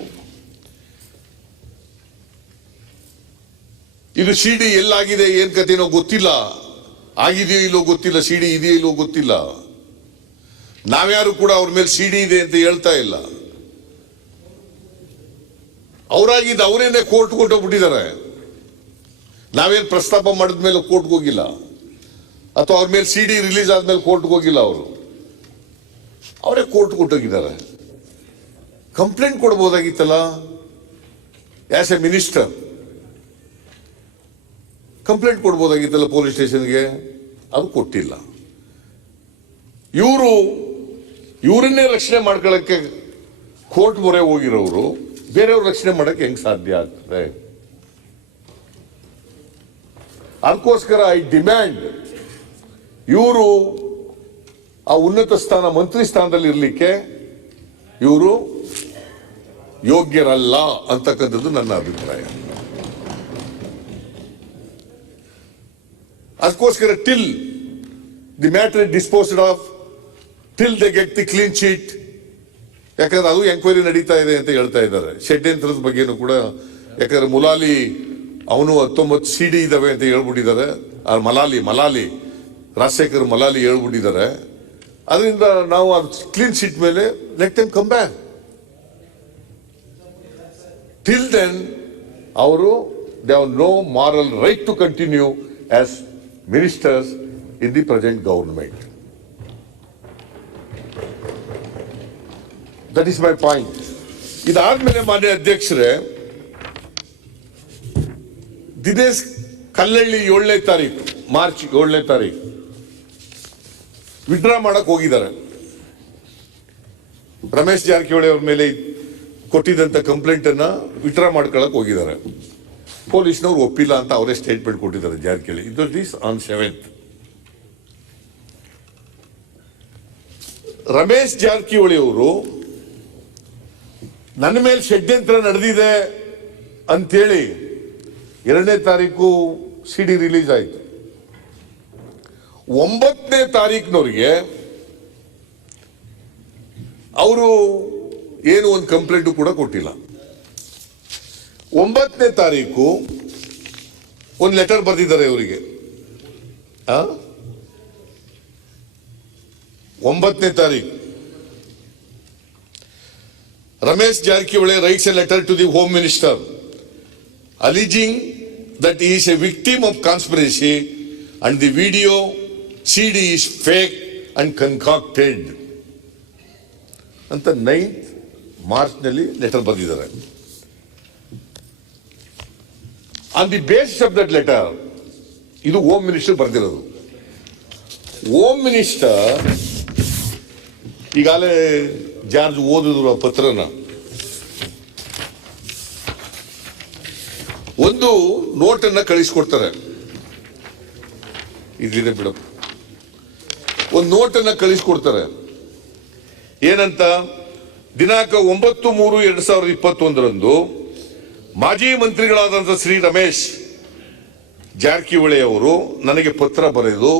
ಇದು ಸಿಡಿ ಎಲ್ಲಾಗಿದೆ, ಏನ್ ಕಥೆನೋ ಗೊತ್ತಿಲ್ಲ, ಆಗಿದೆಯೋ ಇಲ್ಲೋ ಗೊತ್ತಿಲ್ಲ, ಸಿಡಿ ಇದೆಯೋ ಇಲ್ಲೋ ಗೊತ್ತಿಲ್ಲ. ನಾವ್ಯಾರು ಕೂಡ ಅವ್ರ ಮೇಲೆ ಸಿಡಿ ಇದೆ ಅಂತ ಹೇಳ್ತಾ ಇಲ್ಲ. ಅವರಾಗಿದ್ದು ಅವರೇನೆ ಕೋರ್ಟ್ ಕೊಟ್ಟೋಗ್ಬಿಟ್ಟಿದ್ದಾರೆ. ನಾವೇನು ಪ್ರಸ್ತಾಪ ಮಾಡಿದ್ಮೇಲೆ ಕೋರ್ಟ್ಗೆ ಹೋಗಿಲ್ಲ, ಅಥವಾ ಅವ್ರ ಮೇಲೆ ಸಿಡಿ ರಿಲೀಸ್ ಆದ್ಮೇಲೆ ಕೋರ್ಟ್ಗೆ ಹೋಗಿಲ್ಲ. ಅವರು ಅವರೇ ಕೋರ್ಟ್ ಕೊಟ್ಟೋಗಿದ್ದಾರೆ. ಕಂಪ್ಲೇಂಟ್ ಕೊಡ್ಬೋದಾಗಿತ್ತಲ್ಲ, ಆಸ್ ಎ ಮಿನಿಸ್ಟರ್ ಕಂಪ್ಲೇಂಟ್ ಕೊಡ್ಬೋದಾಗಿತ್ತಲ್ಲ ಪೊಲೀಸ್ ಸ್ಟೇಷನ್ಗೆ, ಅದು ಕೊಟ್ಟಿಲ್ಲ. ಇವರನ್ನೇ ರಕ್ಷಣೆ ಮಾಡ್ಕೊಳ್ಳಕ್ಕೆ ಕೋರ್ಟ್ ಮೊರೆ ಹೋಗಿರೋರು ಬೇರೆಯವ್ರ ರಕ್ಷಣೆ ಮಾಡಕ್ಕೆ ಹೆಂಗ್ ಸಾಧ್ಯ ಆಗ್ತದೆ? ಅದಕ್ಕೋಸ್ಕರ ಐ ಡಿಮ್ಯಾಂಡ್ ಇವರು ಆ ಉನ್ನತ ಸ್ಥಾನ, ಮಂತ್ರಿ ಸ್ಥಾನದಲ್ಲಿ ಇರಲಿಕ್ಕೆ ಇವರು ಯೋಗ್ಯರಲ್ಲ ಅಂತಕ್ಕಂಥದ್ದು ನನ್ನ ಅಭಿಪ್ರಾಯ. ಅದಕ್ಕೋಸ್ಕರ till the matter disposed of, till they get the clean sheet, ಯಾಕಂದ್ರೆ ಅದು ಎಂಕ್ವೈರಿ ನಡೀತಾ ಇದೆ ಅಂತ ಹೇಳ್ತಾ ಇದ್ದಾರೆ. ಷಡ್ಯಂತ್ರದ ಬಗ್ಗೆನೂ ಕೂಡ, ಯಾಕಂದ್ರೆ ಮುಲಾಲಿ ಅವನು 19 ಸಿಡಿ ಇದಾವೆ ಅಂತ ಹೇಳ್ಬಿಟ್ಟಿದ್ದಾರೆ. ಮಲಾಲಿ ರಾಜಶೇಖರ್ ಮಲಾಲಿ ಹೇಳ್ಬಿಟ್ಟಿದ್ದಾರೆ. ಅದರಿಂದ ನಾವು ಅದು ಕ್ಲೀನ್ ಶೀಟ್ ಮೇಲೆ let them come back. Till then ಅವರು they have no moral right to continue as ministers in the present government. That is my point. ಇದಾದ್ಮೇಲೆ ಮಾನ್ಯ ಅಧ್ಯಕ್ಷರೇ, ದಿನೇಶ್ ಕಲ್ಲಳ್ಳಿ 7ನೇ ತಾರೀಕು, ಮಾರ್ಚ್ 7ನೇ ತಾರೀಕು ವಿಡ್ರಾ ಮಾಡಕ್ ಹೋಗಿದ್ದಾರೆ. ರಮೇಶ್ ಜಾರಕಿಹೊಳಿ ಅವ್ರ ಮೇಲೆ ಕೊಟ್ಟಿದ್ದಂತ ಕಂಪ್ಲೇಂಟ್ ಅನ್ನ ವಿಡ್ರಾ ಮಾಡ್ಕೊಳಕ್ ಹೋಗಿದ್ದಾರೆ. ಪೊಲೀಸ್ನವ್ರು ಒಪ್ಪಿಲ್ಲ ಅಂತ ಅವರೇ ಸ್ಟೇಟ್ಮೆಂಟ್ ಕೊಟ್ಟಿದ್ದಾರೆ ಜಾರಕಿಹೊಳಿ. ಇದು this on 7th. Ramesh Jarkiholi ಅವರು ನನ್ನ ಮೇಲೆ ಷಡ್ಯಂತ್ರ ನಡೆದಿದೆ ಅಂತೇಳಿ 2ನೇ ತಾರೀಕು ಸಿಡಿ ರಿಲೀಸ್ ಆಯಿತು. 9ನೇ ತಾರೀಕಿನವ್ರಿಗೆ ಅವರು ಏನು ಒಂದು ಕಂಪ್ಲೇಂಟ್ ಕೂಡ ಕೊಟ್ಟಿಲ್ಲ. 9ನೇ ತಾರೀಕು ಒಂದು ಲೆಟರ್ ಬರೆದಿದ್ದಾರೆ ಇವರಿಗೆ. 9ನೇ ತಾರೀಕು Ramesh Jarkiholy writes a letter to the Home Minister alleging that he is a victim of conspiracy and the video CD is fake and concocted. ಅಂತ 9th ಮಾರ್ಚ್ನಲ್ಲಿ ಲೆಟರ್ ಬರೆದಿದ್ದಾರೆ. On the basis of that letter, ಇದು home minister ಬರೆದಿರೋದು. Home minister ಈಗಾಗಲೇ George ಓದಿದ್ರು ಆ ಪತ್ರನ. ಒಂದು ನೋಟನ್ನ ಕಳಿಸ್ಕೊಡ್ತಾರೆ. ಇದಿದೆ ಬಿಡಪ್ಪ. ಒಂದು ನೋಟನ್ನ ಕಳಿಸ್ಕೊಡ್ತಾರೆ. ಏನಂತ? ದಿನಾಂಕ 9/3/2021 ಮಾಜಿ ಮಂತ್ರಿಗಳಾದಂಥ ಶ್ರೀ ರಮೇಶ್ ಜಾರಕಿಹೊಳಿ ಅವರು ನನಗೆ ಪತ್ರ ಬರೆದು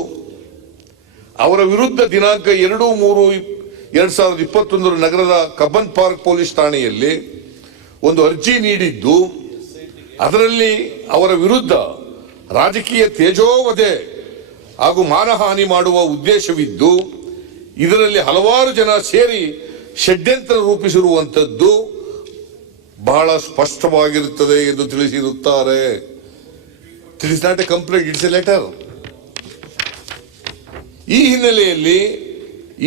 ಅವರ ವಿರುದ್ಧ ದಿನಾಂಕ 2/3/2021 ನಗರದ ಕಬ್ಬನ್ ಪಾರ್ಕ್ ಪೊಲೀಸ್ ಠಾಣೆಯಲ್ಲಿ ಒಂದು ಅರ್ಜಿ ನೀಡಿದ್ದು, ಅದರಲ್ಲಿ ಅವರ ವಿರುದ್ಧ ರಾಜಕೀಯ ತೇಜೋವಧೆ ಹಾಗೂ ಮಾನಹಾನಿ ಮಾಡುವ ಉದ್ದೇಶವಿದ್ದು, ಇದರಲ್ಲಿ ಹಲವಾರು ಜನ ಸೇರಿ ಷಡ್ಯಂತ್ರ ರೂಪಿಸಿರುವಂಥದ್ದು ಬಹಳ ಸ್ಪಷ್ಟವಾಗಿರುತ್ತದೆ ಎಂದು ತಿಳಿಸಿರುತ್ತಾರೆ. It is not a complaint, it's a letter. ಈ ಹಿನ್ನೆಲೆಯಲ್ಲಿ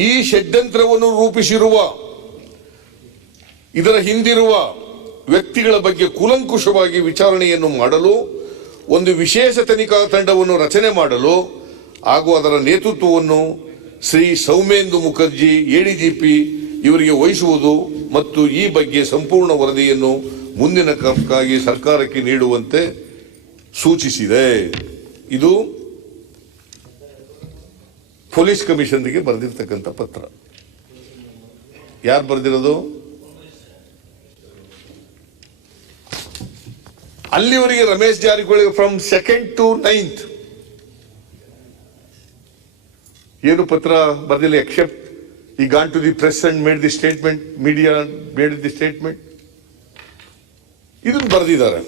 ಈ ಷಡ್ಯಂತ್ರವನ್ನು ರೂಪಿಸಿರುವ ಇದರ ಹಿಂದಿರುವ ವ್ಯಕ್ತಿಗಳ ಬಗ್ಗೆ ಕೂಲಂಕುಷವಾಗಿ ವಿಚಾರಣೆಯನ್ನು ಮಾಡಲು ಒಂದು ವಿಶೇಷ ತನಿಖಾ ತಂಡವನ್ನು ರಚನೆ ಮಾಡಲು ಹಾಗೂ ಅದರ ನೇತೃತ್ವವನ್ನು ಶ್ರೀ ಸೌಮೇಂದು ಮುಖರ್ಜಿ ಎಡಿಜಿಪಿ ಇವರಿಗೆ ವಹಿಸುವುದು ಮತ್ತು ಈ ಬಗ್ಗೆ ಸಂಪೂರ್ಣ ವರದಿಯನ್ನು ಮುಂದಿನ ಕ್ರಮಕ್ಕಾಗಿ ಸರ್ಕಾರಕ್ಕೆ ನೀಡುವಂತೆ ಸೂಚಿಸಿದೆ. ಇದು ಪೊಲೀಸ್ ಕಮಿಷನ್ಗೆ ಬರೆದಿರ್ತಕ್ಕಂಥ ಪತ್ರ. ಯಾರು ಬರೆದಿರೋದು? ಅಲ್ಲಿವರೆಗೆ Ramesh Jarkiholi from 2nd to 9th ಏನು ಪತ್ರ ಬರೆದಿಲ್ಲ, accept he gone to the press and made the statement, media made the statement. ಇದನ್ನು ಬರೆದಿದ್ದಾರೆ.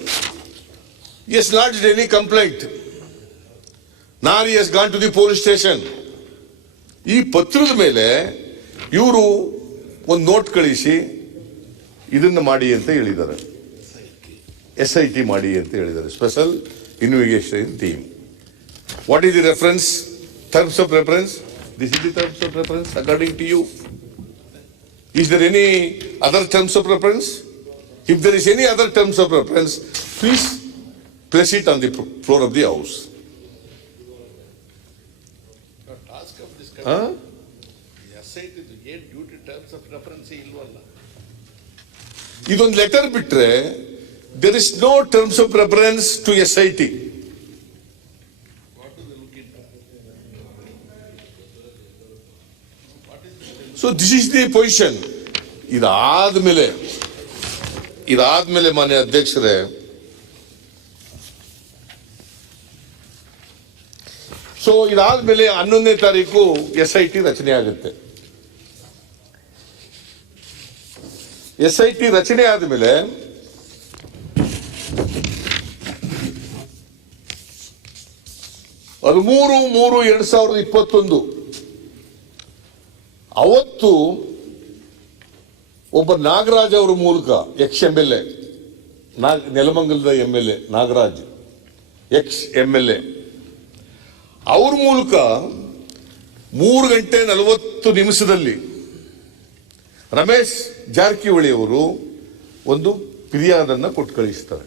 He has lodged any complaint, nor he has gone to the police station. ಈ ಪತ್ರದ ಮೇಲೆ ಇವರು ಒಂದು ನೋಟ್ ಕಳಿಸಿ ಇದನ್ನು ಮಾಡಿ ಅಂತ ಹೇಳಿದ್ದಾರೆ. SIT ಮಾಡಿ ಅಂತ ಹೇಳಿದ್ದಾರೆ, special investigation team. What is the reference, terms of reference? This is the terms of reference according to you. Is there any other terms of reference? If there is any other terms of reference, please place it on the floor of the house. ಇದೊಂದು letter ಬಿಟ್ರೆ there is no terms of reference to SIT. So this is the position. ಇದಾದ್ಮೇಲೆ ಮಾನ್ಯ ಅಧ್ಯಕ್ಷರೇ, so ಇದಾದ್ಮೇಲೆ 11ನೇ ತಾರೀಕು SIT ರಚನೆ ಆಗುತ್ತೆ. SIT ರಚನೆ ಆದ್ಮೇಲೆ ಅದು 3/3/2021 ಅವತ್ತು ಒಬ್ಬ ನಾಗರಾಜ್ ಅವರ ಮೂಲಕ ex-MLA, ನೆಲಮಂಗಲದ MLA ನಾಗರಾಜ್, ex-MLA, ಅವ್ರ ಮೂಲಕ 3:40 ರಮೇಶ್ ಜಾರಕಿಹೊಳಿ ಅವರು ಒಂದು ಫಿರ್ಯಾದನ್ನ ಕೊಟ್ಟು ಕಳಿಸ್ತಾರೆ.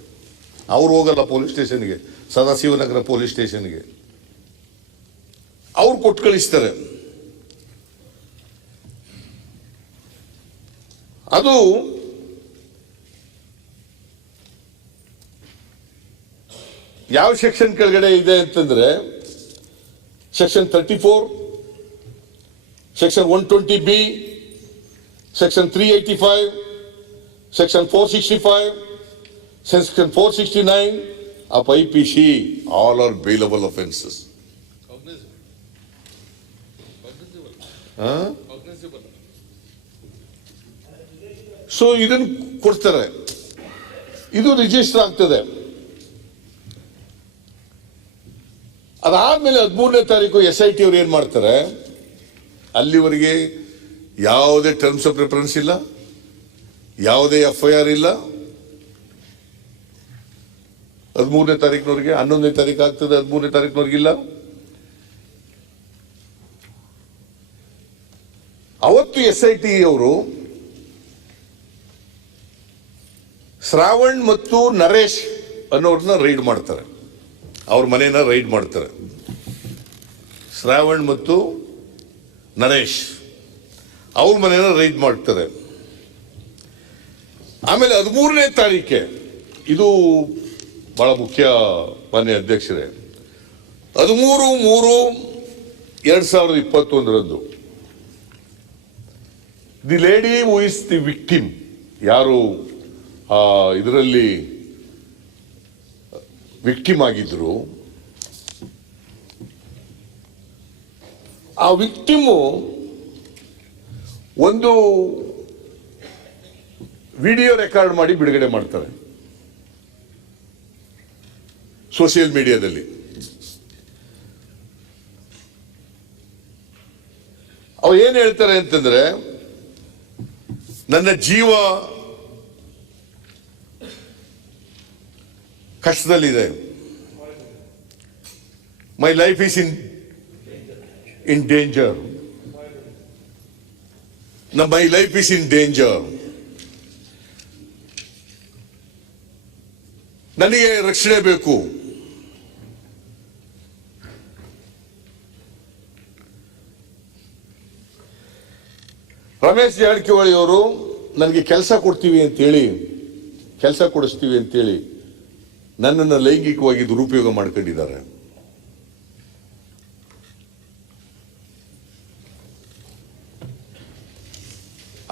ಅವ್ರು ಹೋಗಲ್ಲ ಪೊಲೀಸ್ ಸ್ಟೇಷನ್ಗೆ, ಸದಾಶಿವನಗರ ಪೊಲೀಸ್ ಸ್ಟೇಷನ್ಗೆ ಅವ್ರು ಕೊಟ್ಟು ಕಳಿಸ್ತಾರೆ. ಅದು ಯಾವ ಸೆಕ್ಷನ್ ಕೆಳಗಡೆ ಇದೆ ಅಂತಂದ್ರೆ section 34, section 120B, section 385, section 465, section 469 of IPC. All are bailable offenses. So ಇದನ್ನು ಕೊಡ್ತಾರೆ, ಇದು ರಿಜಿಸ್ಟರ್ ಆಗ್ತದೆ. ಅದಾದ್ಮೇಲೆ 13ನೇ ತಾರೀಕು SIT ಅವ್ರು ಏನ್ ಮಾಡ್ತಾರೆ, ಅಲ್ಲಿವರೆಗೆ ಯಾವುದೇ ಟರ್ಮ್ಸ್ ಆಫ್ ರೆಫರೆನ್ಸ್ ಇಲ್ಲ, ಯಾವುದೇ FIR ಇಲ್ಲ. 13ನೇ ತಾರೀಕಿನವ್ರಿಗೆ, 11ನೇ ತಾರೀಕು ಆಗ್ತದೆ, 13ನೇ ತಾರೀಕಿನವ್ರಿಗಿಲ್ಲ. ಅವತ್ತು SIT ಅವರು ಶ್ರಾವಣ್ ಮತ್ತು ನರೇಶ್ ಅನ್ನೋರ್ನ ರೈಡ್ ಮಾಡ್ತಾರೆ, ಅವ್ರ ಮನೇನ ರೈಡ್ ಮಾಡ್ತಾರೆ. ಶ್ರಾವಣ್ ಮತ್ತು ನರೇಶ್ ಅವ್ರ ಮನೇನ ರೈಡ್ ಮಾಡ್ತಾರೆ. ಆಮೇಲೆ 13ನೇ ತಾರೀಕೆ, ಇದು ಬಹಳ ಮುಖ್ಯ ಮಾನ್ಯ ಅಧ್ಯಕ್ಷರೇ, 13/3/2021 the lady who is the victim, ಯಾರು ಇದರಲ್ಲಿ ವಿಕ್ಟಿಮ್ ಆಗಿದ್ರು, ಆ ವಿಕ್ಟಿಮು ಒಂದು ವಿಡಿಯೋ ರೆಕಾರ್ಡ್ ಮಾಡಿ ಬಿಡುಗಡೆ ಮಾಡ್ತಾರೆ ಸೋಷಿಯಲ್ ಮೀಡಿಯಾದಲ್ಲಿ. ಅವ್ರು ಏನ್ ಹೇಳ್ತಾರೆ ಅಂತಂದ್ರೆ, ನನ್ನ ಜೀವ ಕಷ್ಟದಲ್ಲಿದೆ, my life is in danger, my life is in danger. ನನಗೆ ರಕ್ಷಣೆ ಬೇಕು. ರಮೇಶ್ ಜಾರಕಿಹೊಳಿ ಅವರು ನನಗೆ ಕೆಲಸ ಕೊಡ್ತೀವಿ ಅಂತೇಳಿ ನನ್ನನ್ನು ಲೈಂಗಿಕವಾಗಿ ದುರುಪಯೋಗ ಮಾಡ್ಕೊಂಡಿದ್ದಾರೆ.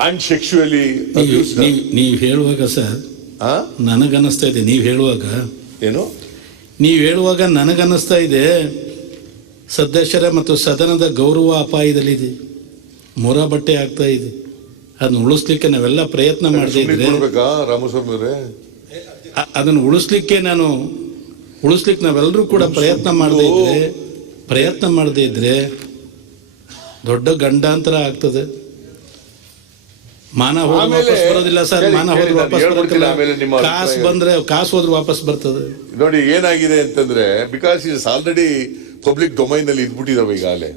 ಅಂಡ್ ಸೆಕ್ಸುಯಲಿ ನೀವು ಹೇಳುವಾಗ ಸರ್ ನನಗನ್ನಿಸ್ತಾ ಇದೆ, ನೀವು ಹೇಳುವಾಗ ನನಗನ್ನಿಸ್ತಾ ಇದೆ ಸದಸ್ಯರ ಮತ್ತು ಸದನದ ಗೌರವ ಅಪಾಯದಲ್ಲಿದೆ, ಮೊರ ಬಟ್ಟೆ ಆಗ್ತಾ ಇದೆ. ಅದನ್ನ ಉಳಿಸ್ಲಿಕ್ಕೆ ನಾವೆಲ್ಲ ಪ್ರಯತ್ನ ಮಾಡದೇ ಇದ್ರೆ, ರಾಮಸ್ವಾಮಿ ಅವರೇ, ಅದನ್ನು ಉಳಿಸ್ಲಿಕ್ಕೆ ನಾವೆಲ್ಲರೂ ಕೂಡ ಪ್ರಯತ್ನ ಮಾಡದೇ ಇದ್ರೆ ದೊಡ್ಡ ಗಂಡಾಂತರ ಆಗ್ತದೆ. ಮಾನ ಹೋದ್ರೆ ವಾಪಸ್ ಬರೋದಿಲ್ಲ ಸರ್, ಮಾನ ಹೋದ್ರೆ ವಾಪಸ್ ಬರೋದಿಲ್ಲ. ಕಾಸು ಹೋದ್ರೆ ವಾಪಸ್ ಬರ್ತದೆ. ನೋಡಿ ಏನಾಗಿದೆ ಅಂತಂದ್ರೆ, because is already public domain ಅಲ್ಲಿ ಇದ್ಬಿಟ್ಟಿದಾವೆ ಈಗಾಗಲೇ.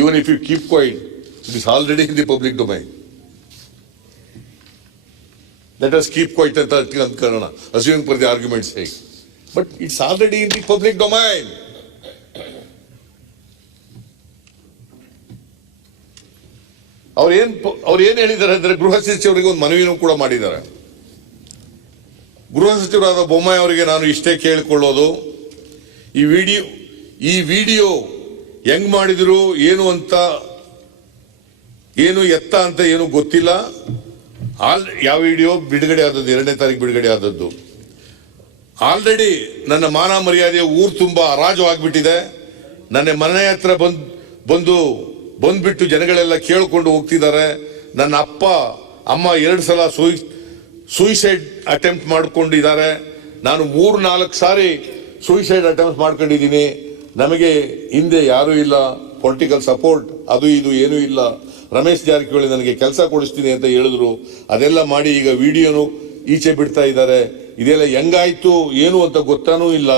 Even if you keep quiet, it is already in the public domain. Let us keep quiet ಅಂತ ಅಂದ್ಕೊಳ್ಳೋಣ, assuming for the argument sake, but it's already in the public domain. ಅವ್ರು ಏನ್ ಹೇಳಿದ್ದಾರೆ ಅಂದ್ರೆ, ಗೃಹ ಸಚಿವರಿಗೆ ಒಂದು ಮನವಿನೂ ಕೂಡ ಮಾಡಿದ್ದಾರೆ. ಗೃಹ ಸಚಿವರಾದ ಬೊಮ್ಮಾಯಿ ಅವರಿಗೆ ನಾನು ಇಷ್ಟೇ ಕೇಳಿಕೊಳ್ಳೋದು, ಈ ವಿಡಿಯೋ ಹೆಂಗ್ ಮಾಡಿದ್ರು ಏನು ಎತ್ತ ಅಂತ ಏನು ಗೊತ್ತಿಲ್ಲ. ಯಾವ ವಿಡಿಯೋ ಬಿಡುಗಡೆ ಆದದ್ದು 2ನೇ ತಾರೀಕು ಬಿಡುಗಡೆ ಆದದ್ದು. ಆಲ್ರೆಡಿ ನನ್ನ ಮಾನ ಮರ್ಯಾದೆ ಊರು ತುಂಬಾ ಹರಾಜು ಆಗ್ಬಿಟ್ಟಿದೆ. ನನ್ನ ಮನೆ ಹತ್ರ ಬಂದ್ಬಿಟ್ಟು ಜನಗಳೆಲ್ಲ ಕೇಳಿಕೊಂಡು ಹೋಗ್ತಿದ್ದಾರೆ. ನನ್ನ ಅಪ್ಪ ಅಮ್ಮ 2 ಸಲ ಸೂಯಿಸೈಡ್ ಅಟೆಂಪ್ಟ್ ಮಾಡ್ಕೊಂಡಿದ್ದಾರೆ. ನಾನು 3-4 ಸಾರಿ ಸೂಯಿಸೈಡ್ ಅಟೆಂಪ್ಟ್ ಮಾಡ್ಕೊಂಡಿದ್ದೀನಿ. ನಮಗೆ ಹಿಂದೆ ಯಾರೂ ಇಲ್ಲ, ಪೊಲಿಟಿಕಲ್ ಸಪೋರ್ಟ್ ಅದು ಇದು ಏನೂ ಇಲ್ಲ. ರಮೇಶ್ ಜಾರಕಿಹೊಳಿ ನನಗೆ ಕೆಲಸ ಕೊಡಿಸ್ತೀನಿ ಅಂತ ಹೇಳಿದ್ರು. ಅದೆಲ್ಲ ಮಾಡಿ ಈಗ ವಿಡಿಯೋನು ಈಚೆ ಬಿಡ್ತಾ ಇದ್ದಾರೆ. ಇದೆಲ್ಲ ಹೆಂಗಾಯ್ತು ಏನು ಅಂತ ಗೊತ್ತಾನೂ ಇಲ್ಲ.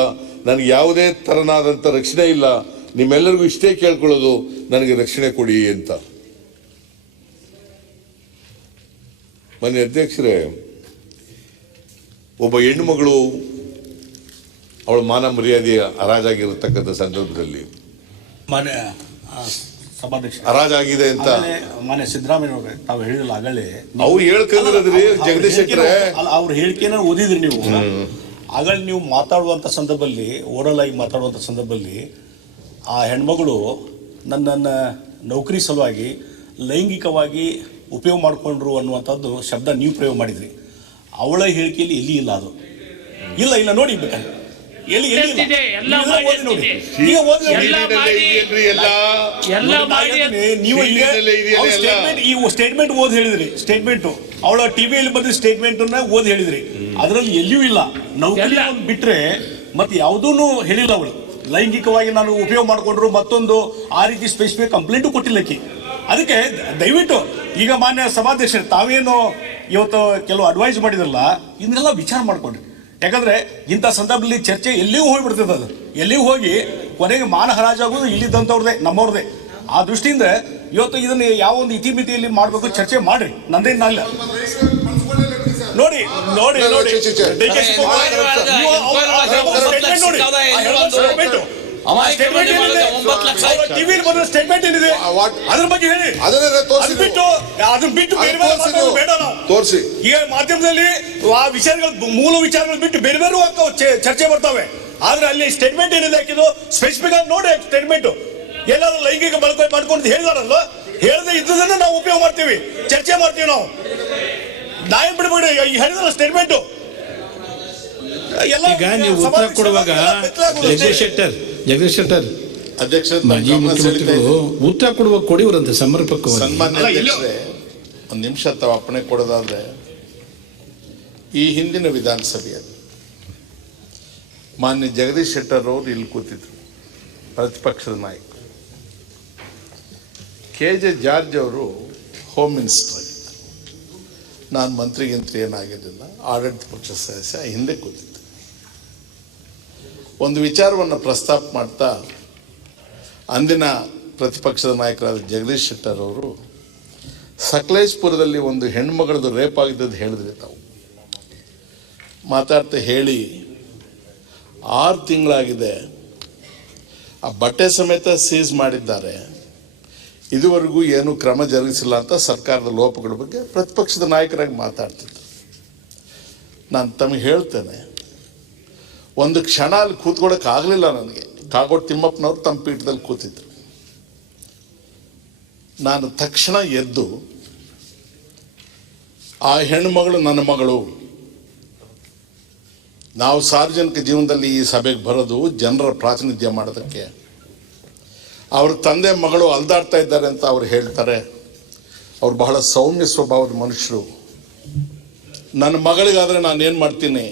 ನನಗೆ ಯಾವುದೇ ತರನಾದಂಥ ರಕ್ಷಣೆ ಇಲ್ಲ. ನಿಮ್ಮೆಲ್ಲರಿಗೂ ಇಷ್ಟೇ ಕೇಳ್ಕೊಳ್ಳೋದು, ನನಗೆ ರಕ್ಷಣೆ ಕೊಡಿ ಅಂತ. ಮಾನ್ಯ ಅಧ್ಯಕ್ಷರೇ, ಒಬ್ಬ ಹೆಣ್ಣು ಮಗಳು ಅವಳ ಮಾನ ಮರ್ಯಾದೆಯ ಹರಾಜಾಗಿರತಕ್ಕಂಥ ಸಂದರ್ಭದಲ್ಲಿ ಹರಾಜಾಗಿದೆ ಅಂತ ಮಾನ್ಯ ಸಿದ್ದರಾಮಯ್ಯ ಅವರೇ ತಾವು ಹೇಳಿದಿಲ್ಲ ಆಗಲೇ, ಅವ್ರು ಹೇಳ್ಕೊಂಡಿರೋದ್ರಿ ಜಗದೀಶ್ ಶೆಟ್ಟರೆ, ಅವ್ರ ಹೇಳಿಕೆನ ಓದಿದ್ರಿ ನೀವು. ಆಗಲೇ ನೀವು ಮಾತಾಡುವಂಥ ಸಂದರ್ಭದಲ್ಲಿ, ಓರಲ್ ಆಗಿ ಮಾತಾಡುವಂಥ ಸಂದರ್ಭದಲ್ಲಿ ಆ ಹೆಣ್ಮಗಳು ನನ್ನ ನೌಕರಿ ಸಲುವಾಗಿ ಲೈಂಗಿಕವಾಗಿ ಉಪಯೋಗ ಮಾಡಿಕೊಂಡ್ರು ಅನ್ನುವಂಥದ್ದು ಶಬ್ದ ನೀವು ಪ್ರಯೋಗ ಮಾಡಿದ್ರಿ. ಅವಳ ಹೇಳಿಕೆಯಲ್ಲಿ ಎಲ್ಲಿ ಇಲ್ಲ, ಅದು ಇಲ್ಲ ನೋಡಿ ಬೇಕಾದ್ರೆ ಎಲ್ಲಿ ನೋಡಿ ಈಗ ನೀವು ಸ್ಟೇಟ್ಮೆಂಟ್ ಓದಿ ಹೇಳಿದ್ರಿ. ಸ್ಟೇಟ್ಮೆಂಟ್ ಅವಳ ಟಿವಿಯಲ್ಲಿ ಬಂದ ಸ್ಟೇಟ್ಮೆಂಟ್ ಓದಿ ಹೇಳಿದ್ರಿ. ಅದರಲ್ಲಿ ಎಲ್ಲಿಯೂ ಇಲ್ಲ. ನೌಕರಿ ಬಿಟ್ರೆ ಮತ್ತೆ ಯಾವುದೂ ಹೇಳಿಲ್ಲ. ಅವಳು ಲೈಂಗಿಕವಾಗಿ ನಾನು ಉಪಯೋಗ ಮಾಡಿಕೊಂಡ್ರು ಮತ್ತೊಂದು ಆ ರೀತಿ ಸ್ಪೆಸಿಫಿಕ್ ಕಂಪ್ಲೇಂಟು ಕೊಟ್ಟಿಲ್ಲಕ್ಕಿ. ಅದಕ್ಕೆ ದಯವಿಟ್ಟು ಈಗ ಮಾನ್ಯ ಸಭಾಧ್ಯಕ್ಷರು ತಾವೇನು ಇವತ್ತು ಕೆಲವು ಅಡ್ವೈಸ್ ಮಾಡಿದ್ರಲ್ಲ, ಇದನ್ನೆಲ್ಲ ವಿಚಾರ ಮಾಡ್ಕೊಂಡ್ರಿ. ಯಾಕಂದ್ರೆ ಇಂಥ ಸಂದರ್ಭದಲ್ಲಿ ಚರ್ಚೆ ಎಲ್ಲಿಯೂ ಹೋಗ್ಬಿಡ್ತದೆ. ಅದು ಎಲ್ಲಿಯೂ ಹೋಗಿ ಕೊನೆಗೆ ಮಾನ ಹರಾಜಾಗೋದು ಇಲ್ಲಿದ್ದಂಥವ್ರದೇ, ನಮ್ಮವ್ರದೇ. ಆ ದೃಷ್ಟಿಯಿಂದ ಇವತ್ತು ಇದನ್ನ ಯಾವ ಒಂದು ಇತಿಮಿತಿಯಲ್ಲಿ ಮಾಡಬೇಕು ಚರ್ಚೆ ಮಾಡ್ರಿ, ನಂದೇನಿಲ್ಲ. ನೋಡಿ ಸ್ಟೇಟ್ಮೆಂಟ್ ಏನಿದೆ ಅದ್ರ ಬಗ್ಗೆ ಹೇಳಿ, ಅದನ್ನ ಬಿಟ್ಟು ಬೇರೆ ಬೇಡ. ತೋರಿಸಿ. ಈಗ ಮಾಧ್ಯಮದಲ್ಲಿ ಆ ವಿಚಾರಗಳು, ಮೂಲ ವಿಚಾರಗಳು ಬಿಟ್ಟು ಬೇರೆ ಬೇರೆ ಚರ್ಚೆ ಬರ್ತವೆ. ಆದ್ರೆ ಅಲ್ಲಿ ಸ್ಟೇಟ್ಮೆಂಟ್ ಏನಿದೆ ಹಾಕಿದ್ದು ಸ್ಪೆಸಿಫಿಕ್ ಆಗಿ ನೋಡಿ. ಸ್ಟೇಟ್ಮೆಂಟ್ ಎಲ್ಲಾದ್ರೂ ಲೈಂಗಿಕ ಬಳಕೆ ಮಾಡ್ಕೊಂಡು ಹೇಳಿದಾರಲ್ಲ, ಹೇಳದೆ ಇದ್ದದನ್ನ ನಾವು ಉಪಯೋಗ ಮಾಡ್ತೀವಿ, ಚರ್ಚೆ ಮಾಡ್ತೀವಿ. ನಾವು ನಾಯನ್ ಬಿಡ್ಬೇಡಿ, ಹೇಳಿದ್ರ ಸ್ಟೇಟ್ಮೆಂಟ್. ಈಗ ನೀವು ಉತ್ತರ ಕೊಡುವಾಗ ಜಗದೀಶ್ ಶೆಟ್ಟರ್ ಅಧ್ಯಕ್ಷ ಮಾಜಿ ಮುಖ್ಯಮಂತ್ರಿಗಳು ಉತ್ತರ ಕೊಡುವಾಗ ಕೊಡಿವರಂತೆ ಸಮರ್ಪಕವಾಗಿ. ಸನ್ಮಾನ್ಯ ಅಧ್ಯಕ್ಷರೇ, ಒಂದು ನಿಮಿಷ ತಾವು ಅಪ್ಪಣೆ ಕೊಡೋದಾದ್ರೆ, ಈ ಹಿಂದಿನ ವಿಧಾನಸಭೆಯಲ್ಲಿ ಮಾನ್ಯ ಜಗದೀಶ್ ಶೆಟ್ಟರ್ ಅವರು ಇಲ್ಲಿ ಕೂತಿದ್ರು, ಪ್ರತಿಪಕ್ಷದ ನಾಯಕರು. KJ ಜಾರ್ಜ್ ಅವರು ಹೋಮ್ ಮಿನಿಸ್ಟರ್ ಆಗಿದ್ದರು. ನಾನು ಮಂತ್ರಿಗಿಂತ ಏನಾಗಿರಲಿಲ್ಲ, ಆಡಳಿತ ಪಕ್ಷ ಸದಸ್ಯ ಹಿಂದೆ ಕೂತಿದ್ದೆ. ಒಂದು ವಿಚಾರವನ್ನು ಪ್ರಸ್ತಾಪ ಮಾಡ್ತಾ ಅಂದಿನ ಪ್ರತಿಪಕ್ಷದ ನಾಯಕರಾದ ಜಗದೀಶ್ ಶೆಟ್ಟರ್ ಅವರು ಸಕಲೇಶ್ಪುರದಲ್ಲಿ ಒಂದು ಹೆಣ್ಮಗಳದ್ದು ರೇಪ್ ಆಗಿದ್ದದ್ದು ಹೇಳಿದ್ರಿ ತಾವು. ಮಾತಾಡ್ತಾ ಹೇಳಿ 6 ತಿಂಗಳಾಗಿದೆ. ಆ ಬಟ್ಟೆ ಸಮೇತ ಸೀಸ್ ಮಾಡಿದ್ದಾರೆ. ಇದುವರೆಗೂ ಏನು ಕ್ರಮ ಜರುಗಿಸಿಲ್ಲ ಅಂತ ಸರ್ಕಾರದ ಲೋಪಗಳ ಬಗ್ಗೆ ಪ್ರತಿಪಕ್ಷದ ನಾಯಕರಾಗಿ ಮಾತಾಡ್ತಿದ್ರು. ನಾನು ತಮಗೆ ಹೇಳ್ತೇನೆ, ಒಂದು ಕ್ಷಣ ಅಲ್ಲಿ ಕೂತ್ಕೊಳ್ಳೋಕೆ ಆಗಲಿಲ್ಲ ನನಗೆ. ಕಾಗೋಡು ತಿಮ್ಮಪ್ಪನವರು ತಮ್ಮ ಪೀಠದಲ್ಲಿ ಕೂತಿದ್ರು. ನಾನು ತಕ್ಷಣ ಎದ್ದು, ಆ ಹೆಣ್ಣುಮಗಳು ನನ್ನ ಮಗಳು, ನಾವು ಸಾರ್ವಜನಿಕ ಜೀವನದಲ್ಲಿ ಈ ಸಭೆಗೆ ಬರೋದು ಜನರ ಪ್ರಾತಿನಿಧ್ಯ ಮಾಡೋದಕ್ಕೆ. ಅವ್ರ ತಂದೆ ಮಗಳು ಅಲ್ದಾಡ್ತಾ ಇದ್ದಾರೆ ಅಂತ ಅವ್ರು ಹೇಳ್ತಾರೆ. ಅವ್ರು ಬಹಳ ಸೌಮ್ಯ ಸ್ವಭಾವದ ಮನುಷ್ಯರು. ನನ್ನ ಮಗಳಿಗಾದರೆ ನಾನೇನು ಮಾಡ್ತೀನಿ?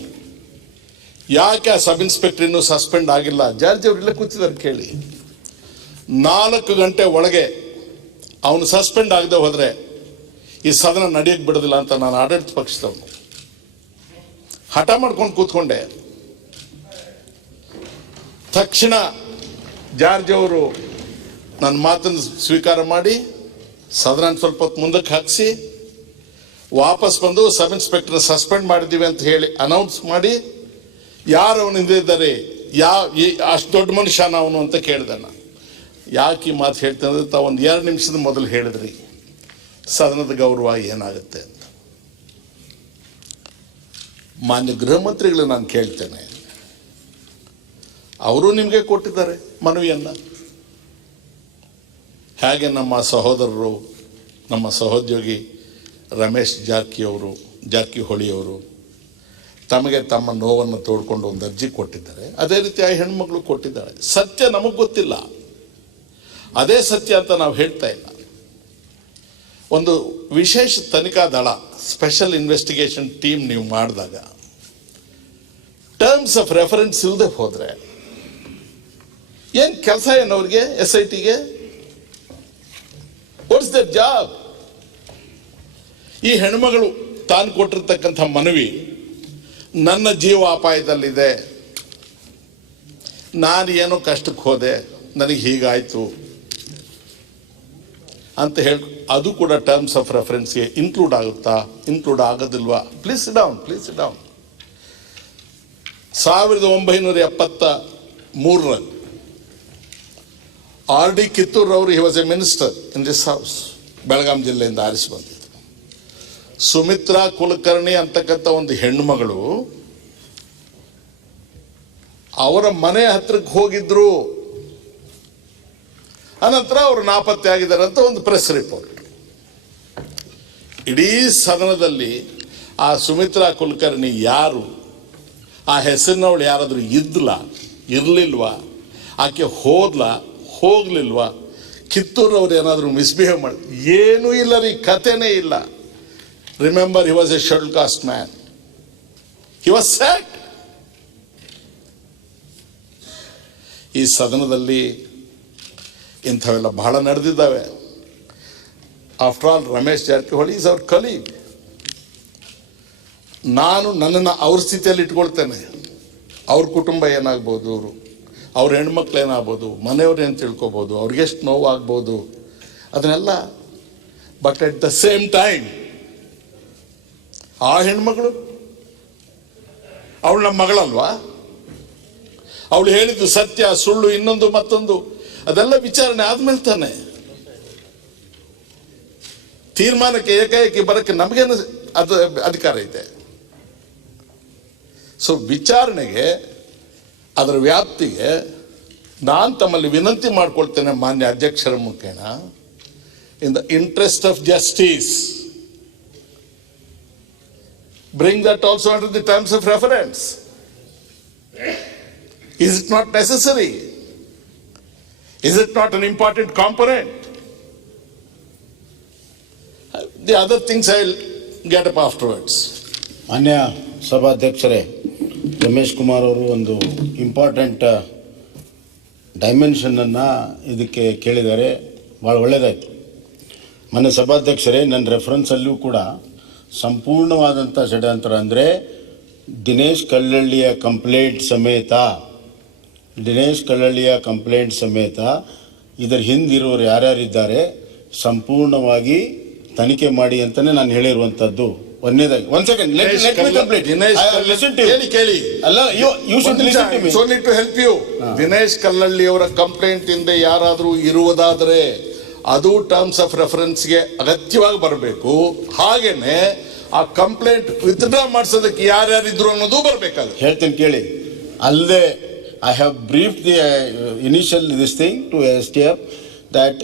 ಯಾಕೆ ಆ ಸಬ್ ಇನ್ಸ್ಪೆಕ್ಟರ್ ಇನ್ನೂ ಸಸ್ಪೆಂಡ್ ಆಗಿಲ್ಲ? ಜಾರ್ಜ್ ಅವ್ರು ಇಲ್ಲೇ ಕೂತಿದ್ದಾರೆ, ಕೇಳಿ. 4 ಗಂಟೆ ಒಳಗೆ ಅವನು ಸಸ್ಪೆಂಡ್ ಆಗದೆ ಹೋದರೆ ಈ ಸದನ ನಡೆಯಕ್ಕೆ ಬಿಡೋದಿಲ್ಲ ಅಂತ ನಾನು ಆಡಳಿತ ಪಕ್ಷದವನು ಹಠ ಮಾಡ್ಕೊಂಡು ಕೂತ್ಕೊಂಡೆ. ತಕ್ಷಣ ಜಾರ್ಜ್ ಅವರು ನನ್ನ ಮಾತನ್ನು ಸ್ವೀಕಾರ ಮಾಡಿ ಸದನ ಸ್ವಲ್ಪ ಹೊತ್ತು ಮುಂದಕ್ಕೆ ಹಾಕಿಸಿ ವಾಪಸ್ ಬಂದು ಸಬ್ ಇನ್ಸ್ಪೆಕ್ಟರ್ ಸಸ್ಪೆಂಡ್ ಮಾಡಿದ್ದೀವಿ ಅಂತ ಹೇಳಿ ಅನೌನ್ಸ್ ಮಾಡಿ, ಯಾರು ಅವನು ಹಿಂದಿದ್ದಾರೆ, ಅಷ್ಟು ದೊಡ್ಡ ಮನುಷ್ಯನ ಅವನು ಅಂತ ಕೇಳಿದೆ. ನಾನು ಯಾಕೆ ಈ ಮಾತು ಹೇಳ್ತೇನೆ ಅಂದರೆ, ತಾವು ಒಂದು 2 ನಿಮಿಷದ ಮೊದಲು ಹೇಳಿದ್ರಿ ಸದನದ ಗೌರವ ಏನಾಗುತ್ತೆ ಅಂತ. ಮಾನ್ಯ ಗೃಹ ಮಂತ್ರಿಗಳು ನಾನು ಕೇಳ್ತೇನೆ, ಅವರು ನಿಮಗೆ ಕೊಟ್ಟಿದ್ದಾರೆ ಮನವಿಯನ್ನು. ಹೇಗೆ ನಮ್ಮ ಸಹೋದರರು, ನಮ್ಮ ಸಹೋದ್ಯೋಗಿ ರಮೇಶ್ ಜಾರಕಿಹೊಳಿಯವರು ತಮಗೆ ತಮ್ಮ ನೋವನ್ನು ತೋಡ್ಕೊಂಡು ಒಂದು ಅರ್ಜಿ ಕೊಟ್ಟಿದ್ದಾರೆ, ಅದೇ ರೀತಿ ಆ ಹೆಣ್ಮಗಳು ಕೊಟ್ಟಿದ್ದಾಳೆ. ಸತ್ಯ ನಮಗೆ ಗೊತ್ತಿಲ್ಲ, ಅದೇ ಸತ್ಯ ಅಂತ ನಾವು ಹೇಳ್ತಾ ಇಲ್ಲ. ಒಂದು ವಿಶೇಷ ತನಿಖಾ ದಳ, ಸ್ಪೆಷಲ್ ಇನ್ವೆಸ್ಟಿಗೇಷನ್ ಟೀಮ್ ನೀವು ಮಾಡಿದಾಗ ಟರ್ಮ್ಸ್ ಆಫ್ ರೆಫರೆನ್ಸ್ ಇಲ್ಲದೆ ಹೋದರೆ ಏನು ಕೆಲಸ ಏನು ಅವ್ರಿಗೆ? SITಗೆ ವಾಟ್ಸ್ ದರ್ ಜಾಬ್? ಈ ಹೆಣ್ಮಗಳು ತಾನು ಕೊಟ್ಟಿರ್ತಕ್ಕಂಥ ಮನವಿ, ನನ್ನ ಜೀವ ಅಪಾಯದಲ್ಲಿದೆ, ನಾನು ಏನೋ ಕಷ್ಟಕ್ಕೆ ಹೋದೆ, ನನಗೆ ಹೀಗಾಯಿತು ಅಂತ ಹೇಳಿ, ಅದು ಕೂಡ ಟರ್ಮ್ಸ್ ಆಫ್ ರೆಫರೆನ್ಸ್ಗೆ ಇನ್ಕ್ಲೂಡ್ ಆಗುತ್ತಾ, ಇನ್ಕ್ಲೂಡ್ ಆಗೋದಿಲ್ವಾ? ಪ್ಲೀಸ್ ಡೌನ್ 1973ರಲ್ಲಿ R.D. ಕಿತ್ತೂರ್ ಅವರು, he was a minister in this house, Belgaum ಜಿಲ್ಲೆಯಿಂದ ಆರಿಸಿ ಬಂದಿದ್ದು. ಸುಮಿತ್ರಾ ಕುಲಕರ್ಣಿ ಅಂತಕ್ಕಂಥ ಒಂದು ಹೆಣ್ಣುಮಗಳು ಅವರ ಮನೆ ಹತ್ರಕ್ಕೆ ಹೋಗಿದ್ರು. ಅನಂತರ ಅವರು ನಾಪತ್ತೆ ಆಗಿದ್ದಾರೆ ಅಂತ ಒಂದು ಪ್ರೆಸ್ ರಿಪೋರ್ಟ್. ಇಡೀ ಸದನದಲ್ಲಿ ಆ ಸುಮಿತ್ರಾ ಕುಲಕರ್ಣಿ ಯಾರು, ಆ ಹೆಸರಿನವಳು ಯಾರಾದರೂ ಇರಲಿಲ್ವಾ, ಆಕೆ ಹೋಗ್ಲಿಲ್ವಾ, ಕಿತ್ತೂರವ್ರು ಏನಾದರೂ ಮಿಸ್ಬಿಹೇವ್ ಮಾಡಿ? ಏನೂ ಇಲ್ಲ ರೀ, ಕಥೆನೇ ಇಲ್ಲ. Remember, he was a schedule caste man, he was sack. ಈ ಸದನದಲ್ಲಿ ಇಂಥವೆಲ್ಲ ಬಹಳ ನಡೆದಿದ್ದಾವೆ. After all Ramesh Jarkiholi is our colleague. ನಾನು ನನ್ನನ್ನು ಅವ್ರ ಸ್ಥಿತಿಯಲ್ಲಿ ಇಟ್ಕೊಳ್ತೇನೆ. ಅವ್ರ ಕುಟುಂಬ ಏನಾಗ್ಬೋದು, ಅವ್ರ ಹೆಣ್ಮಕ್ಳು ಏನಾಗ್ಬೋದು, ಮನೆಯವ್ರು ಏನು ತಿಳ್ಕೊಬೋದು, ಅವ್ರಿಗೆಷ್ಟು ನೋವು ಆಗ್ಬೋದು, ಅದನ್ನೆಲ್ಲ. But at the same time ಆ ಹೆಣ್ಮಗಳು, ಅವಳು ನಮ್ಮ ಮಗಳಲ್ವಾ? ಅವಳು ಹೇಳಿದ್ದು ಸತ್ಯ ಸುಳ್ಳು ಇನ್ನೊಂದು ಮತ್ತೊಂದು ಅದೆಲ್ಲ ವಿಚಾರಣೆ ಆದ್ಮೇಲೆ ತಾನೆ ತೀರ್ಮಾನಕ್ಕೆ ಏಕಾಏಕಿ ಬರಕ್ಕೆ ನಮಗೇನು ಅದು ಅಧಿಕಾರ ಇದೆ. ಸೊ ವಿಚಾರಣೆಗೆ, ಅದರ ವ್ಯಾಪ್ತಿಗೆ ನಾನು ತಮ್ಮಲ್ಲಿ ವಿನಂತಿ ಮಾಡ್ಕೊಳ್ತೇನೆ ಮಾನ್ಯ ಅಧ್ಯಕ್ಷರ ಮುಖೇನ, in the interest of justice, bring that also under the terms of reference. Is it not necessary? Is it not an important component? The other things I'll get up afterwards. ಮಾನ್ಯ ಸಭಾಧ್ಯಕ್ಷರೇ, ರಮೇಶ್ ಕುಮಾರ್ ಅವರು ಒಂದು ಇಂಪಾರ್ಟೆಂಟ್ ಡೈಮೆನ್ಷನನ್ನು ಇದಕ್ಕೆ ಕೇಳಿದ್ದಾರೆ, ಭಾಳ ಒಳ್ಳೆಯದಾಯಿತು. ಮಾನ್ಯ ಸಭಾಧ್ಯಕ್ಷರೇ, ನನ್ನ ರೆಫರೆನ್ಸಲ್ಲೂ ಕೂಡ ಸಂಪೂರ್ಣವಾದಂಥ ಷಡ್ಯಂತ್ರ ಅಂದರೆ ದಿನೇಶ್ ಕಲ್ಲಳ್ಳಿಯ ಕಂಪ್ಲೇಂಟ್ ಸಮೇತ ಇದರ ಹಿಂದಿರೋರು ಯಾರ್ಯಾರಿದ್ದಾರೆ ಸಂಪೂರ್ಣವಾಗಿ ತನಿಖೆ ಮಾಡಿ ಅಂತಲೇ ನಾನು ಹೇಳಿರುವಂಥದ್ದು. ಒಂದನೇದಾಗಿ ಒಂದ್ ಸೆಕೆಂಡ್ ಕೇಳಿ ಅಲ್ಲ you should listen to me. So need to help you. Dinesh Kallahalli ಅವರ ಕಂಪ್ಲೇಂಟ್ ಹಿಂದೆ ಯಾರಾದರೂ ಇರುವುದಾದರೆ ಅದು ಟರ್ಮ್ಸ್ ಆಫ್ ರೆಫರೆನ್ಸ್ಗೆ ಅಗತ್ಯವಾಗಿ ಬರಬೇಕು. ಹಾಗೇನೆ ಆ ಕಂಪ್ಲೇಂಟ್ ವಿತ್ಡ್ರಾ ಮಾಡಿಸೋದಕ್ಕೆ ಯಾರ್ಯಾರಿದ್ರು ಅನ್ನೋದು ಬರಬೇಕಾಗುತ್ತೆ. ಹೇಳ್ತೇನೆ ಕೇಳಿ. ಅಲ್ಲದೆ I have brief the initial this thing to STF that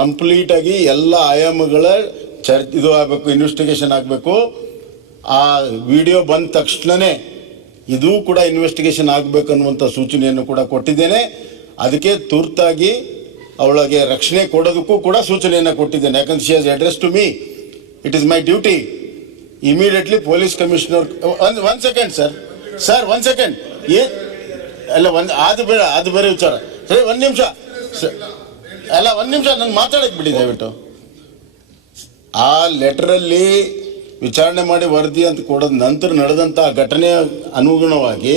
complete ಆಗಿ ಎಲ್ಲ ಆಯಾಮಗಳ ಇದು ಆಗಬೇಕು, ಇನ್ವೆಸ್ಟಿಗೇಷನ್ ಆಗಬೇಕು. ಆ ವಿಡಿಯೋ ಬಂದ ತಕ್ಷಣನೇ ಇದು ಕೂಡ ಇನ್ವೆಸ್ಟಿಗೇಷನ್ ಆಗಬೇಕು ಅನ್ನುವಂಥ ಸೂಚನೆಯನ್ನು ಕೂಡ ಕೊಟ್ಟಿದ್ದೇನೆ. ಅದಕ್ಕೆ ತುರ್ತಾಗಿ ಅವಳಿಗೆ ರಕ್ಷಣೆ ಕೊಡೋದಕ್ಕೂ ಕೂಡ ಸೂಚನೆಯನ್ನು ಕೊಟ್ಟಿದ್ದೇನೆ. ಯಾಕಂದ್ರೆ she has address to me, it is my duty. Immediately police commissioner one second sir one second ಅಲ್ಲ ಅದು ಬೇರೆ ವಿಚಾರ. ಸರಿ ಒಂದು ನಿಮಿಷ ಅಲ್ಲ ಒಂದು ನಿಮಿಷ ನಾನು ಮಾತಾಡಕ್ಕೆ ಬಿಡಿ ದಯವಿಟ್ಟು. ಆ ಲೆಟರಲ್ಲಿ ವಿಚಾರಣೆ ಮಾಡಿ ವರದಿ ಅಂತ ಕೊಡೋದು ನಂತರ ನಡೆದಂಥ ಘಟನೆ ಅನುಗುಣವಾಗಿ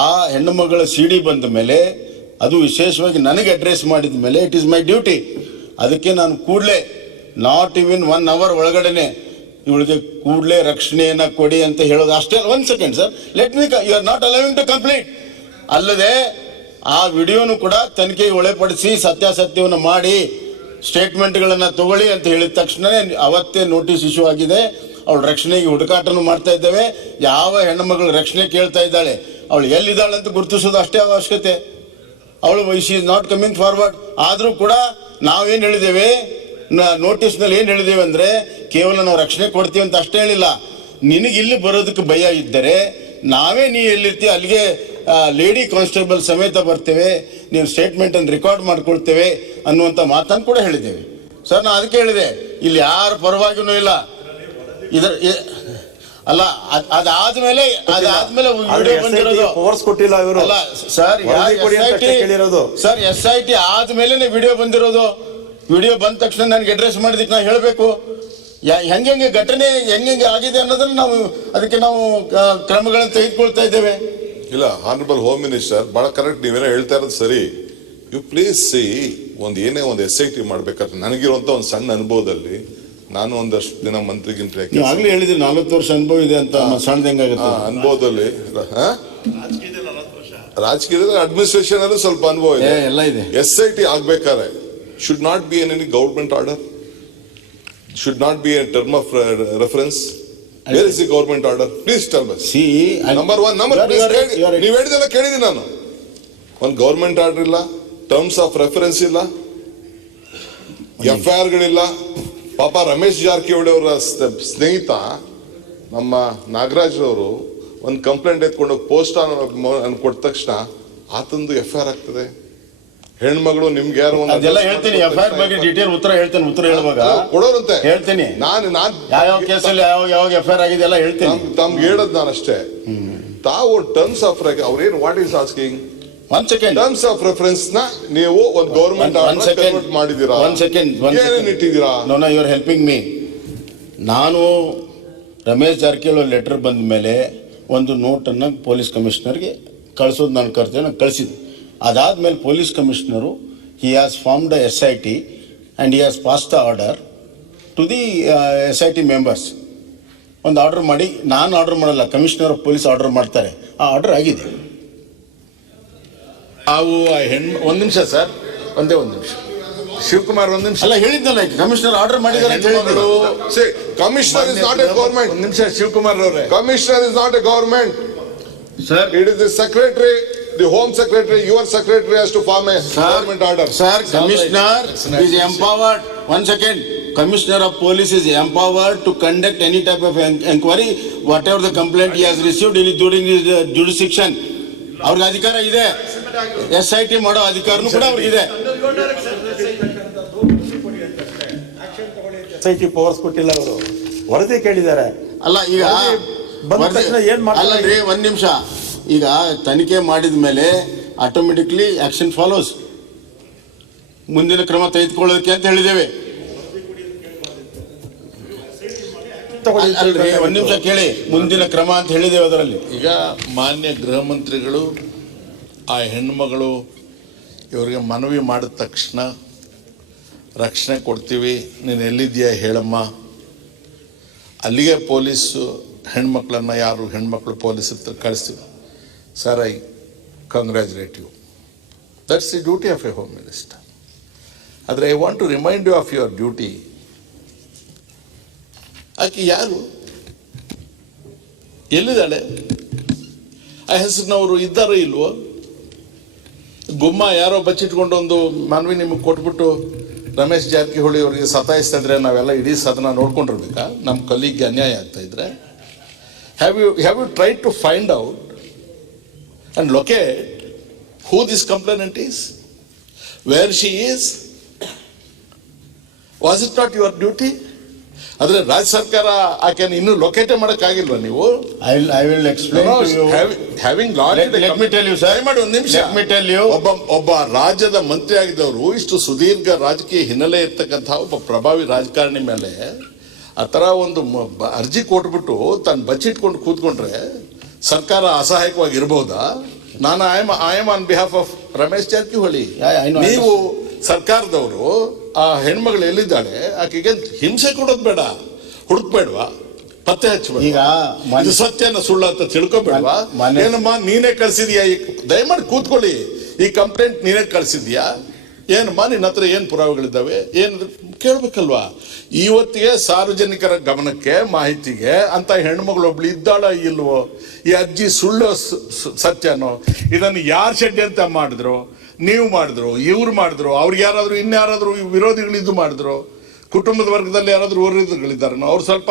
ಆ ಹೆಣ್ಣು ಮಗಳ CD ಬಂದ ಮೇಲೆ, ಅದು ವಿಶೇಷವಾಗಿ ನನಗೆ ಅಡ್ರೆಸ್ ಮಾಡಿದ ಮೇಲೆ ಇಟ್ ಈಸ್ ಮೈ ಡ್ಯೂಟಿ. ಅದಕ್ಕೆ ನಾನು ಕೂಡಲೇ ನಾಟ್ ಇವನ್ 1 hour ಒಳಗಡೆನೆ ಇವಳಿಗೆ ಕೂಡಲೇ ರಕ್ಷಣೆಯನ್ನು ಕೊಡಿ ಅಂತ ಹೇಳೋದು ಅಷ್ಟೇ. ಒಂದು second sir, let me you are not allowing to complete. ಅಲ್ಲದೆ ಆ ವಿಡಿಯೋನು ಕೂಡ ತನಿಖೆಗೆ ಒಳಪಡಿಸಿ ಸತ್ಯಾಸತ್ಯವನ್ನು ಮಾಡಿ ಸ್ಟೇಟ್ಮೆಂಟ್ಗಳನ್ನು ತಗೊಳ್ಳಿ ಅಂತ ಹೇಳಿದ ತಕ್ಷಣವೇ ಅವತ್ತೇ ನೋಟಿಸ್ ಇಶ್ಯೂ ಆಗಿದೆ. ಅವಳು ರಕ್ಷಣೆಗೆ ಹುಡುಕಾಟನೂ ಮಾಡ್ತಾ ಇದ್ದೇವೆ. ಯಾವ ಹೆಣ್ಣುಮಗಳು ರಕ್ಷಣೆ ಕೇಳ್ತಾ ಇದ್ದಾಳೆ, ಅವಳು ಎಲ್ಲಿದ್ದಾಳೆ ಅಂತ ಗುರುತಿಸೋದು ಅಷ್ಟೇ ಅವಶ್ಯಕತೆ. ಅವಳು she is not coming forward. ಆದರೂ ಕೂಡ ನಾವೇನು ಹೇಳಿದ್ದೇವೆ, ನೋಟಿಸ್ನಲ್ಲಿ ಏನು ಹೇಳಿದ್ದೇವೆ ಅಂದರೆ ಕೇವಲ ನಾವು ರಕ್ಷಣೆ ಕೊಡ್ತೀವಿ ಅಂತ ಅಷ್ಟೇ ಹೇಳಿಲ್ಲ. ನಿನಗೆ ಇಲ್ಲಿ ಬರೋದಕ್ಕೆ ಭಯ ಇದ್ದರೆ ನಾವೇ ನೀ ಎಲ್ಲಿರ್ತೀವಿ ಅಲ್ಲಿಗೆ ಲೇಡಿ ಕಾನ್ಸ್ಟೇಬಲ್ ಸಮೇತ ಬರ್ತೇವೆ, ನೀವು ಸ್ಟೇಟ್ಮೆಂಟನ್ನು ರೆಕಾರ್ಡ್ ಮಾಡ್ಕೊಳ್ತೇವೆ ಅನ್ನುವಂಥ ಮಾತನ್ನು ಕೂಡ ಹೇಳಿದ್ದೇವೆ. ಸರ್ ನಾನು ಅದಕ್ಕೆ ಹೇಳಿದೆ, ಇಲ್ಲಿ ಯಾರ ಪರವಾಗಿನೂ ಇಲ್ಲ. ಇದರ ಅಲ್ಲ ಅದಾದ್ಮೇಲೆ ವಿಡಿಯೋ ಬಂದಿರೋದು ಫೋರ್ಸ್ ಕೊಟ್ಟಿಲ್ಲ ಇವರು. ಅಲ್ಲ ಸರ್, SIT ಆದ್ಮೇಲೆ ವಿಡಿಯೋ ಬಂದಿರೋದು. ವಿಡಿಯೋ ಬಂದ ತಕ್ಷಣ ನನಗೆ ಅಡ್ರೆಸ್ ಮಾಡಿದಕ್ಕೆ ನಾವು ಹೇಳಬೇಕು ಹೆಂಗೆ ಘಟನೆ ಹೆಂಗೆ ಆಗಿದೆ ಅನ್ನೋದನ್ನ ಅದಕ್ಕೆ ನಾವು ಕ್ರಮಗಳನ್ನು ತೆಗೆದುಕೊಳ್ತಾ ಇದ್ದೇವೆ. ಇಲ್ಲ, ಆನರಬಲ್ ಹೋಮ್ ಮಿನಿಸ್ಟರ್ ಬಹಳ ಕರೆಕ್ಟ್, ನೀವೇನೋ ಹೇಳ್ತಾ ಇರೋದು ಸರಿ. ಯು ಪ್ಲೀಸ್ ಸಿ, ಏನೇ ಒಂದು SIT ಮಾಡ್ಬೇಕಾದ್ರೆ ನನಗಿರುವಂತ ಒಂದು ಸಣ್ಣ ಅನುಭವದಲ್ಲಿ, ನಾನು ಒಂದಷ್ಟು ದಿನ ಮಂತ್ರಿಗಿಂತ ಆಗ್ಲೇ ಹೇಳಿದ್ರಿ 40 ವರ್ಷ ಅನುಭವ ಇದೆ ಅಂತ, ಸಣ್ಣದಂಗಾಗುತ್ತೆ ಅನುಭವದಲ್ಲಿ. ರಾಜಕೀಯದಲ್ಲಿ ಅಡ್ಮಿನಿಸ್ಟ್ರೇಷನ್ ಅಲ್ಲೂ ಸ್ವಲ್ಪ ಅನುಭವ ಇದೆ, ಎಲ್ಲ ಇದೆ. SIT ಆಗ್ಬೇಕಾದ್ರೆ should not be in any government order, should not be a term of reference. Where is the government order? Please tell us. See, number one, ನೀವು ಹೇಳಿದೆಲ್ಲ ಕೇಳಿದ್ದೀನಿ ನಾನು. ಒಂದು ಗವರ್ಮೆಂಟ್ ಆರ್ಡರ್ ಇಲ್ಲ, ಟರ್ಮ್ಸ್ ಆಫ್ ರೆಫರೆನ್ಸ್ ಇಲ್ಲ, FIR ಗಳಿಲ್ಲ. ಪಾಪ ರಮೇಶ್ ಜಾರಕಿಹೊಳಿ ಅವರ ಸ್ನೇಹಿತ ನಮ್ಮ ನಾಗರಾಜ್ ಅವರು ಒಂದು ಕಂಪ್ಲೇಂಟ್ ಎತ್ಕೊಂಡು ಪೋಸ್ಟ್ ಕೊಟ್ಟ ತಕ್ಷಣ ಆತಂದು FIR ಆಗ್ತದೆ. ಹೆಣ್ಮಗಳು ನಿಮ್ಗೆ ಯಾರು ಅದೆಲ್ಲ ಹೇಳ್ತೀನಿ, FIR ಬಗ್ಗೆ ಡೀಟೇಲ್ ಉತ್ತರ ಹೇಳ್ತೇನೆ. ಉತ್ತರ ಹೇಳುವಾಗ ಕೊಡೋರಂತೆ ಹೇಳ್ತೀನಿ. ನಾನು ಯಾವ ಕೇಸಲ್ಲಿ ಯಾವಾಗ FIR ಆಗಿದೆ ಎಲ್ಲ ಹೇಳ್ತೀನಿ. ತಮ್ಗೆ ಹೇಳದ್ ನಾನು ಅಷ್ಟೇ. ತಾವು ಟರ್ಮ್ಸ್ ಆಫ್ ಅವ್ರೇನು what is asking, one second, terms of reference ನ ನೀವು ಒಂದು ಗವರ್ಮೆಂಟ್ ಕನ್ವರ್ಟ್ ಮಾಡಿದೀರಾ? ಒನ್ ಸೆಕೆಂಡ್ ಇಟ್ಟಿದ್ದೀರಾ? No you are helping me. ನಾನು ರಮೇಶ್ ಜಾರಕಿಹೊಳಿ ಲೆಟರ್ ಬಂದ ಮೇಲೆ ಒಂದು ನೋಟನ್ನು ಪೊಲೀಸ್ ಕಮಿಷನರ್ಗೆ ಕಳಿಸೋದು ನಾನು ಕರ್ತೇನೆ, ಕಳಿಸಿದ್ದೆ. ಅದಾದಮೇಲೆ police commissioner he has formed SIT and he has pass the order to the SIT members. ಒಂದು ಆರ್ಡರ್ ಮಾಡಿ, ನಾನು ಆರ್ಡರ್ ಮಾಡಲ್ಲ, ಕಮಿಷನರ್ ಆಫ್ ಪೊಲೀಸ್ ಆರ್ಡರ್ ಮಾಡ್ತಾರೆ. ಆ ಆರ್ಡರ್ ಆಗಿದೆ. ನಾವು ಒಂದು ನಿಮಿಷ ಸರ್, ಒಂದೇ ಒಂದು ನಿಮಿಷ. ಶಿವಕುಮಾರ್ ಒಂದು ನಿಮಿಷ. ಅಲ್ಲ ಹೇಳಿದ್ನಲ್ಲ, ಕಮಿಷನರ್ ಆರ್ಡರ್ ಮಾಡಿದ್ದಾರೆ ಅಂತ ಹೇಳಿದ್ರು. Commissioner is not A government. ಒಂದು ನಿಮಿಷ ಶಿವಕುಮಾರ್ ಅವರೇ. Commissioner is not A government sir. It is the secretary, the home secretary, your secretary has to form a government order. Sir, commissioner is empowered. One second. Commissioner of police is empowered to conduct any type of inquiry, whatever the complaint he has received during his jurisdiction. ಅವ್ರಿಗೆ ಅಧಿಕಾರ ಇದೆ. SIT ಮಾಡೋ ಅಧಿಕಾರನೂ ಕೂಡ ಅವ್ರಿಗಿದೆ. SIT powers ಕೊಟ್ಟಿಲ್ಲ ಅವರು, ವರದಿ ಕೇಳಿದ್ದಾರೆ. ಅಲ್ಲ ಈಗ ಅಲ್ಲರಿ, ಒಂದ್ ನಿಮಿಷ. ಈಗ ತನಿಖೆ ಮಾಡಿದ ಮೇಲೆ ಆಟೋಮೆಟಿಕ್ಲಿ ಆಕ್ಷನ್ ಫಾಲೋಸ್, ಮುಂದಿನ ಕ್ರಮ ತೆಗೆದುಕೊಳ್ಳೋದಕ್ಕೆ ಅಂತ ಹೇಳಿದ್ದೇವೆ. ಅಲ್ರಿ, ಒಂದ್ ನಿಮಿಷ ಕೇಳಿ, ಮುಂದಿನ ಕ್ರಮ ಅಂತ ಹೇಳಿದ್ದೇವೆ ಅದರಲ್ಲಿ. ಈಗ ಮಾನ್ಯ ಗೃಹ ಮಂತ್ರಿಗಳು ಆ ಹೆಣ್ಮಗಳು ಇವರಿಗೆ ಮನವಿ ಮಾಡಿದ ತಕ್ಷಣ ರಕ್ಷಣೆ ಕೊಡ್ತೀವಿ, ನೀನು ಎಲ್ಲಿದ್ದೀಯಾ ಹೇಳಮ್ಮ, ಅಲ್ಲಿಗೆ ಪೊಲೀಸು ಹೆಣ್ಮಕ್ಳನ್ನು ಯಾರು ಹೆಣ್ಮಕ್ಳು ಪೊಲೀಸ್ ಹತ್ರ ಕಳಿಸ್ತೀವಿ. Sir, I congratulate you. That's the duty of a home minister. ಆದರೆ I want to remind you of your duty. ಆಕೆ ಯಾರು, ಎಲ್ಲಿದ್ದಾಳೆ, ಆ ಹೆಸರಿನವರು ಇದ್ದಾರೋ ಇಲ್ವೋ? ಗುಮ್ಮ ಯಾರೋ ಬಚ್ಚಿಟ್ಕೊಂಡು ಒಂದು ಮನವಿ ನಿಮಗೆ ಕೊಟ್ಬಿಟ್ಟು ರಮೇಶ್ ಜಾರಕಿಹೊಳಿ ಅವರಿಗೆ ಸತಾಯಿಸ್ತಾ ಇದ್ರೆ ನಾವೆಲ್ಲ ಇಡೀ ಸದನ ನೋಡ್ಕೊಂಡಿರ್ಬೇಕಾ? ನಮ್ಮ ಕಲೀಗ್ಗೆ ಅನ್ಯಾಯ ಆಗ್ತಾ ಇದ್ರೆ have you try to find out and locate who this complainant is, where she is? Was it not your duty? ಆದ್ರೆ ರಾಜ್ಯ ಸರ್ಕಾರ ಆಕೆಯನ್ನು ಇನ್ನೂ ಲೊಕೇಟ್ ಮಾಡೋಕ್ಕಾಗಿಲ್ವಾ ನೀವು? I will explain to you. Having Let me tell you, sir. ಮಾಡಿ ಒಂದು ನಿಮಿಷ. Let me tell you. ಒಬ್ಬ ರಾಜ್ಯದ ಮಂತ್ರಿ ಆಗಿದ್ದವರು ಇಷ್ಟು ಸುದೀರ್ಘ ರಾಜಕೀಯ ಹಿನ್ನೆಲೆ ಇರ್ತಕ್ಕಂಥ ಒಬ್ಬ ಪ್ರಭಾವಿ ರಾಜಕಾರಣಿ ಮೇಲೆ ಆ ಥರ ಒಂದು ಅರ್ಜಿ ಕೊಟ್ಬಿಟ್ಟು ತಾನು ಬಚ್ಚಿಟ್ಕೊಂಡು ಕೂತ್ಕೊಂಡ್ರೆ ಸರ್ಕಾರ ಅಸಹಾಯಕವಾಗಿ ಇರಬಹುದಾ? ನಾನು I am on behalf of Ramesh Jarkiholi. ನೀವು ಸರ್ಕಾರದವರು ಆ ಹೆಣ್ಮಗಳು ಎಲ್ಲಿದ್ದಾಳೆ ಆಕೆಗೆ ಹಿಂಸೆ ಕೊಡೋದು ಬೇಡ, ಹುಡುಕ್ಬೇಡ್ವಾ, ಪತ್ತೆ ಹಚ್ಚಬೇಡ. ಈಗ ಇದು ಸತ್ಯನ ಸುಳ್ಳು ಅಂತ ತಿಳ್ಕೊಬೇಡ್ವಾ? ಏನಮ್ಮ ನೀನೇ ಕಳ್ಸಿದ್ಯಾ? ದಯಮಾಡಿ ಕೂತ್ಕೊಳ್ಳಿ. ಈ ಕಂಪ್ಲೇಂಟ್ ನೀನೇ ಕಳ್ಸಿದ್ಯಾ? ಏನಮ್ಮ ನಿನ್ನ ಹತ್ರ ಏನು ಪುರಾವೆಗಳಿದ್ದಾವೆ? ಏನು ಕೇಳ್ಬೇಕಲ್ವಾ? ಇವತ್ತಿಗೆ ಸಾರ್ವಜನಿಕರ ಗಮನಕ್ಕೆ ಮಾಹಿತಿಗೆ ಅಂತ ಹೆಣ್ಮಗಳು ಒಬ್ಳು ಇದ್ದಾಳ ಇಲ್ವೋ? ಈ ಅಜ್ಜಿ ಸುಳ್ಳು ಸತ್ಯನೋ? ಇದನ್ನು ಯಾರು ಷಡ್ಯಂತ್ರ ಮಾಡಿದ್ರು? ನೀವು ಮಾಡಿದ್ರು, ಇವ್ರು ಮಾಡಿದ್ರು, ಅವ್ರಿಗೆ ಯಾರಾದರೂ ಇನ್ಯಾರಾದರೂ ವಿರೋಧಿಗಳಿದ್ದು ಮಾಡಿದ್ರು? ಕುಟುಂಬದ ವರ್ಗದಲ್ಲಿ ಯಾರಾದರೂ ವಿರೋಧಿಗಳಿದ್ದಾರೋ? ಅವ್ರು ಸ್ವಲ್ಪ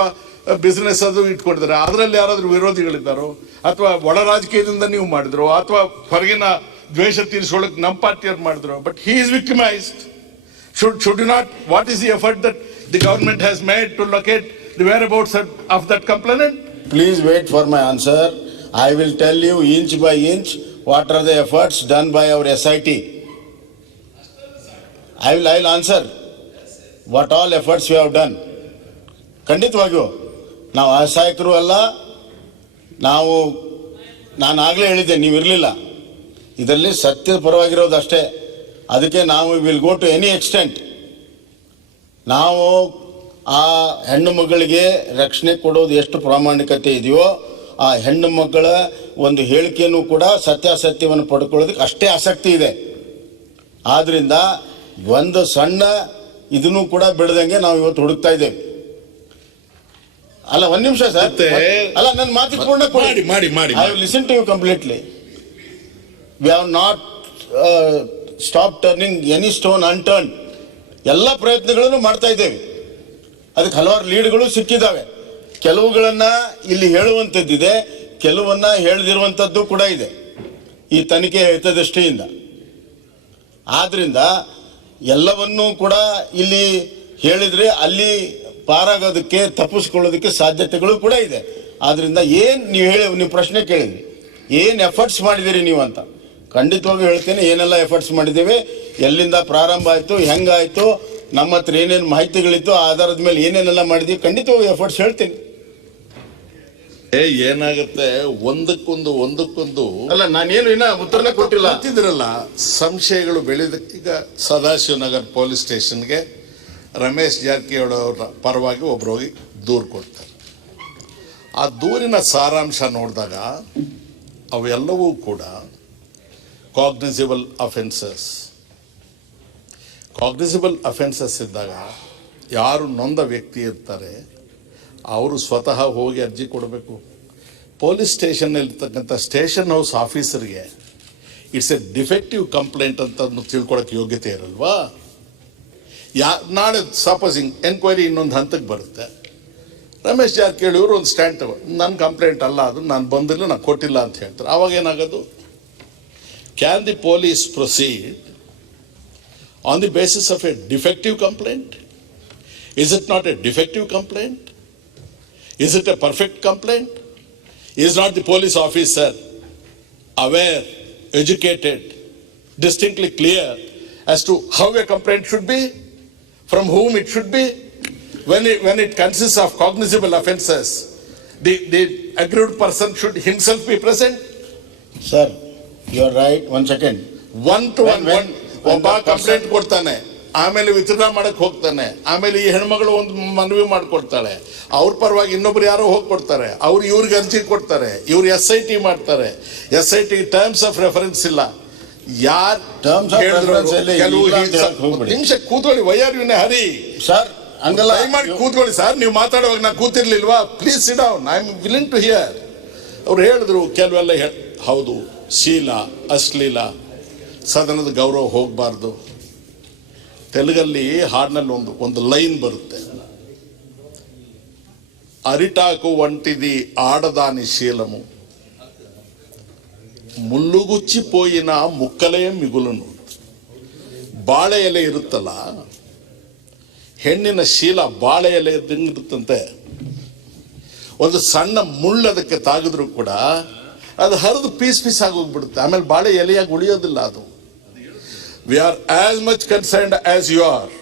ಬಿಸ್ನೆಸ್ ಅದು ಇಟ್ಕೊಂಡಿದ್ದಾರೆ, ಅದರಲ್ಲಿ ಯಾರಾದರೂ ವಿರೋಧಿಗಳಿದ್ದಾರೋ? ಅಥವಾ ಒಳ ರಾಜಕೀಯದಿಂದ ನೀವು ಮಾಡಿದ್ರು, ಅಥವಾ ಹೊರಗಿನ ದ್ವೇಷ ತೀರಿಸೋಳಕ್ಕೆ ನಮ್ಮ ಪಾರ್ಟಿಯವ್ರು ಮಾಡಿದ್ರು? But he is victimised. Should you not? What is the effort that the government has made to locate the whereabouts of that complainant? Please wait for my answer. I will tell you inch by inch what are the efforts done by our SIT. I will answer what all efforts we have done. ಖಂಡಿತವಾಗಿಯೂ ನಾವು ಅಸಹಾಯಕರು ಅಲ್ಲ. ನಾನು ಆಗಲೇ ಹೇಳಿದ್ದೆ, ನೀವು ಇರಲಿಲ್ಲ. ಇದರಲ್ಲಿ ಸತ್ಯದ ಪರವಾಗಿರೋದು ಅಷ್ಟೇ. ಅದಕ್ಕೆ ನಾವು will go to any extent. ನಾವು ಆ ಹೆಣ್ಣು ಮಗಳಿಗೆ ರಕ್ಷಣೆ ಕೊಡೋದು ಎಷ್ಟು ಪ್ರಾಮಾಣಿಕತೆ ಇದೆಯೋ, ಆ ಹೆಣ್ಣು ಮಕ್ಕಳ ಒಂದು ಹೇಳಿಕೆಯನ್ನು ಕೂಡ ಸತ್ಯಾಸತ್ಯವನ್ನು ಪಡ್ಕೊಳ್ಳೋದಕ್ಕೆ ಅಷ್ಟೇ ಆಸಕ್ತಿ ಇದೆ. ಆದ್ದರಿಂದ ಒಂದು ಸಣ್ಣ ಇದನ್ನು ಕೂಡ ಬಿಡದಂಗೆ ನಾವು ಇವತ್ತು ಹುಡುಕ್ತಾ ಇದ್ದೇವೆ. ಅಲ್ಲ, ಒಂದು ನಿಮಿಷ ಸರ್. ಅಲ್ಲ, ನನ್ನ ಮಾತಿಗೆ ಪೂರ್ಣ ಮಾಡಿ. I will listen to you completely. We have not stop turning any stone unturn. ಎಲ್ಲ ಪ್ರಯತ್ನಗಳನ್ನು ಮಾಡ್ತಾ ಇದ್ದೇವೆ. ಅದಕ್ಕೆ ಹಲವಾರು ಲೀಡ್ಗಳು ಸಿಕ್ಕಿದ್ದಾವೆ. ಕೆಲವುಗಳನ್ನ ಇಲ್ಲಿ ಹೇಳುವಂಥದ್ದಿದೆ, ಕೆಲವನ್ನ ಹೇಳದಿರುವಂಥದ್ದು ಕೂಡ ಇದೆ ಈ ತನಿಖೆ ಹಿತದೃಷ್ಟಿಯಿಂದ. ಆದ್ರಿಂದ ಎಲ್ಲವನ್ನೂ ಕೂಡ ಇಲ್ಲಿ ಹೇಳಿದ್ರೆ ಅಲ್ಲಿ ಪಾರಾಗೋದಕ್ಕೆ, ತಪ್ಪಿಸ್ಕೊಳ್ಳೋದಕ್ಕೆ ಸಾಧ್ಯತೆಗಳು ಕೂಡ ಇದೆ. ಆದ್ರಿಂದ ನೀವು ಪ್ರಶ್ನೆ ಕೇಳಿದ್ರಿ, ಏನು ಎಫರ್ಟ್ಸ್ ಮಾಡಿದ್ದೀರಿ ನೀವು ಅಂತ. ಖಂಡಿತವಾಗಿ ಹೇಳ್ತೇನೆ, ಏನೆಲ್ಲ ಎಫರ್ಟ್ಸ್ ಮಾಡಿದ್ದೇವೆ, ಎಲ್ಲಿಂದ ಪ್ರಾರಂಭ ಆಯಿತು, ಹೆಂಗಾಯಿತು, ನಮ್ಮ ಹತ್ರ ಏನೇನು ಮಾಹಿತಿಗಳಿತ್ತು, ಆಧಾರದ ಮೇಲೆ ಏನೇನೆಲ್ಲ ಮಾಡಿದ್ದೀವಿ, ಖಂಡಿತವಾಗಿ ಎಫರ್ಟ್ಸ್ ಹೇಳ್ತೇನೆ. ಏನಾಗುತ್ತೆ, ಒಂದಕ್ಕೊಂದು ಅಲ್ಲ, ನಾನೇನು ಇನ್ನ ಉತ್ತರನೇ ಕೊಟ್ಟಿಲ್ಲ ಅಂತಿದ್ರಲ್ಲ, ಸಂಶಯಗಳು ಬೆಳೆದಕ್ಕೆ. ಈಗ ಸದಾಶಿವನಗರ್ ಪೊಲೀಸ್ ಸ್ಟೇಷನ್ಗೆ ರಮೇಶ್ ಜಾರಕಿಹೊಳಿ ಅವರ ಪರವಾಗಿ ಒಬ್ರು ಹೋಗಿ ದೂರು ಕೊಡ್ತಾರೆ. ಆ ದೂರಿನ ಸಾರಾಂಶ ನೋಡಿದಾಗ ಅವೆಲ್ಲವೂ ಕೂಡ ಕಾಗ್ನಿಸಿಬಲ್ ಅಫೆನ್ಸಸ್ ಇದ್ದಾಗ ಯಾರು ನೊಂದ ವ್ಯಕ್ತಿ ಇರ್ತಾರೆ ಅವರು ಸ್ವತಃ ಹೋಗಿ ಅರ್ಜಿ ಕೊಡಬೇಕು. ಪೊಲೀಸ್ ಸ್ಟೇಷನ್ನಲ್ಲಿರ್ತಕ್ಕಂಥ ಸ್ಟೇಷನ್ ಹೌಸ್ ಆಫೀಸರ್ಗೆ ಇಟ್ಸ್ ಎ ಡಿಫೆಕ್ಟಿವ್ ಕಂಪ್ಲೇಂಟ್ ಅಂತ ತಿಳ್ಕೊಳಕ್ಕೆ ಯೋಗ್ಯತೆ ಇರಲ್ವಾ? ನಾಳೆ ಸಪೋಸಿಂಗ್ ಎನ್ಕ್ವೈರಿ ಇನ್ನೊಂದು ಹಂತಕ್ಕೆ ಬರುತ್ತೆ, ರಮೇಶ್ ಜಾರಕಿಹೊಳಿ ಅವರು ಒಂದು ಸ್ಟ್ಯಾಂಡ್ ತಗೊಂಡು ನನ್ನ ಕಂಪ್ಲೇಂಟ್ ಅಲ್ಲ, ಅದು ನಾನು ಬಂದಿಲ್ಲ, ನಾನು ಕೊಟ್ಟಿಲ್ಲ ಅಂತ ಹೇಳ್ತಾರೆ. ಆವಾಗ ಏನಾಗೋದು? Can the police proceed on the basis of a defective complaint? Is it not a defective complaint? Is it a perfect complaint? Is not the police officer aware, educated, distinctly clear as to how a complaint should be, from whom it should be? When it consists of cognizable offences, the aggrieved person should himself be present. Sir, you are right. 1 second. ಒಬ್ಬ complaint ಕೊಡ್ತಾನೆ, ಆಮೇಲೆ withdraw ಮಾಡಕ್ಕೆ ಹೋಗ್ತಾನೆ, ಆಮೇಲೆ ಈ ಹೆಣ್ಮಗಳು ಒಂದು ಮನವಿ ಮಾಡ್ಕೊಡ್ತಾಳೆ, ಅವ್ರ ಪರವಾಗಿ ಇನ್ನೊಬ್ರು ಯಾರೋ ಹೋಗ್ಕೊಡ್ತಾರೆ, ಅವ್ರು ಇವ್ರಿಗೆ ಅರ್ಜಿ ಕೊಡ್ತಾರೆ, ಇವ್ರು SIT ಮಾಡ್ತಾರೆ. SIT ಟರ್ಮ್ಸ್ ಆಫ್ ರೆಫರೆನ್ಸ್ ಇಲ್ಲ. ಯಾರು Terms of reference ಎಲ್ಲ ಇಲ್ಲ ಅಂತ ಹೇಳಕ್ ಹೋಗ್ಬೇಡಿ. ನಿಮಿಷ ಕೂತ್ಕೊಳ್ಳಿ. Why are you in a hurry? Sir ಹಂಗಲ್ಲ, ದಯಮಾಡಿ ಕೂತ್ಕೊಳ್ಳಿ ಸರ್. ನೀವು ಮಾತಾಡುವಾಗ ನಾನು ಕೂತಿರ್ಲಿಲ್ವಾ? Please sit down, I am willing to hear. ಅವ್ರು ಹೇಳಿದ್ರು ಕೆಲವೆಲ್ಲ ಹೌದು, ಶೀಲ ಅಶ್ಲೀಲ, ಸದನದ ಗೌರವ ಹೋಗಬಾರ್ದು. ತೆಲುಗಲ್ಲಿ ಹಾಡಿನಲ್ಲಿ ಒಂದು ಲೈನ್ ಬರುತ್ತೆ, ಅರಿಟಾಕು వంటిది ఆడదాని శీలము ಮುಳ್ಳುಗುಚ್ಚಿಪೋಯಿನ ಮುಕ್ಕಲೇ ಮಿಗುಲನು. ಬಾಳೆ ಎಲೆ ಇರುತ್ತಲ್ಲ, ಹೆಣ್ಣಿನ ಶೀಲ ಬಾಳೆ ಎಲೆ ಇದ್ದಂಗಿರುತ್ತಂತೆ. ಒಂದು ಸಣ್ಣ ಮುಳ್ಳು ಅದಕ್ಕೆ ತಾಗಿದ್ರು ಕೂಡ ಅದು ಹರಿದು ಪೀಸ್ ಆಗೋಗ್ಬಿಡುತ್ತೆ, ಆಮೇಲೆ ಬಾಳೆ ಎಲೆಯಾಗಿ ಉಳಿಯೋದಿಲ್ಲ ಅದು. We are as much concerned as you are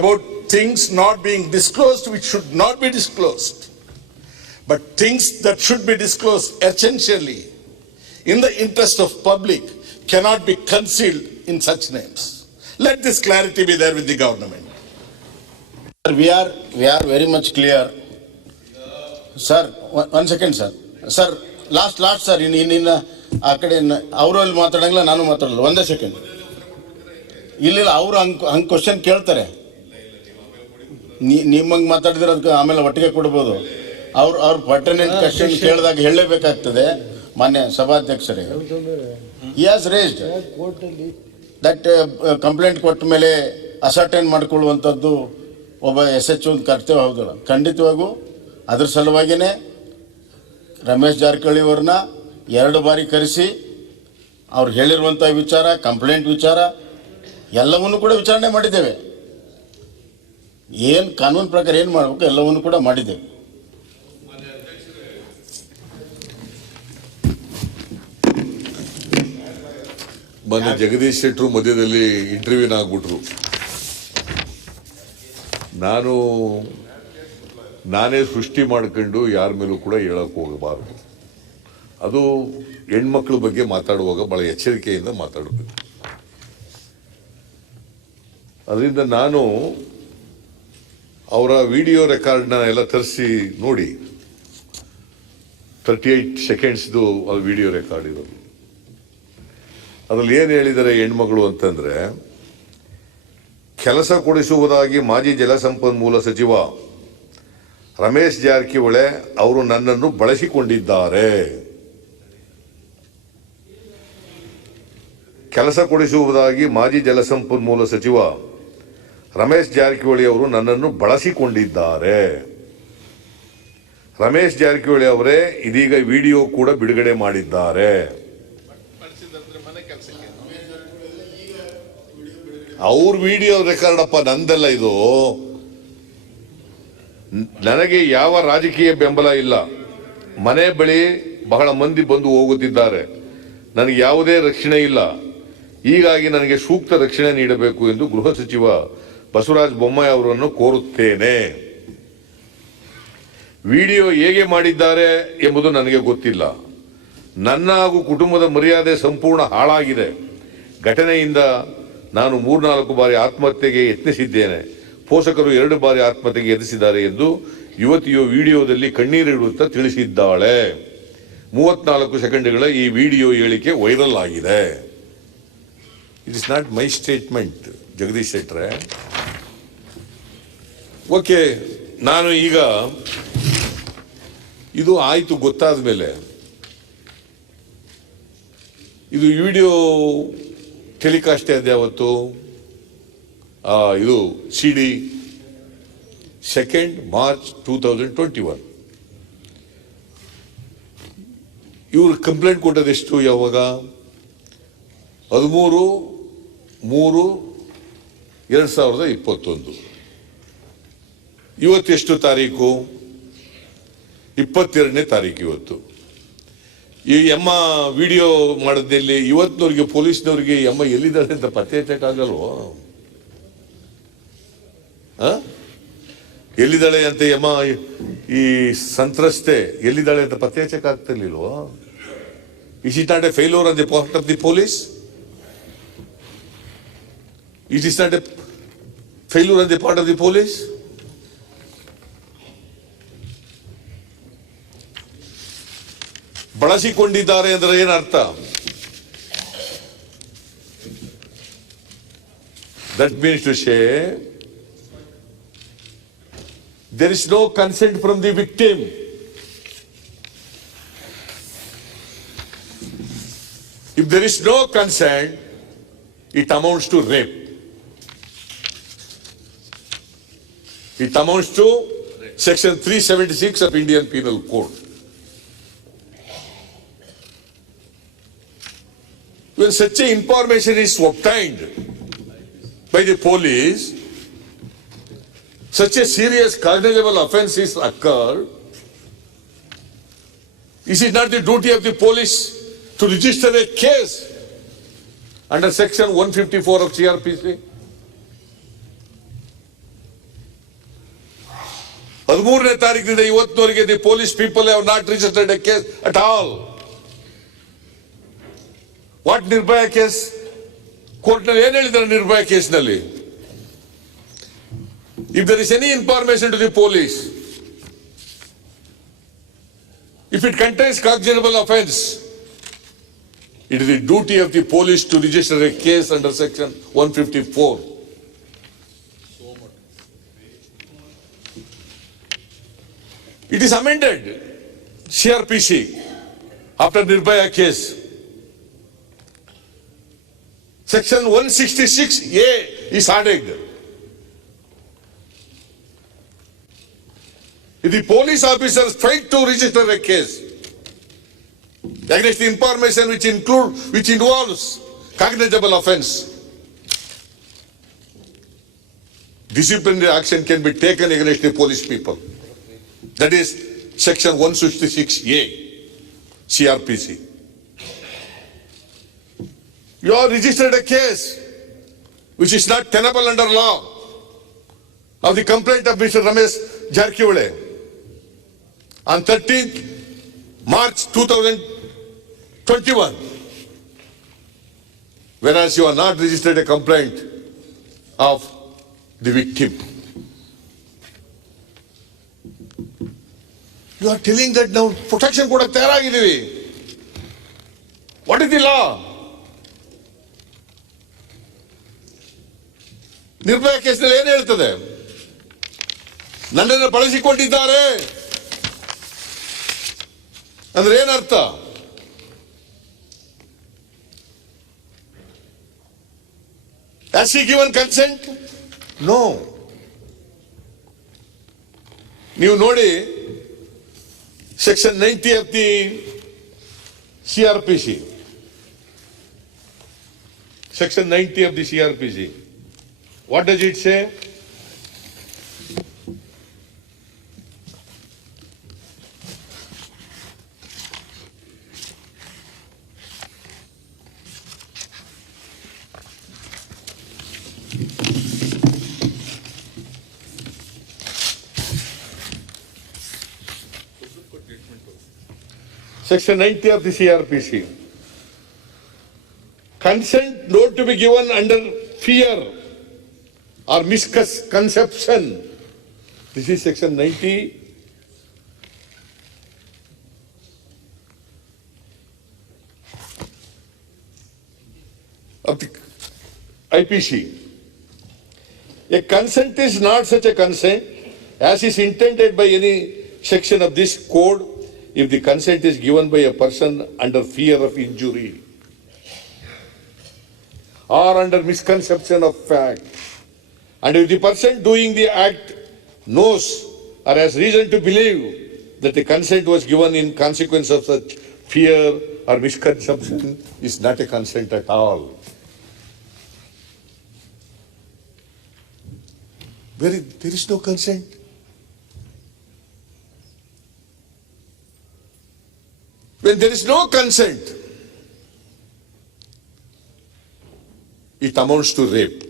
about things not being disclosed which should not be disclosed, but things that should be disclosed essentially in the interest of public cannot be concealed in such names. Let this clarity be there with the government. we are very much clear. Sir, one second sir. Sir, last sir, in ಆ ಕಡೆ ಅವರು ಅಲ್ಲಿ ಮಾತಾಡಂಗಿಲ್ಲ, ನಾನು ಮಾತಾಡಲ್ಲ. ಒಂದೇ second. ಇಲ್ಲ ಅವರು ಹಂಗೆ ಕ್ವಶನ್ ಕೇಳ್ತಾರೆ, ನಿಮ್ಮಂಗೆ ಮಾತಾಡಿದ್ರೆ ಅದಕ್ಕೆ ಆಮೇಲೆ ಒಟ್ಟಿಗೆ ಕೊಡ್ಬೋದು. ಅವ್ರು ಪರ್ಟನೆಂಟ್ ಕ್ವಶನ್ ಕೇಳಿದಾಗ ಹೇಳಲೇಬೇಕಾಗ್ತದೆ. ಮಾನ್ಯ ಸಭಾಧ್ಯಕ್ಷರೇ, he has raised that complaint ಕೊಟ್ಟ ಮೇಲೆ ಅಸರ್ಟೈನ್ ಮಾಡ್ಕೊಳ್ಳುವಂಥದ್ದು ಒಬ್ಬ SHO ಕರ್ತವ್ಯ ಹೌದಲ್ಲ. ಖಂಡಿತವಾಗೂ ಅದ್ರ ಸಲುವಾಗಿಯೇ ರಮೇಶ್ ಜಾರಕಿಹೊಳಿ ಅವ್ರನ್ನ 2 ಬಾರಿ ಕರೆಸಿ ಅವ್ರು ಹೇಳಿರುವಂಥ ವಿಚಾರ, ಕಂಪ್ಲೇಂಟ್ ವಿಚಾರ ಎಲ್ಲವನ್ನೂ ಕೂಡ ವಿಚಾರಣೆ ಮಾಡಿದ್ದೇವೆ. ಏನು ಕಾನೂನು ಪ್ರಕಾರ ಏನು ಮಾಡಬೇಕು ಎಲ್ಲವನ್ನೂ ಕೂಡ ಮಾಡಿದ್ದೇವೆ. ಮೊನ್ನೆ ಜಗದೀಶ್ ಶೆಟ್ಟರು ಮಧ್ಯದಲ್ಲಿ ಇಂಟರ್ವ್ಯೂನ ಆಗ್ಬಿಟ್ರು. ನಾನೇ ಸೃಷ್ಟಿ ಮಾಡ್ಕೊಂಡು ಯಾರ ಮೇಲೂ ಕೂಡ ಹೇಳಕ್ ಹೋಗಬಾರ್ದು. ಅದು ಹೆಣ್ಮಕ್ಳ ಬಗ್ಗೆ ಮಾತಾಡುವಾಗ ಬಹಳ ಎಚ್ಚರಿಕೆಯಿಂದ ಮಾತಾಡಬೇಕು. ಅದರಿಂದ ನಾನು ಅವರ ವಿಡಿಯೋ ರೆಕಾರ್ಡ್ನ ಎಲ್ಲ ತರಿಸಿ ನೋಡಿ, 38 ಸೆಕೆಂಡ್ಸ್ದು ಅದು ವಿಡಿಯೋ ರೆಕಾರ್ಡ್ ಇರೋದು. ಅದ್ರಲ್ಲಿ ಏನು ಹೇಳಿದ್ದಾರೆ ಹೆಣ್ಮಗಳು ಅಂತಂದ್ರೆ, ಕೆಲಸ ಕೊಡಿಸುವುದಾಗಿ ಮಾಜಿ ಜಲಸಂಪನ್ಮೂಲ ಸಚಿವ ರಮೇಶ್ ಜಾರಕಿಹೊಳಿ ಅವರು ನನ್ನನ್ನು ಬಳಸಿಕೊಂಡಿದ್ದಾರೆ. ಕೆಲಸ ಕೊಡಿಸುವುದಾಗಿ ಮಾಜಿ ಜಲಸಂಪನ್ಮೂಲ ಸಚಿವ ರಮೇಶ್ ಜಾರಕಿಹೊಳಿ ಅವರು ನನ್ನನ್ನು ಬಳಸಿಕೊಂಡಿದ್ದಾರೆ. ರಮೇಶ್ ಜಾರಕಿಹೊಳಿ ಅವರೇ ಇದೀಗ ವಿಡಿಯೋ ಕೂಡ ಬಿಡುಗಡೆ ಮಾಡಿದ್ದಾರೆ. ಅವ್ರ ವಿಡಿಯೋ ರೆಕಾರ್ಡ್ ಅಪ್ಪ, ನಂದಲ್ಲ ಇದು. ನನಗೆ ಯಾವ ರಾಜಕೀಯ ಬೆಂಬಲ ಇಲ್ಲ. ಮನೆ ಬಳಿ ಬಹಳ ಮಂದಿ ಬಂದು ಹೋಗುತ್ತಿದ್ದಾರೆ. ನನಗೆ ಯಾವುದೇ ರಕ್ಷಣೆ ಇಲ್ಲ. ಹೀಗಾಗಿ ನನಗೆ ಸೂಕ್ತ ರಕ್ಷಣೆ ನೀಡಬೇಕು ಎಂದು ಗೃಹ ಸಚಿವ ಬಸವರಾಜ ಬೊಮ್ಮಾಯಿ ಅವರನ್ನು ಕೋರುತ್ತೇನೆ. ವಿಡಿಯೋ ಹೇಗೆ ಮಾಡಿದ್ದಾರೆ ಎಂಬುದು ನನಗೆ ಗೊತ್ತಿಲ್ಲ. ನನ್ನ ಹಾಗೂ ಕುಟುಂಬದ ಮರ್ಯಾದೆ ಸಂಪೂರ್ಣ ಹಾಳಾಗಿದೆ. ಘಟನೆಯಿಂದ ನಾನು 3-4 ಬಾರಿ ಆತ್ಮಹತ್ಯೆಗೆ ಯತ್ನಿಸಿದ್ದೇನೆ. ಪೋಷಕರು 2 ಬಾರಿ ಆತ್ಮಹತ್ಯೆಗೆ ಯತ್ನಿಸಿದ್ದಾರೆ ಎಂದು ಯುವತಿಯು ವಿಡಿಯೋದಲ್ಲಿ ಕಣ್ಣೀರಿಡುತ್ತಾ ತಿಳಿಸಿದ್ದಾಳೆ. 34 ಸೆಕೆಂಡ್ಗಳ ಈ ವಿಡಿಯೋ ಹೇಳಿಕೆ ವೈರಲ್ ಆಗಿದೆ. It is not my statement, Jagadish ಶೆಟ್ಟರೆ. ಓಕೆ, ನಾನು ಈಗ ಇದು ಆಯಿತು ಗೊತ್ತಾದ ಮೇಲೆ ಇದು ವಿಡಿಯೋ ಟೆಲಿಕಾಸ್ಟ್ ಆದ ಯಾವತ್ತು? ಇದು CD 2 ಮಾರ್ಚ್ 2021. ಇವರು ಕಂಪ್ಲೇಂಟ್ ಕೊಟ್ಟದೆಷ್ಟು? ಯಾವಾಗ? 13/3/2021. ಇವತ್ತೆಷ್ಟು ತಾರೀಕು? 22ನೇ ತಾರೀಕು ಇವತ್ತು. ಈ ಅಮ್ಮ ವಿಡಿಯೋ ಮಾಡಿದಲ್ಲಿ ಇವತ್ತಿನವ್ರಿಗೆ ಪೊಲೀಸ್ನವ್ರಿಗೆ ಅಮ್ಮ ಎಲ್ಲಿದ್ದಾಳೆ ಅಂತ ಪತ್ತೆ ಹಚ್ಚಕ್ಕಾಗಲ್ವೋ? ಎಲ್ಲಿದ್ದಾಳೆ ಅಂತ ಅಮ್ಮ, ಈ ಸಂತ್ರಸ್ತೆ ಎಲ್ಲಿದ್ದಾಳೆ ಅಂತ ಪತ್ತೆ ಹಚ್ಚಕ್ಕಾಗ್ತಿರ್ಲಿಲ್ವೋ? Is it not a failure on the part of the police? It is not a failure on the part of the police. ಬಳಸಿಕೊಂಡಿದ್ದಾರೆ ಅಂದ್ರೆ ಏನರ್ಥ? That means to say there is no consent from the victim. If there is no consent, it amounts to rape. It amounts to section 376 of Indian Penal Code. When such a information is obtained by the police, such a serious cognizable offense is occurred, is it not the duty of the police to register a case under section 154 of CRPC? 13ನೇ ತಾರೀಕಿನಿಂದ ಇವತ್ತಿನವರೆಗೆ the police people have not registered a case at all. What Nirbhaya case? ಕೋರ್ಟ್ನಲ್ಲಿ ಏನು ಹೇಳಿದ್ದಾರೆ ನಿರ್ಭಯ ಕೇಸ್ನಲ್ಲಿ? If there is any information to the police, if it contains cognizable offense, it is the duty of the police to register a case under section 154. It is amended CRPC after Nirbhaya case. Section 166A is added. If the police officers fail to register a case against the information which involves cognizable offense, disciplinary action can be taken against the police people. That is section 166A CRPC. You have registered a case which is not tenable under law of the complaint of Mr. Ramesh Jarkiwale on 13th March 2021, whereas you are not registered a complaint of the victim. You are telling that now protection ಕೊಡಕ್ಕೆ ತಯಾರಾಗಿದ್ದೀವಿ. What is the law? ನಿರ್ಭಯ ಕೇಸ್ನಲ್ಲಿ ಏನು ಹೇಳ್ತದೆ? ನನ್ನನ್ನು ಬಳಸಿಕೊಂಡಿದ್ದಾರೆ ಅಂದ್ರೆ ಏನರ್ಥ? Has he given consent? No. ನೀವು ನೋಡಿ section 90 of the CRPC. Section 90 of the CRPC. What does it say? Section 90 of the CRPC. Consent not to be given under fear or misconception. This is section 90 of the IPC. A consent is not such a consent as is intended by any section of this code if the consent is given by a person under fear of injury or under misconception of fact. And if the person doing the act knows or has reason to believe that the consent was given in consequence of such fear or misconception, is not a consent at all. There is no consent. When there is no consent, it amounts to rape.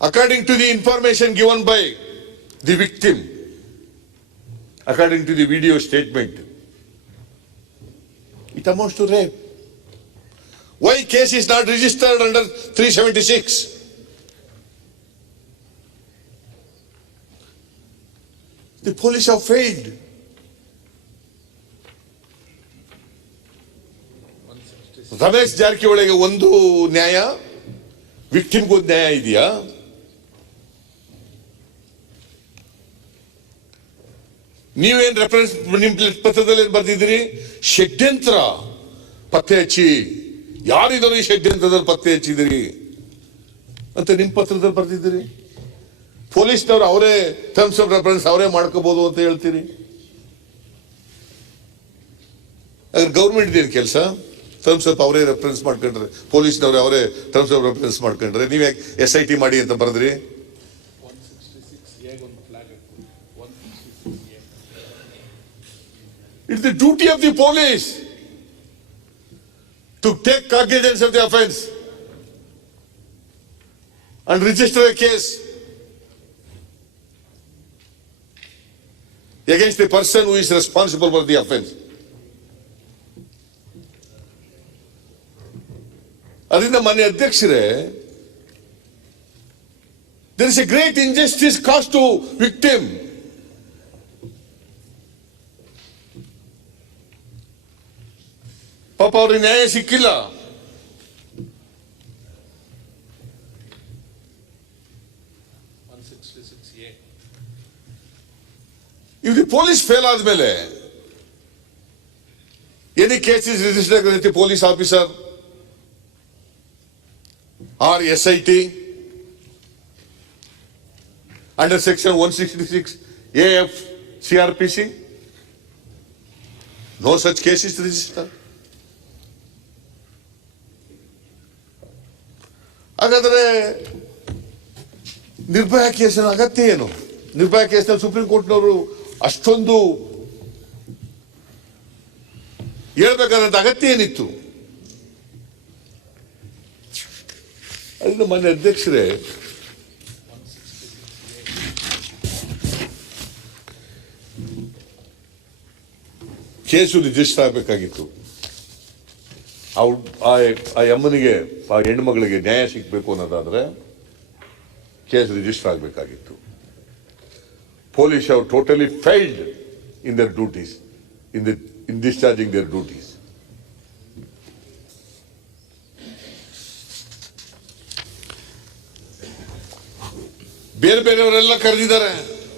According to the information given by the victim, according to the video statement, it it amounts to rape. Why case is not registered under 376? The police have failed. Ramesh ಜಾರಕಿಹೊಳಿಗೆ ಒಂದು ನ್ಯಾಯ, ವಿಕ್ಟಿಮ್ಗೆ ಒಂದು ನ್ಯಾಯ ಇದೆಯಾ? ನೀವೇನ್ reference ನಿಮ್ ಪತ್ರದಲ್ಲಿ ಏನ್ ಬರ್ದಿದ್ದೀರಿ? ಷಡ್ಯಂತ್ರ ಪತ್ತೆ ಹಚ್ಚಿ, ಯಾರಿದ್ರು ಈ ಷಡ್ಯಂತ್ರದಲ್ಲಿ ಪತ್ತೆ ಹಚ್ಚಿದಿರಿ ಅಂತ ನಿಮ್ ಪತ್ರದಲ್ಲಿ ಬರ್ದಿದ್ದೀರಿ. ಪೊಲೀಸ್ನವ್ರು ಅವರೇ ಟರ್ಮ್ಸ್ ಆಫ್ ರೆಫರೆನ್ಸ್ ಅವರೇ ಮಾಡ್ಕೋಬಹುದು ಅಂತ ಹೇಳ್ತೀರಿ. ಅದ್ರ ಗೌರ್ಮೆಂಟ್ ಇದೇನು ಕೆಲಸ? ಟರ್ಮ್ಸ್ ಆಫ್ ಅವರೇ ರೆಫರೆನ್ಸ್ ಮಾಡ್ಕೊಂಡ್ರೆ, ಪೊಲೀಸ್ನವ್ರು ಅವರೇ ಟರ್ಮ್ಸ್ ಆಫ್ ರೆಫರೆನ್ಸ್ ಮಾಡ್ಕೊಂಡ್ರೆ, ನೀವ್ ಯಾಕೆ SIT ಮಾಡಿ ಅಂತ ಬರೆದ್ರಿ? It's the duty of the police to take cognizance of the offence and register a case against the person who is responsible for the offence. ಅದರಿಂದ ಮಾನ್ಯ ಅಧ್ಯಕ್ಷರೇ, there is a great injustice caused to victim. ಪಾಪ ಅವ್ರಿಗೆ ನ್ಯಾಯ ಸಿಕ್ಕಿಲ್ಲ. ಇವ್ರಿಗೆ police fail ಆದ್ಮೇಲೆ any case is registered with the police officer or SIT under section 166 AF CRPC, no such case is registered. ಹಾಗಾದ್ರೆ ನಿರ್ಭಯ ಕೇಸಿನ ಅಗತ್ಯ ಏನು? ನಿರ್ಭಯ ಕೇಸ್ನಲ್ಲಿ ಸುಪ್ರೀಂ ಕೋರ್ಟ್ನವರು ಅಷ್ಟೊಂದು ಹೇಳ್ಬೇಕಾದಂತ ಅಗತ್ಯ ಏನಿತ್ತು? ಅದರಿಂದ ಮಾನ್ಯ ಅಧ್ಯಕ್ಷರೇ, ಕೇಸು ರಿಜಿಸ್ಟರ್ ಆಗಬೇಕಾಗಿತ್ತು. ಆ ಅಮ್ಮನಿಗೆ, ಆ ಹೆಣ್ಣುಮಗಳಿಗೆ ನ್ಯಾಯ ಸಿಗಬೇಕು ಅನ್ನೋದಾದ್ರೆ ಕೇಸ್ ರಿಜಿಸ್ಟರ್ ಆಗಬೇಕಾಗಿತ್ತು. Police have totally failed in their duties, in discharging there duties. ಬೇರೆ ಬೇರೆಯವರೆಲ್ಲ ಕರೆದಿದ್ದಾರೆ.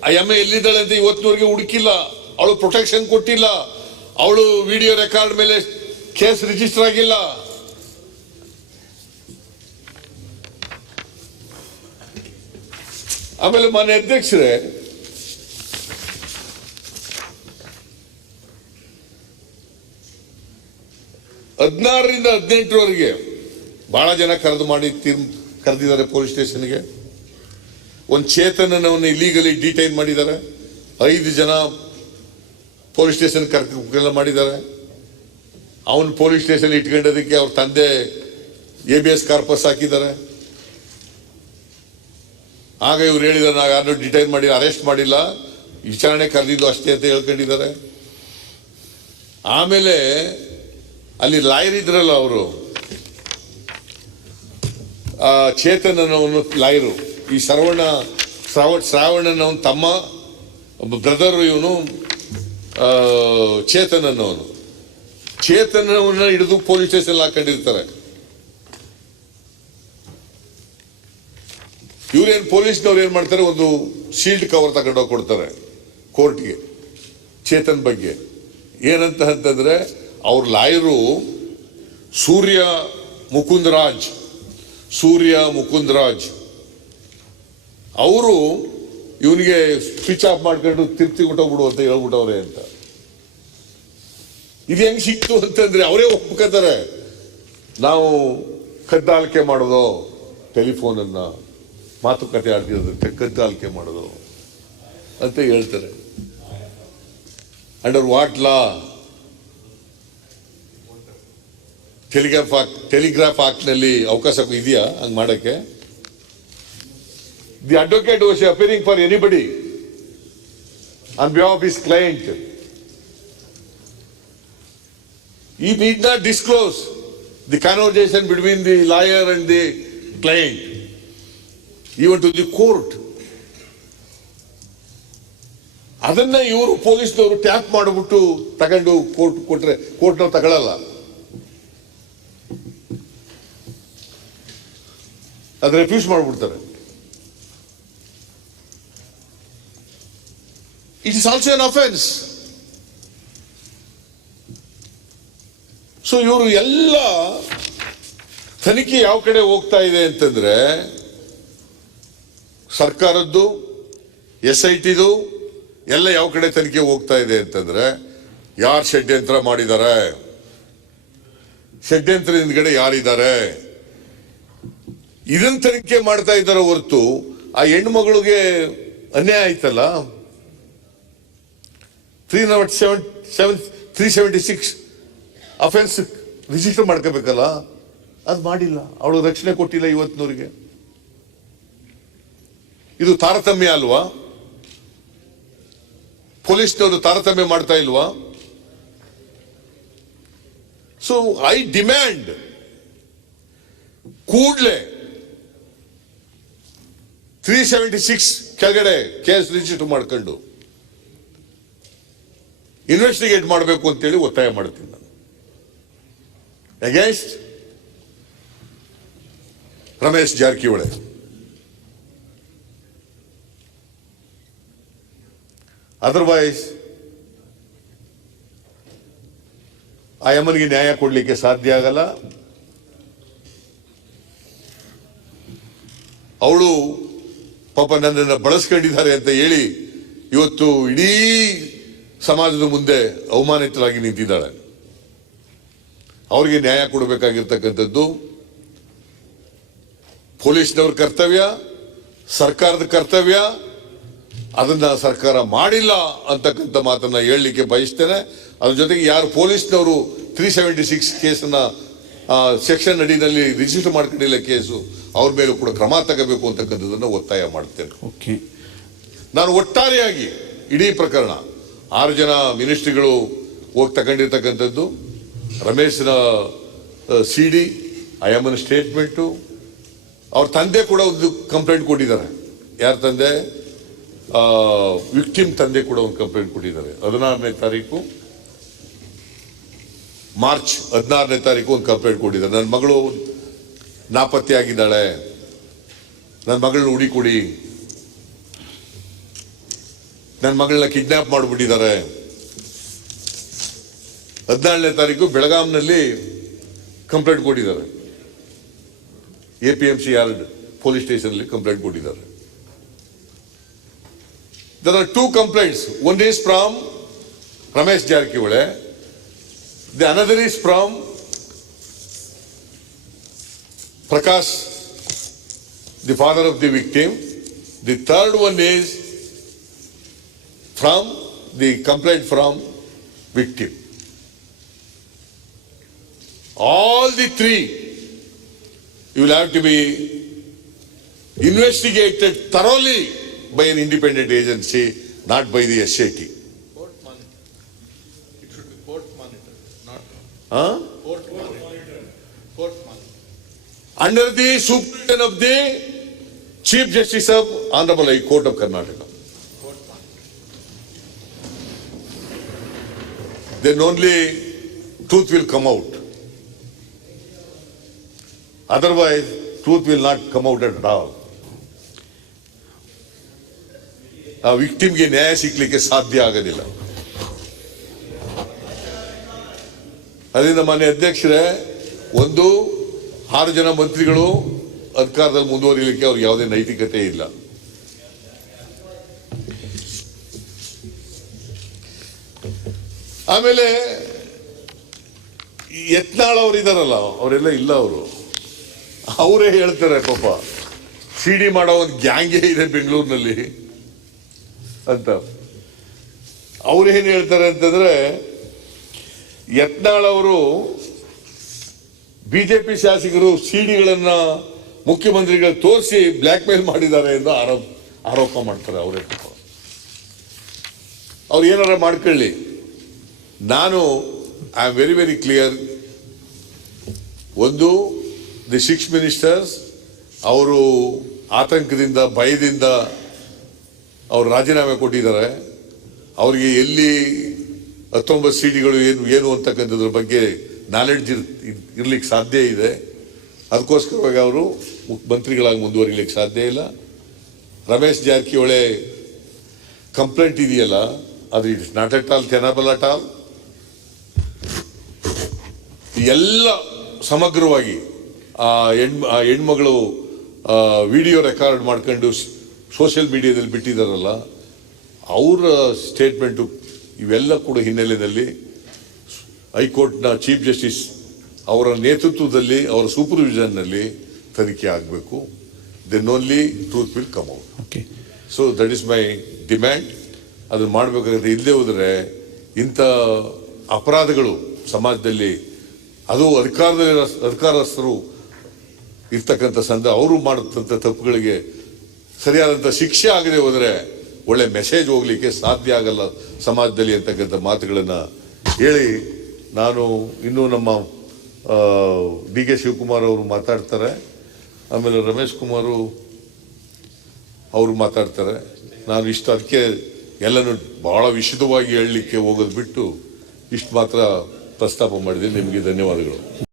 ಆ ಎಮ್ಮೆ ಎಲ್ಲಿದ್ದಾಳೆ ಅಂತ ಇವತ್ತಿನವರೆಗೆ ಹುಡುಕಿಲ್ಲ, ಅವಳು ಪ್ರೊಟೆಕ್ಷನ್ ಕೊಟ್ಟಿಲ್ಲ, ಅವಳು ವಿಡಿಯೋ ರೆಕಾರ್ಡ್ ಮೇಲೆ ಕೇಸ್ ರಿಜಿಸ್ಟರ್ ಆಗಿಲ್ಲ. ಆಮೇಲೆ ಮಾನ್ಯ ಅಧ್ಯಕ್ಷರೇ, ಹದಿನಾರರಿಂದ 18ರವರೆಗೆ ಬಹಳ ಜನ ಕರೆದಿದ್ದಾರೆ ಪೊಲೀಸ್ ಸ್ಟೇಷನ್ಗೆ. ಒಂದು ಚೇತನವನ್ನು ಇಲೀಗಲಿ ಡಿಟೈನ್ ಮಾಡಿದ್ದಾರೆ. 5 ಜನ ಪೊಲೀಸ್ ಸ್ಟೇಷನ್ ಕರ್ಕೆಲ್ಲ ಮಾಡಿದ್ದಾರೆ. ಅವನು ಪೊಲೀಸ್ ಸ್ಟೇಷನ್ ಇಟ್ಕೊಂಡೋದಕ್ಕೆ ಅವ್ರ ತಂದೆ ABS ಕಾರ್ಪಸ್ ಹಾಕಿದ್ದಾರೆ. ಆಗ ಇವ್ರು ಹೇಳಿದ್ದಾರೆ, ನಾವು ಯಾರನ್ನೂ ಡಿಟೈನ್ ಮಾಡಿ ಅರೆಸ್ಟ್ ಮಾಡಿಲ್ಲ, ವಿಚಾರಣೆ ಕರೆದಿದ್ದು ಅಷ್ಟೇ ಅಂತ ಹೇಳ್ಕೊಂಡಿದ್ದಾರೆ. ಆಮೇಲೆ ಅಲ್ಲಿ ಲಾಯರ್ ಇದ್ರಲ್ಲ, ಅವರು ಚೇತನ್ ಅನ್ನೋನು ಲಾಯರು, ಈ ಶ್ರಾವಣನ ಅವನ ತಮ್ಮ ಬ್ರದರ್, ಇವನು ಚೇತನ್ ಅನ್ನೋನು. ಚೇತನವನ್ನ ಹಿಡಿದು ಪೊಲೀಸ್ ಸ್ಟೇಷನ್ ಹಾಕೊಂಡಿರ್ತಾರೆ. ಇವ್ರೇನ್ ಪೊಲೀಸ್ನವ್ರು ಏನ್ ಮಾಡ್ತಾರೆ, ಒಂದು ಶೀಲ್ಡ್ ಕವರ್ ತಗೊಂಡೋಗಿ ಕೊಡ್ತಾರೆ ಕೋರ್ಟ್ಗೆ ಚೇತನ್ ಬಗ್ಗೆ. ಏನಂತ ಅಂತಂದ್ರೆ, ಅವ್ರ ಲಾಯರು ಸೂರ್ಯ ಮುಕುಂದ್ ರಾಜ್ ಅವರು ಇವನಿಗೆ ಸ್ವಿಚ್ ಆಫ್ ಮಾಡ್ಕೊಂಡು ತಿರ್ತಿ ಕೊಟ್ಟೋಗ್ಬಿಡು ಅಂತ ಹೇಳ್ಬಿಟ್ಟವ್ರೆ ಅಂತ. ಇದು ಹೆಂಗ್ ಸಿಕ್ತು ಅಂತಂದ್ರೆ, ಅವರೇ ಒಪ್ಕೋತಾರೆ, ನಾವು ಕದ್ದಾಲಿಕೆ ಮಾಡೋದು, ಟೆಲಿಫೋನನ್ನ ಮಾತುಕತೆ ಆಡ್ತಿರೋದು ಕದ್ದಾಲಿಕೆ ಮಾಡೋದು ಅಂತ ಹೇಳ್ತಾರೆ. Under what law? Telegraph act ನಲ್ಲಿ ಅವಕಾಶ ಇದೆಯಾ ಹಂಗ್ ಮಾಡಕ್ಕೆ? The advocate was appearing for anybody on behalf of his client. He need not disclose the conversation between the lawyer and the client, even to the court. ಅದನ್ನ ಇವರು ಪೊಲೀಸ್ನವರು tap ಮಾಡಿಬಿಟ್ಟು ತಗೊಂಡು court ಕೊಟ್ರೆ ಕೋರ್ಟ್ನವ್ರು ತಗೊಳ್ಳಲ್ಲ. ಅದು ರೆಫ್ಯೂಸ್ ಮಾಡಿಬಿಡ್ತಾರೆ. It is also an offence. So ಇವರು ಎಲ್ಲ ತನಿಖೆ ಯಾವ ಕಡೆ ಹೋಗ್ತಾ ಇದೆ ಅಂತಂದ್ರೆ, ಸರ್ಕಾರದ್ದು, SITದು ಎಲ್ಲ ಯಾವ ಕಡೆ ತನಿಖೆ ಹೋಗ್ತಾ ಇದೆ ಅಂತಂದ್ರೆ, ಯಾರು ಷಡ್ಯಂತ್ರ ಮಾಡಿದ್ದಾರೆ, ಷಡ್ಯಂತ್ರ ಹಿಂದ್ಗಡೆ ಯಾರಿದ್ದಾರೆ, ಇದನ್ನ ತನಿಖೆ ಮಾಡ್ತಾ ಇದ್ದಾರೆ ಹೊರತು ಆ ಹೆಣ್ಮಗಳಿಗೆ ಅನ್ಯಾಯ ಆಯ್ತಲ್ಲ. 376 ಅಫೆನ್ಸ್ ರಿಜಿಸ್ಟರ್ ಮಾಡ್ಕೋಬೇಕಲ್ಲ, ಅದು ಮಾಡಿಲ್ಲ. ಅವಳು ರಕ್ಷಣೆ ಕೊಟ್ಟಿಲ್ಲ ಇವತ್ತಿನವರಿಗೆ. ಇದು ತಾರತಮ್ಯ ಅಲ್ವಾ? ಪೊಲೀಸ್ನವರು ತಾರತಮ್ಯ ಮಾಡ್ತಾ ಇಲ್ವಾ? ಸೊ ಐ ಡಿಮ್ಯಾಂಡ್ ಕೂಡಲೇ 376 ಕೆಳಗಡೆ ಕೇಸ್ ರಿಜಿಸ್ಟರ್ ಮಾಡ್ಕೊಂಡು ಇನ್ವೆಸ್ಟಿಗೇಟ್ ಮಾಡಬೇಕು ಅಂತೇಳಿ ಒತ್ತಾಯ ಮಾಡ್ತೀನಿ ನಾನು. ಅಗೇನ್ಸ್ಟ್ ರಮೇಶ್ ಜಾರಕಿಹೊಳಿ. ಅದರ್ವೈಸ್ ಆ ಯಮನಿಗೆ ನ್ಯಾಯ ಕೊಡ್ಲಿಕ್ಕೆ ಸಾಧ್ಯ ಆಗಲ್ಲ. ಅವಳು ಪಾಪ ನನ್ನನ್ನು ಬಳಸ್ಕೊಂಡಿದ್ದಾರೆ ಅಂತ ಹೇಳಿ ಇವತ್ತು ಇಡೀ ಸಮಾಜದ ಮುಂದೆ ಅವಮಾನಿತರಾಗಿ ನಿಂತಿದ್ದಾಳೆ. ಅವರಿಗೆ ನ್ಯಾಯ ಕೊಡಬೇಕಾಗಿರ್ತಕ್ಕಂಥದ್ದು ಪೊಲೀಸ್ನವ್ರ ಕರ್ತವ್ಯ, ಸರ್ಕಾರದ ಕರ್ತವ್ಯ. ಅದನ್ನ ಸರ್ಕಾರ ಮಾಡಿಲ್ಲ ಅಂತಕ್ಕಂಥ ಮಾತನ್ನ ಹೇಳಲಿಕ್ಕೆ ಬಯಸ್ತೇನೆ. ಅದ್ರ ಜೊತೆಗೆ ಯಾರು ಪೊಲೀಸ್ನವರು 376 ಕೇಸನ್ನ ಸೆಕ್ಷನ್ ಅಡಿನಲ್ಲಿ ರಿಜಿಸ್ಟರ್ ಮಾಡ್ಕೊಂಡಿಲ್ಲ ಕೇಸು, ಅವ್ರ ಮೇಲೂ ಕೂಡ ಕ್ರಮ ತಗೋಬೇಕು ಅಂತಕ್ಕಂಥದ್ದನ್ನು ಒತ್ತಾಯ ಮಾಡ್ತೇನೆ. ನಾನು ಒಟ್ಟಾರೆಯಾಗಿ ಇಡೀ ಪ್ರಕರಣ 6 ಜನ ಮಿನಿಸ್ಟ್ರಿಗಳು ಹೋಗಿ ತಗೊಂಡಿರ್ತಕ್ಕಂಥದ್ದು, ರಮೇಶ್ನ CD, ಅಯ್ಯಮ್ಮನ ಸ್ಟೇಟ್ಮೆಂಟು, ಅವ್ರ ತಂದೆ ಕೂಡ ಒಂದು ಕಂಪ್ಲೇಂಟ್ ಕೊಟ್ಟಿದ್ದಾರೆ. ಯಾರ ತಂದೆ? ವಿಕ್ಟಿಮ್ ತಂದೆ ಕೂಡ ಒಂದು ಕಂಪ್ಲೇಂಟ್ ಕೊಟ್ಟಿದ್ದಾರೆ. 16ನೇ ತಾರೀಕು ಮಾರ್ಚ್ 16ನೇ ತಾರೀಕು ಒಂದು ಕಂಪ್ಲೇಂಟ್ ಕೊಟ್ಟಿದ್ದಾರೆ. ನನ್ನ ಮಗಳು ನಾಪತ್ತೆ ಆಗಿದ್ದಾಳೆ, ನನ್ನ ಮಗಳನ್ನ ಹುಡುಕೊಡಿ, ನನ್ನ ಮಗಳನ್ನ ಕಿಡ್ನಾಪ್ ಮಾಡಿಬಿಟ್ಟಿದ್ದಾರೆ. 14ನೇ ತಾರೀಕು ಬೆಳಗಾಂನಲ್ಲಿ ಕಂಪ್ಲೇಂಟ್ ಕೊಟ್ಟಿದ್ದಾರೆ. APMC ಯಾರ್ಡ್ ಪೊಲೀಸ್ ಸ್ಟೇಷನ್ ಅಲ್ಲಿ ಕಂಪ್ಲೇಂಟ್ ಕೊಟ್ಟಿದ್ದಾರೆ. There are 2 complaints. One is from Ramesh Jarkiwale. The another is from Prakash, the father of the victim. The third one is from the complaint from victim. All the 3 you will have to be investigated thoroughly by an independent agency, not by the SIT. Court monitor. It should be court monitor, not court monitor. Court monitor. Under the supervision of the Chief Justice of Honorable High Court of Karnataka. Court monitor. Then only truth will come out. Otherwise, truth will not come out at all. ಆ ವಿಕ್ಟಿಮ್ಗೆ ನ್ಯಾಯ ಸಿಗ್ಲಿಕ್ಕೆ ಸಾಧ್ಯ ಆಗೋದಿಲ್ಲ. ಅದರಿಂದ ಮಾನ್ಯ ಅಧ್ಯಕ್ಷರೇ, ಒಂದು 6 ಜನ ಮಂತ್ರಿಗಳು ಅಧಿಕಾರದಲ್ಲಿ ಮುಂದುವರಿಲಿಕ್ಕೆ ಅವ್ರಿಗೆ ಯಾವುದೇ ನೈತಿಕತೆ ಇಲ್ಲ. ಆಮೇಲೆ ಯತ್ನಾಳ್ ಅವರು ಇದಾರಲ್ಲ, ಅವರೆಲ್ಲ ಇಲ್ಲ. ಅವರೇ ಹೇಳ್ತಾರೆ ಪಾಪ, CD ಮಾಡೋ ಒಂದು ಗ್ಯಾಂಗೇ ಇದೆ ಬೆಂಗಳೂರಿನಲ್ಲಿ ಅಂತ. ಅವ್ರೇನು ಹೇಳ್ತಾರೆ ಅಂತಂದ್ರೆ, ಯತ್ನಾಳ್ ಅವರು ಬಿಜೆಪಿ ಶಾಸಕರು ಸಿಡಿಗಳನ್ನ ಮುಖ್ಯಮಂತ್ರಿಗಳು ತೋರಿಸಿ ಬ್ಲ್ಯಾಕ್ ಮೇಲ್ ಮಾಡಿದ್ದಾರೆ ಎಂದು ಆರೋಪ ಮಾಡ್ತಾರೆ. ಅವರೇ ಅವ್ರು ಏನಾರ ಮಾಡ್ಕೊಳ್ಳಿ, ನಾನು I am very very clear. ಒಂದು, ದಿ 6 ಮಿನಿಸ್ಟರ್ಸ್ ಅವರು ಆತಂಕದಿಂದ, ಭಯದಿಂದ ಅವರು ರಾಜೀನಾಮೆ ಕೊಟ್ಟಿದ್ದಾರೆ. ಅವರಿಗೆ ಎಲ್ಲಿ 19 ಸಿಡಿಗಳು ಏನು ಅಂತಕ್ಕಂಥದ್ರ ಬಗ್ಗೆ ನಾಲೆಡ್ಜ್ ಇರ್ಲಿಕ್ಕೆ ಸಾಧ್ಯ ಇದೆ. ಅದಕ್ಕೋಸ್ಕರವಾಗಿ ಅವರು ಮಂತ್ರಿಗಳಾಗಿ ಮುಂದುವರಿಲಿಕ್ಕೆ ಸಾಧ್ಯ ಇಲ್ಲ. ರಮೇಶ್ ಜಾರಕಿಹೊಳಿ ಕಂಪ್ಲೇಂಟ್ ಇದೆಯಲ್ಲ, ಅದು it's not at all tenable at all. ಎಲ್ಲ ಸಮಗ್ರವಾಗಿ ಆ ಹೆಣ್ಮಗಳು ವಿಡಿಯೋ ರೆಕಾರ್ಡ್ ಮಾಡ್ಕೊಂಡು ಸೋಷಿಯಲ್ ಮೀಡಿಯಾದಲ್ಲಿ ಬಿಟ್ಟಿದ್ದಾರಲ್ಲ, ಅವರ ಸ್ಟೇಟ್ಮೆಂಟು ಇವೆಲ್ಲ ಕೂಡ ಹಿನ್ನೆಲೆಯಲ್ಲಿ ಹೈಕೋರ್ಟ್ನ ಚೀಫ್ ಜಸ್ಟಿಸ್ ಅವರ ನೇತೃತ್ವದಲ್ಲಿ, ಅವರ ಸೂಪರ್ವಿಷನ್ನಲ್ಲಿ ತನಿಖೆ ಆಗಬೇಕು. Then only truth will come out. Okay, so that is my demand. ಅದನ್ನು ಮಾಡಬೇಕಾಗುತ್ತೆ. ಇಲ್ಲದೆ ಹೋದರೆ ಇಂಥ ಅಪರಾಧಗಳು ಸಮಾಜದಲ್ಲಿ, ಅದು ಅಧಿಕಾರಸ್ಥರು ಇರ್ತಕ್ಕಂಥ ಅವರು ಮಾಡತಕ್ಕಂಥ ತಪ್ಪುಗಳಿಗೆ ಸರಿಯಾದಂಥ ಶಿಕ್ಷೆ ಆಗದೆ ಹೋದರೆ ಒಳ್ಳೆ ಮೆಸೇಜ್ ಹೋಗ್ಲಿಕ್ಕೆ ಸಾಧ್ಯ ಆಗಲ್ಲ ಸಮಾಜದಲ್ಲಿ ಅಂತಕ್ಕಂಥ ಮಾತುಗಳನ್ನು ಹೇಳಿ, ನಾನು ಇನ್ನೂ ನಮ್ಮ ಡಿ ಕೆ ಶಿವಕುಮಾರ್ ಅವರು ಮಾತಾಡ್ತಾರೆ, ಆಮೇಲೆ ರಮೇಶ್ ಕುಮಾರ್ ಅವರು ಮಾತಾಡ್ತಾರೆ. ನಾನು ಇಷ್ಟು ಅದಕ್ಕೆ ಎಲ್ಲನೂ ಬಹಳ ವಿಶದವಾಗಿ ಹೇಳಲಿಕ್ಕೆ ಹೋಗೋದು ಬಿಟ್ಟು ಇಷ್ಟು ಮಾತ್ರ ಪ್ರಸ್ತಾಪ ಮಾಡಿದ್ದೀನಿ. ನಿಮಗೆ ಧನ್ಯವಾದಗಳು.